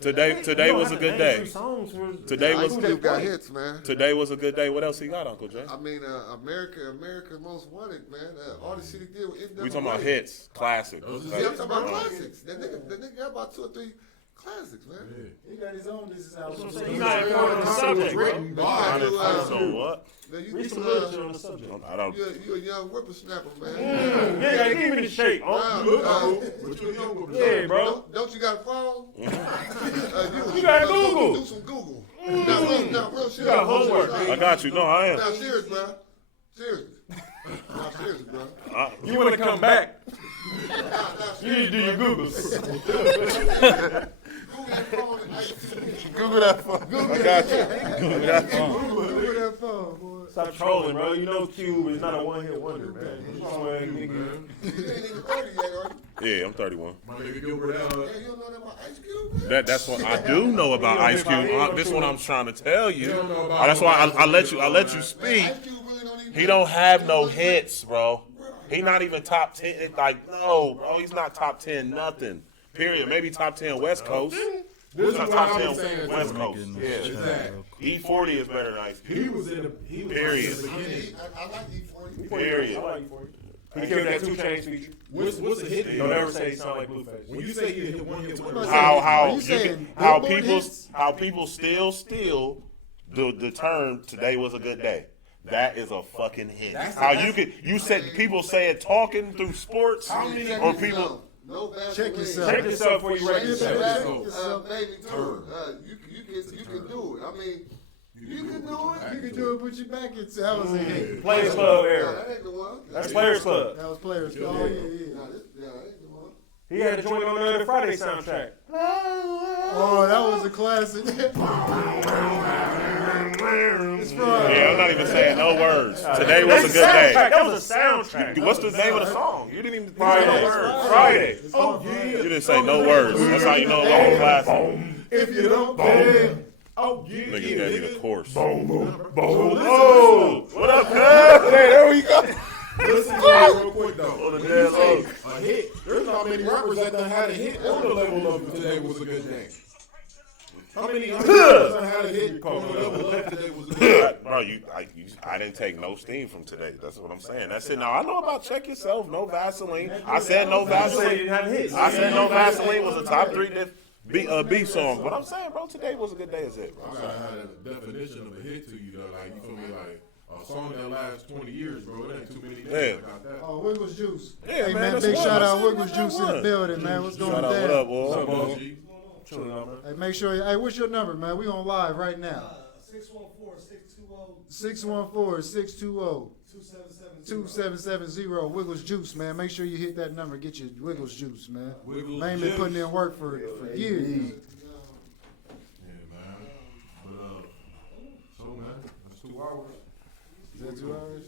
Today was a good day. Today Ice Cube got was hits, man. today was a good day. What else he got, Uncle Jay? I mean, America's Most Wanted, man. All the shit he did with We talking about hits, classic. Yeah, I'm talking about classics. That nigga got about 2 or 3 classics, man. He got his own business album. He's not even on the subject, bro. You got So what? Read some literature on the subject. I don't. you a young whippersnapper, man. Yeah, give me the shape. But you a young whippersnapper. Yeah, bro. Don't you got a phone? You got Google. Do some Google. Now, real shit. You got homework. I got you. No, I am. Now, serious, bro. Seriously. Now, seriously, bro. You want to come back? Now, You need to do your Googles. Google that phone. I got you. Look at that phone, boy. Stop trolling, bro. You know Cube is not a one-hit wonder, man. You ain't even 30 yet, are you? Yeah, I'm 31. My nigga Gilbert Hey, you don't know that about Ice Cube, man? That's what I do know about Ice Cube. This is what I'm trying to tell you. don't know about That's why Ice I let Cube, you man. speak. Ice Cube really don't even He don't have no hits, bro. He not even top 10. Like, no, bro. He's not top 10 nothing. Period. Maybe top 10 West Coast. This is Not what top I 10 was saying. West Coast. Yeah. Exactly. E40 is better than Ice Cube. He was in the Period. beginning. I like E40. Period. I like you for you. He killed that 2 Chainz feature. What's a hit? Don't ever say he sound like Blueface. When you say he hit one hit wonder, Are you saying Billboard hits? How people still steal the term "today was a good day." That is a fucking hit. You said people say it talking through sports, or people. No Check yourself. Check yourself before you write yourself. Baby too. You can do it. I mean, you can do it. You can do it, put your back into that was a hit. Players Club That era. ain't the one. That's Players Club. That was Players Club. Oh, yeah. That ain't the one. He had to join on the Friday soundtrack. Oh, that was a classic. It's Friday. Yeah, I'm not even saying no words. Today was a good day. That was a soundtrack. What's the name of the song? You didn't even say Friday. no words. Friday. Oh yeah. You didn't say no words. That's how you know the whole class. If you don't pay. Oh yeah. Niggas gave me the course. Oh, What up, man? There we go. Listen to me real quick though. On the When dead you say low. a hit, there's not many rappers that done had a hit on the level of Today Was a Good Day. How many rappers done had a hit on the level of Today Was a Good Day? Bro, I didn't take no steam from today. That's what I'm saying. That's it. Now I know about Check Yourself, no Vaseline. I said no you said he Vaseline. didn't have hits. I said no Vaseline was a top 3 B song. But I'm saying, bro, today was a good day. Is it, bro? I gotta have a definition of a hit to you though. Like you feel me? Like a song that lasts 20 years, bro. It ain't too many days. Yeah. I got that. Oh, Wiggles Juice. Yeah, Hey, man, man, that's big one. shout out That's Wiggles one. Juice in the building, man. What's going Shout on out, what there? up, boy? What's up, bro? Chilling out, man. Hey, make sure, hey, what's your number, man? We on live right now. 614-620-2770. Wiggles Juice, man. Make sure you hit that number. Get your Wiggles Juice, man. Wiggles Man been Juice. putting in work for years. Yeah, man. But so man, that's 2 hours. Is that 2 hours?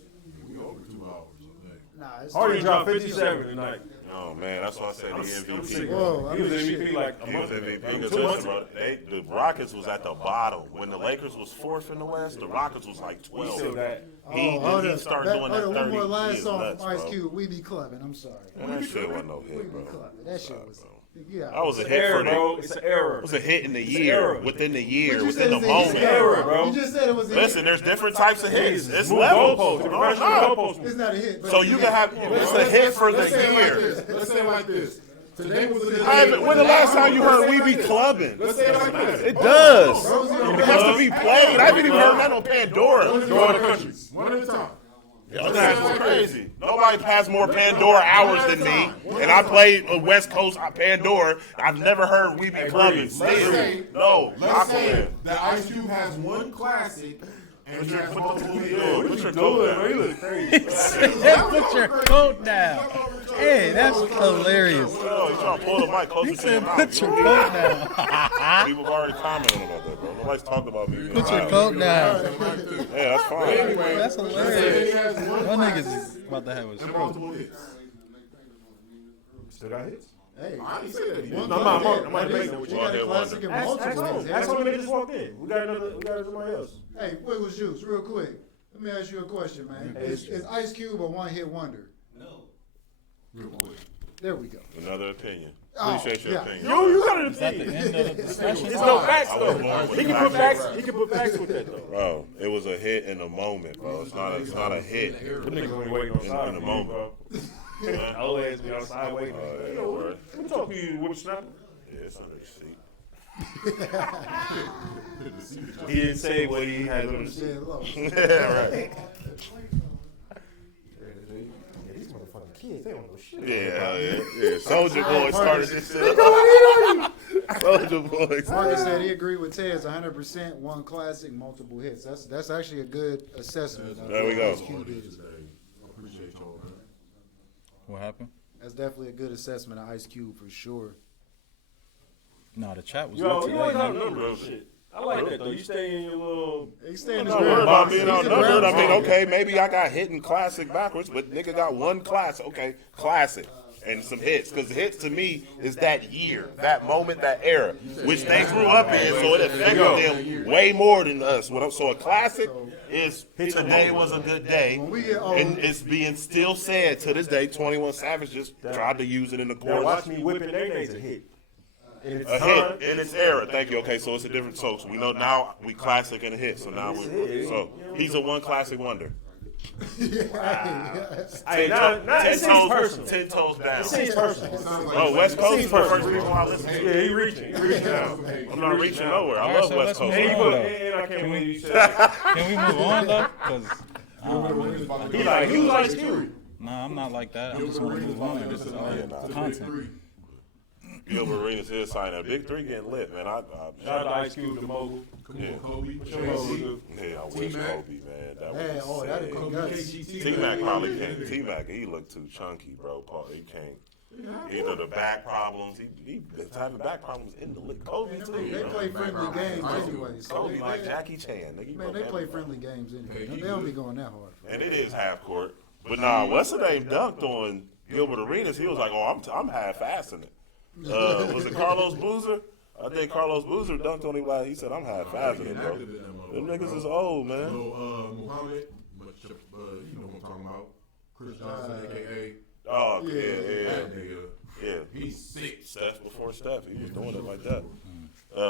We over 2 hours. I think. Nah, it's Hardy 3 dropped hours. 57 tonight. Oh man, that's why I said the MVP. Whoa, I He was mean, MVP shit. like a He month was ago. MVP Like because 2 months bro, ago. the Rockets was at the bottom. When the Lakers was 4th in the West, the Rockets was like We still 12. got. He hold up. started doing that One 30. more He last is song nuts, from Ice bro. Cube. We be clubbing. I'm sorry. Man, that shit wasn't no We hit, be bro. clubbing. That shit was. Yeah. That was a It's hit an for error, the. bro. It's an error. It was a hit in the an year, error. within the But year, you within said the it's a moment. hit. Error, bro. You just said it was a Listen, hit. there's different types of hits. It's Move levels. goalposts. No, Professional it's not. goalposts. It's not a hit. But So it's a you hit. can have it's a hit for the Let's say it like year. this. Let's say it like this. Today was a good day. I haven't, when the last time you heard We Be Clubbing? Let's say it like this. It does. It has to be played. I haven't even heard that on Pandora. Go to the country. One at a time. Yo, that's crazy. Nobody has more Pandora hours than me, and I played West Coast Pandora. I've never heard We Be Clubbing. Still, no, Let's Aquaman. say that Ice Cube has one classic and he has multiple hits. Put your Dude, coat man, you down. look crazy. Put your coat down. Hey, that's hilarious. No, he's trying to pull the mic closer He to said, your mouth. put your coat down. People have already commented about that, bro. Nobody's talking about me. Put your coat down. Yeah, that's fine. Anyway, That's let's say hilarious. he has one Y'all classic niggas about to have a and stroke. multiple hits. Still got hits. Hey, I didn't say that he did. No, I'm not debating with we you. got a classic and Ask multiple home. hits. Ask home, they just walked in. We got somebody else. Hey, Wiggles Juice, real quick. Let me ask you a question, man. Is Ice Cube a one-hit wonder? Real quick. There we go. Another opinion. Oh, Appreciate your yeah. opinion. You got an Is that the opinion. end of the discussion? There's no facts I was though. born with He can facts. put facts. He can put facts with that though. Bro, it was a hit in the moment, bro. It's not a hit. That nigga only waiting on side in the for you, moment. bro. Old ass be outside waiting. Yeah, You know what? right. Let me talk to you, whippersnapper. Yeah, it's under the seat. He didn't say what he had on the seat. Yeah, low. Yeah, right. Yeah, these motherfucking kids, they don't know shit. Yeah. Soldier Boy started this shit. Soldier Boy. Marcus said he agreed with Tez 100%, one classic, multiple hits. That's actually a good assessment. of There we what go. Ice Cube is. I appreciate y'all, man. What happened? That's definitely a good assessment of Ice Cube for sure. No, the chat was Yo, lit you always today. have numbers and shit. I like that though. You stay in your little. He's staying I'm not worried about being outnumbered. I mean, okay, maybe I got hit in classic backwards, but nigga got one classic. Okay, classic. And some hits, because hits to me is that year, that moment, that era, which they grew up in, so it affected them way more than us. So a classic is Today Was a Good Day, and it's being still said to this day. 21 Savage just tried to use it in the Now watch chorus. me whipping their names a hit. And it's A time. hit in its era. Thank you. Okay, so it's a different. So we know now we classic and a hit. So now so he's a one classic wonder. Hey, now it seems personal. 10 toes down. It seems personal. Oh, West Coast is the first people I listen to. Yeah, he reaching now. I'm not reaching nowhere. I All right, love so West let's Coast. move And, on, though. and I can't believe you said that. Can we move on though? Cause He was like Q. nah, I'm not like that. I just want to move on. This is all content. Gilbert Arenas is signing. Big Three getting lit, man. Shout out to Ice Cube, the mogul. Yeah. Kobe, What your mogul do? Yeah, I wish Kobe, man. That Man, was oh, that'd be insane. guts. T-Mac probably can't. T-Mac, he looked too chunky, bro. Paul, he can't. Either the back problems, he been having back problems in the league. Kobe too. They play friendly games anyway. So Kobe like Jackie Chan. Nigga, man, they play friendly games anyway. They don't be going that hard. And it is half court. But nah, what's the name dunked on Gilbert Arenas? He was like, oh, I'm half-assing it. Was it Carlos Boozer? I think Carlos Boozer dunked on him like he said, I'm half-assing it, bro. Them niggas is old, man. So, Muhammad, but you know what I'm talking about. Chris Johnson, a.k.a. Oh, Yeah. that nigga. Yeah. He's sick. Steph before Steph. He was doing it like that.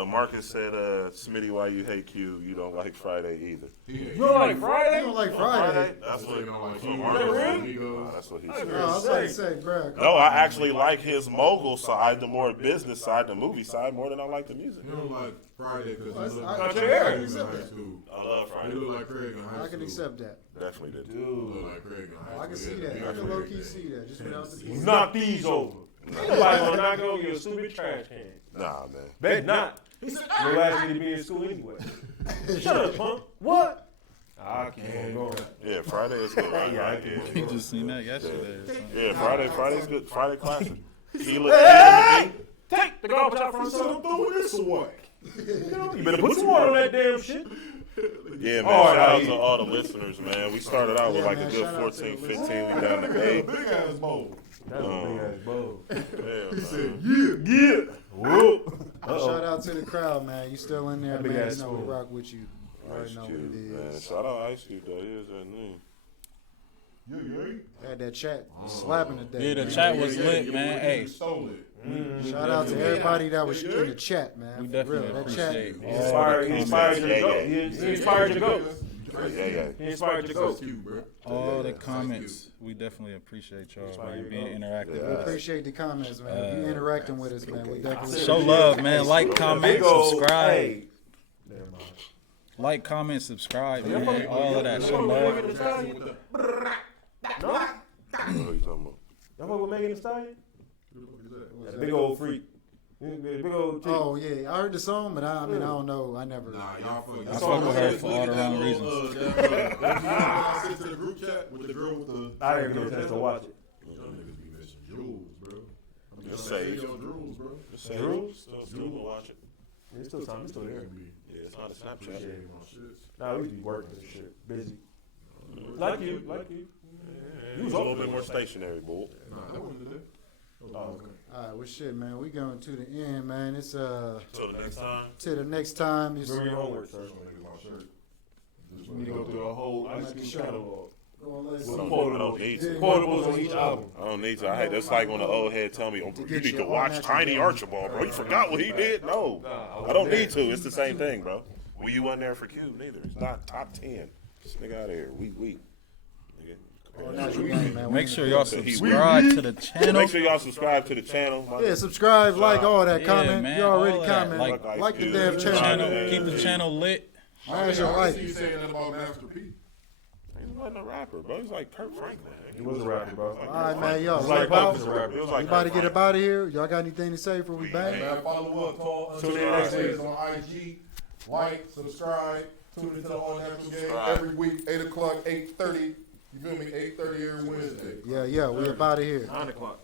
Marcus said, Smitty, why you hate Q? You don't like Friday either. You don't like You Friday? don't like Friday? That's what, Like, that's what he said. Oh, I was about to say, bro. No, I actually like his mogul side, the more business side, the movie side, more than I like the music. You don't like Friday because he look I like can Craig in accept high that. school. I love He Friday. look like Craig in high school. I can accept that. Definitely did. He look like Craig in high school. I can see that. I can low key see that. Just without the piece. Knock these over. Ain't nobody gonna knock over your stupid trash can. Nah, man. Bet not. Your ass need to be in school anyway. Shut up, punk. What? I can't go. Yeah, Friday is good. Right? You just seen that yesterday. Yeah, Friday's good. Friday classic. Keelan McGee. Take the garbage out from the sun. Throw this away. You better put some water on that damn shit. Yeah, man. All right, Shout out I- to all the listeners, man. We started out with Yeah, like man, a good shout out to 14, the 15. We down to 8. Big ass bowl. That's a big ass bowl. Yeah, man. Yeah. Whoop. Shout out to the crowd, man. You still in there, That big man. ass You know we spoon. rock with you. You already Ice know Cube, what it man. is. Shout out Ice Cube, though. He is that name. Had that chat slapping today. Yeah, the man. chat was lit, man. Hey, Stole it. Shout out to everybody that was in the chat, man. we For definitely real, that chat. appreciate He all inspired, the he inspired you to go. Yeah, He inspired you to go. Yeah. He inspired you to go. all the comments. We definitely appreciate y'all, bro. You being interactive. We with us. appreciate the comments, man. If you interacting with us, man, we definitely Show love, man. Like, comment, Big ol' subscribe. hey. Never mind. Like, comment, subscribe, man. All of that. Show love. Megan Thee Stallion? No? What are you talking about? Y'all fuck with Megan Thee Stallion? That big old freak. Big old chick. Oh yeah, I heard the song, but I mean I don't know. I never. Nah, y'all fuck. I fuck with her for all the wrong reasons. I sent to the group chat with the girl with the. I didn't get a chance to watch it. Y'all niggas be missing jewels, bro. Just say it. Your jewels, bro. Just say it. Still go watch it. It's still time. It's still there. Yeah, it's not a Snapchat. Nah, we be working and shit. Busy. Like you. He was a little bit more stationary, bull. Nah, that wasn't today. Oh, okay. All right, well shit, man. We going to the end, man. It's Till the next time. to the next time. It's Remember your homework, sir. My shirt. You need to go through the whole ice cream catalog. going let's With I the don't need to. quotables on each album. I don't need to. I hate that's like when the old head tell me, oh, you get need your to watch own Tiny natural Archibald, bro. You forgot what he did? No. I don't need to. It's the same thing, bro. Well, you wasn't there for Cube neither. It's not top 10. This nigga out of here. Weak. natural game, man. Make sure y'all subscribe to the channel. Make sure y'all subscribe to the channel. Yeah, subscribe, like all that, Yeah, comment. man, You already all of that. comment. Like Like the Cube. damn channel. Channel, keep the channel lit. Smash your I like. see you saying that about Master P. He wasn't a rapper, bro. He's like Kurt Franklin. He was a rapper, bro. All right, man. Yo, It's we like about. Puff is a rapper. It was like We about to Kurt get up out of here. Y'all got anything to say before we bang? Man, follow up, call, Tune in next week. on IG, like, subscribe, tune into the All Natural Game Subscribe. every week, 8 o'clock, 8:30. You feel me? 8:30 every Wednesday. Yeah, we up out of here. 9 o'clock.